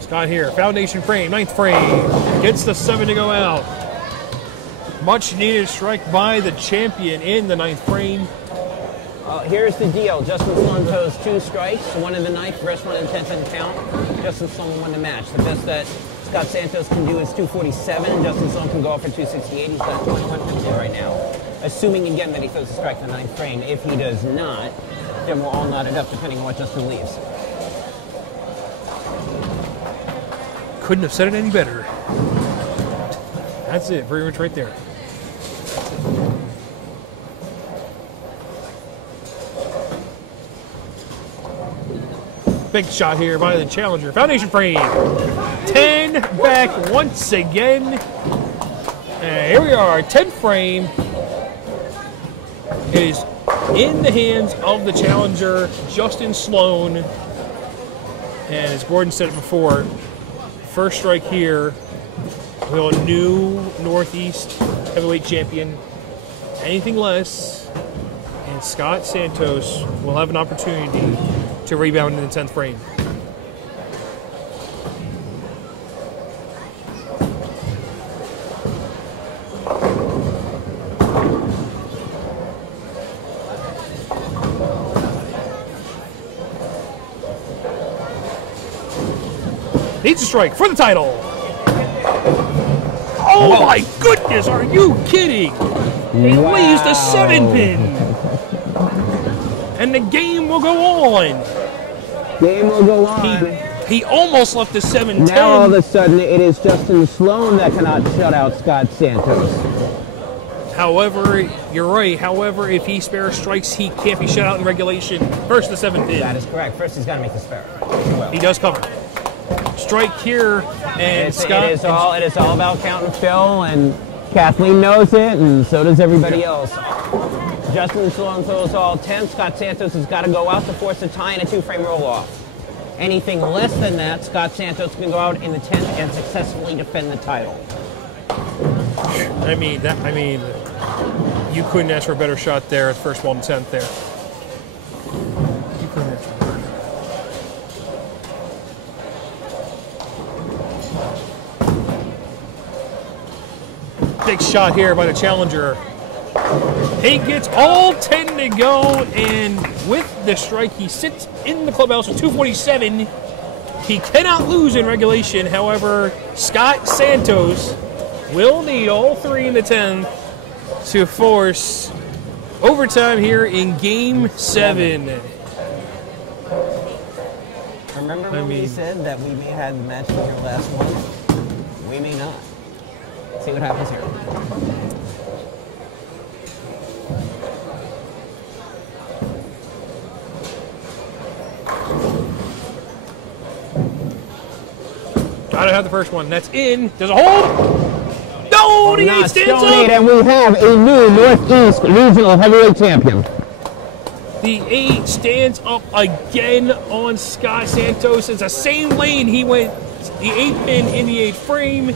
Scott here, foundation frame, 9th frame, gets the 7 to go out. Much needed strike by the champion in the 9th frame. Here's the deal. Justin Sloan throws 2 strikes, 1 in the 9th, rest 1 in the 10th and count. Justin Sloan won the match. The best that Scott Santos can do is 247. Justin Sloan can go off for 268. He's got 2150 right now. Assuming again that he throws a strike in the 9th frame. If he does not, then we're all knotted up depending on what Justin leaves. Couldn't have said it any better. That's it, pretty much right there. Big shot here by the challenger. Foundation frame. 10 back once again. And here we are, 10 frame. It is in the hands of the challenger, Justin Sloan. And as Gordon said it before, first strike here. We have a new Northeast heavyweight champion. Anything less, and Scott Santos will have an opportunity to rebound in the 10th frame. Needs a strike for the title. Oh my goodness, are you kidding? He leaves the 7-pin. And the game will go on. Game will go on. He almost left the 7-10. Now all of a sudden it is Justin Sloan that cannot shut out Scott Santos. However, you're right. However, if he spares strikes, he can't be shut out in regulation. First the 7-pin. That is correct. First he's got to make the spare. He does cover. Strike here, and Scott. It is all about count and fill, and Kathleen knows it, and so does everybody else. Justin Sloan throws all 10. Scott Santos has got to go out to force a tie and a 2-frame roll-off. Anything less than that, Scott Santos can go out in the 10th and successfully defend the title. I mean, you couldn't ask for a better shot there at first ball in the 10th there. You couldn't ask for better. Big shot here by the challenger. He gets all 10 to go, and with the strike, he sits in the clubhouse with 247. He cannot lose in regulation. However, Scott Santos will need all 3 in the 10th to force overtime here in Game 7. Remember when we said that we may have the match in your last one? We may not. See what happens here. Gotta have the first one. That's in. There's a hold. No, the 8 stands up. And we have a new Northeast Regional Heavyweight Champion. The 8 stands up again on Scott Santos. It's the same lane he went. The 8-pin in the 8th frame.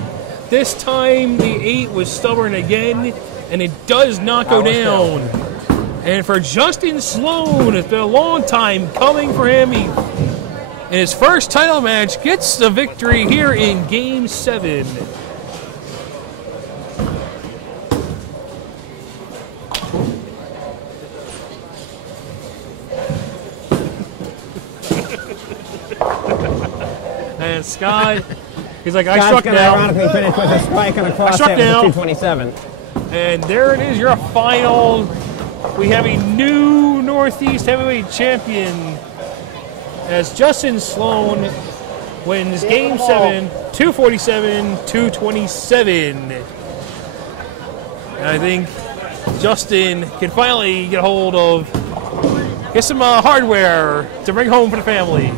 This time the 8 was stubborn again, and it does not go down. And for Justin Sloan, it's been a long time coming for him. He, in his first title match, gets the victory here in Game 7. And Scott, he's like, I struck now. Ironically finish with a strike on a crosshead with a 227. And there it is, your final. We have a new Northeast Heavyweight Champion as Justin Sloan wins Game 7, 247-227. And I think Justin can finally get a hold of, get some hardware to bring home for the family.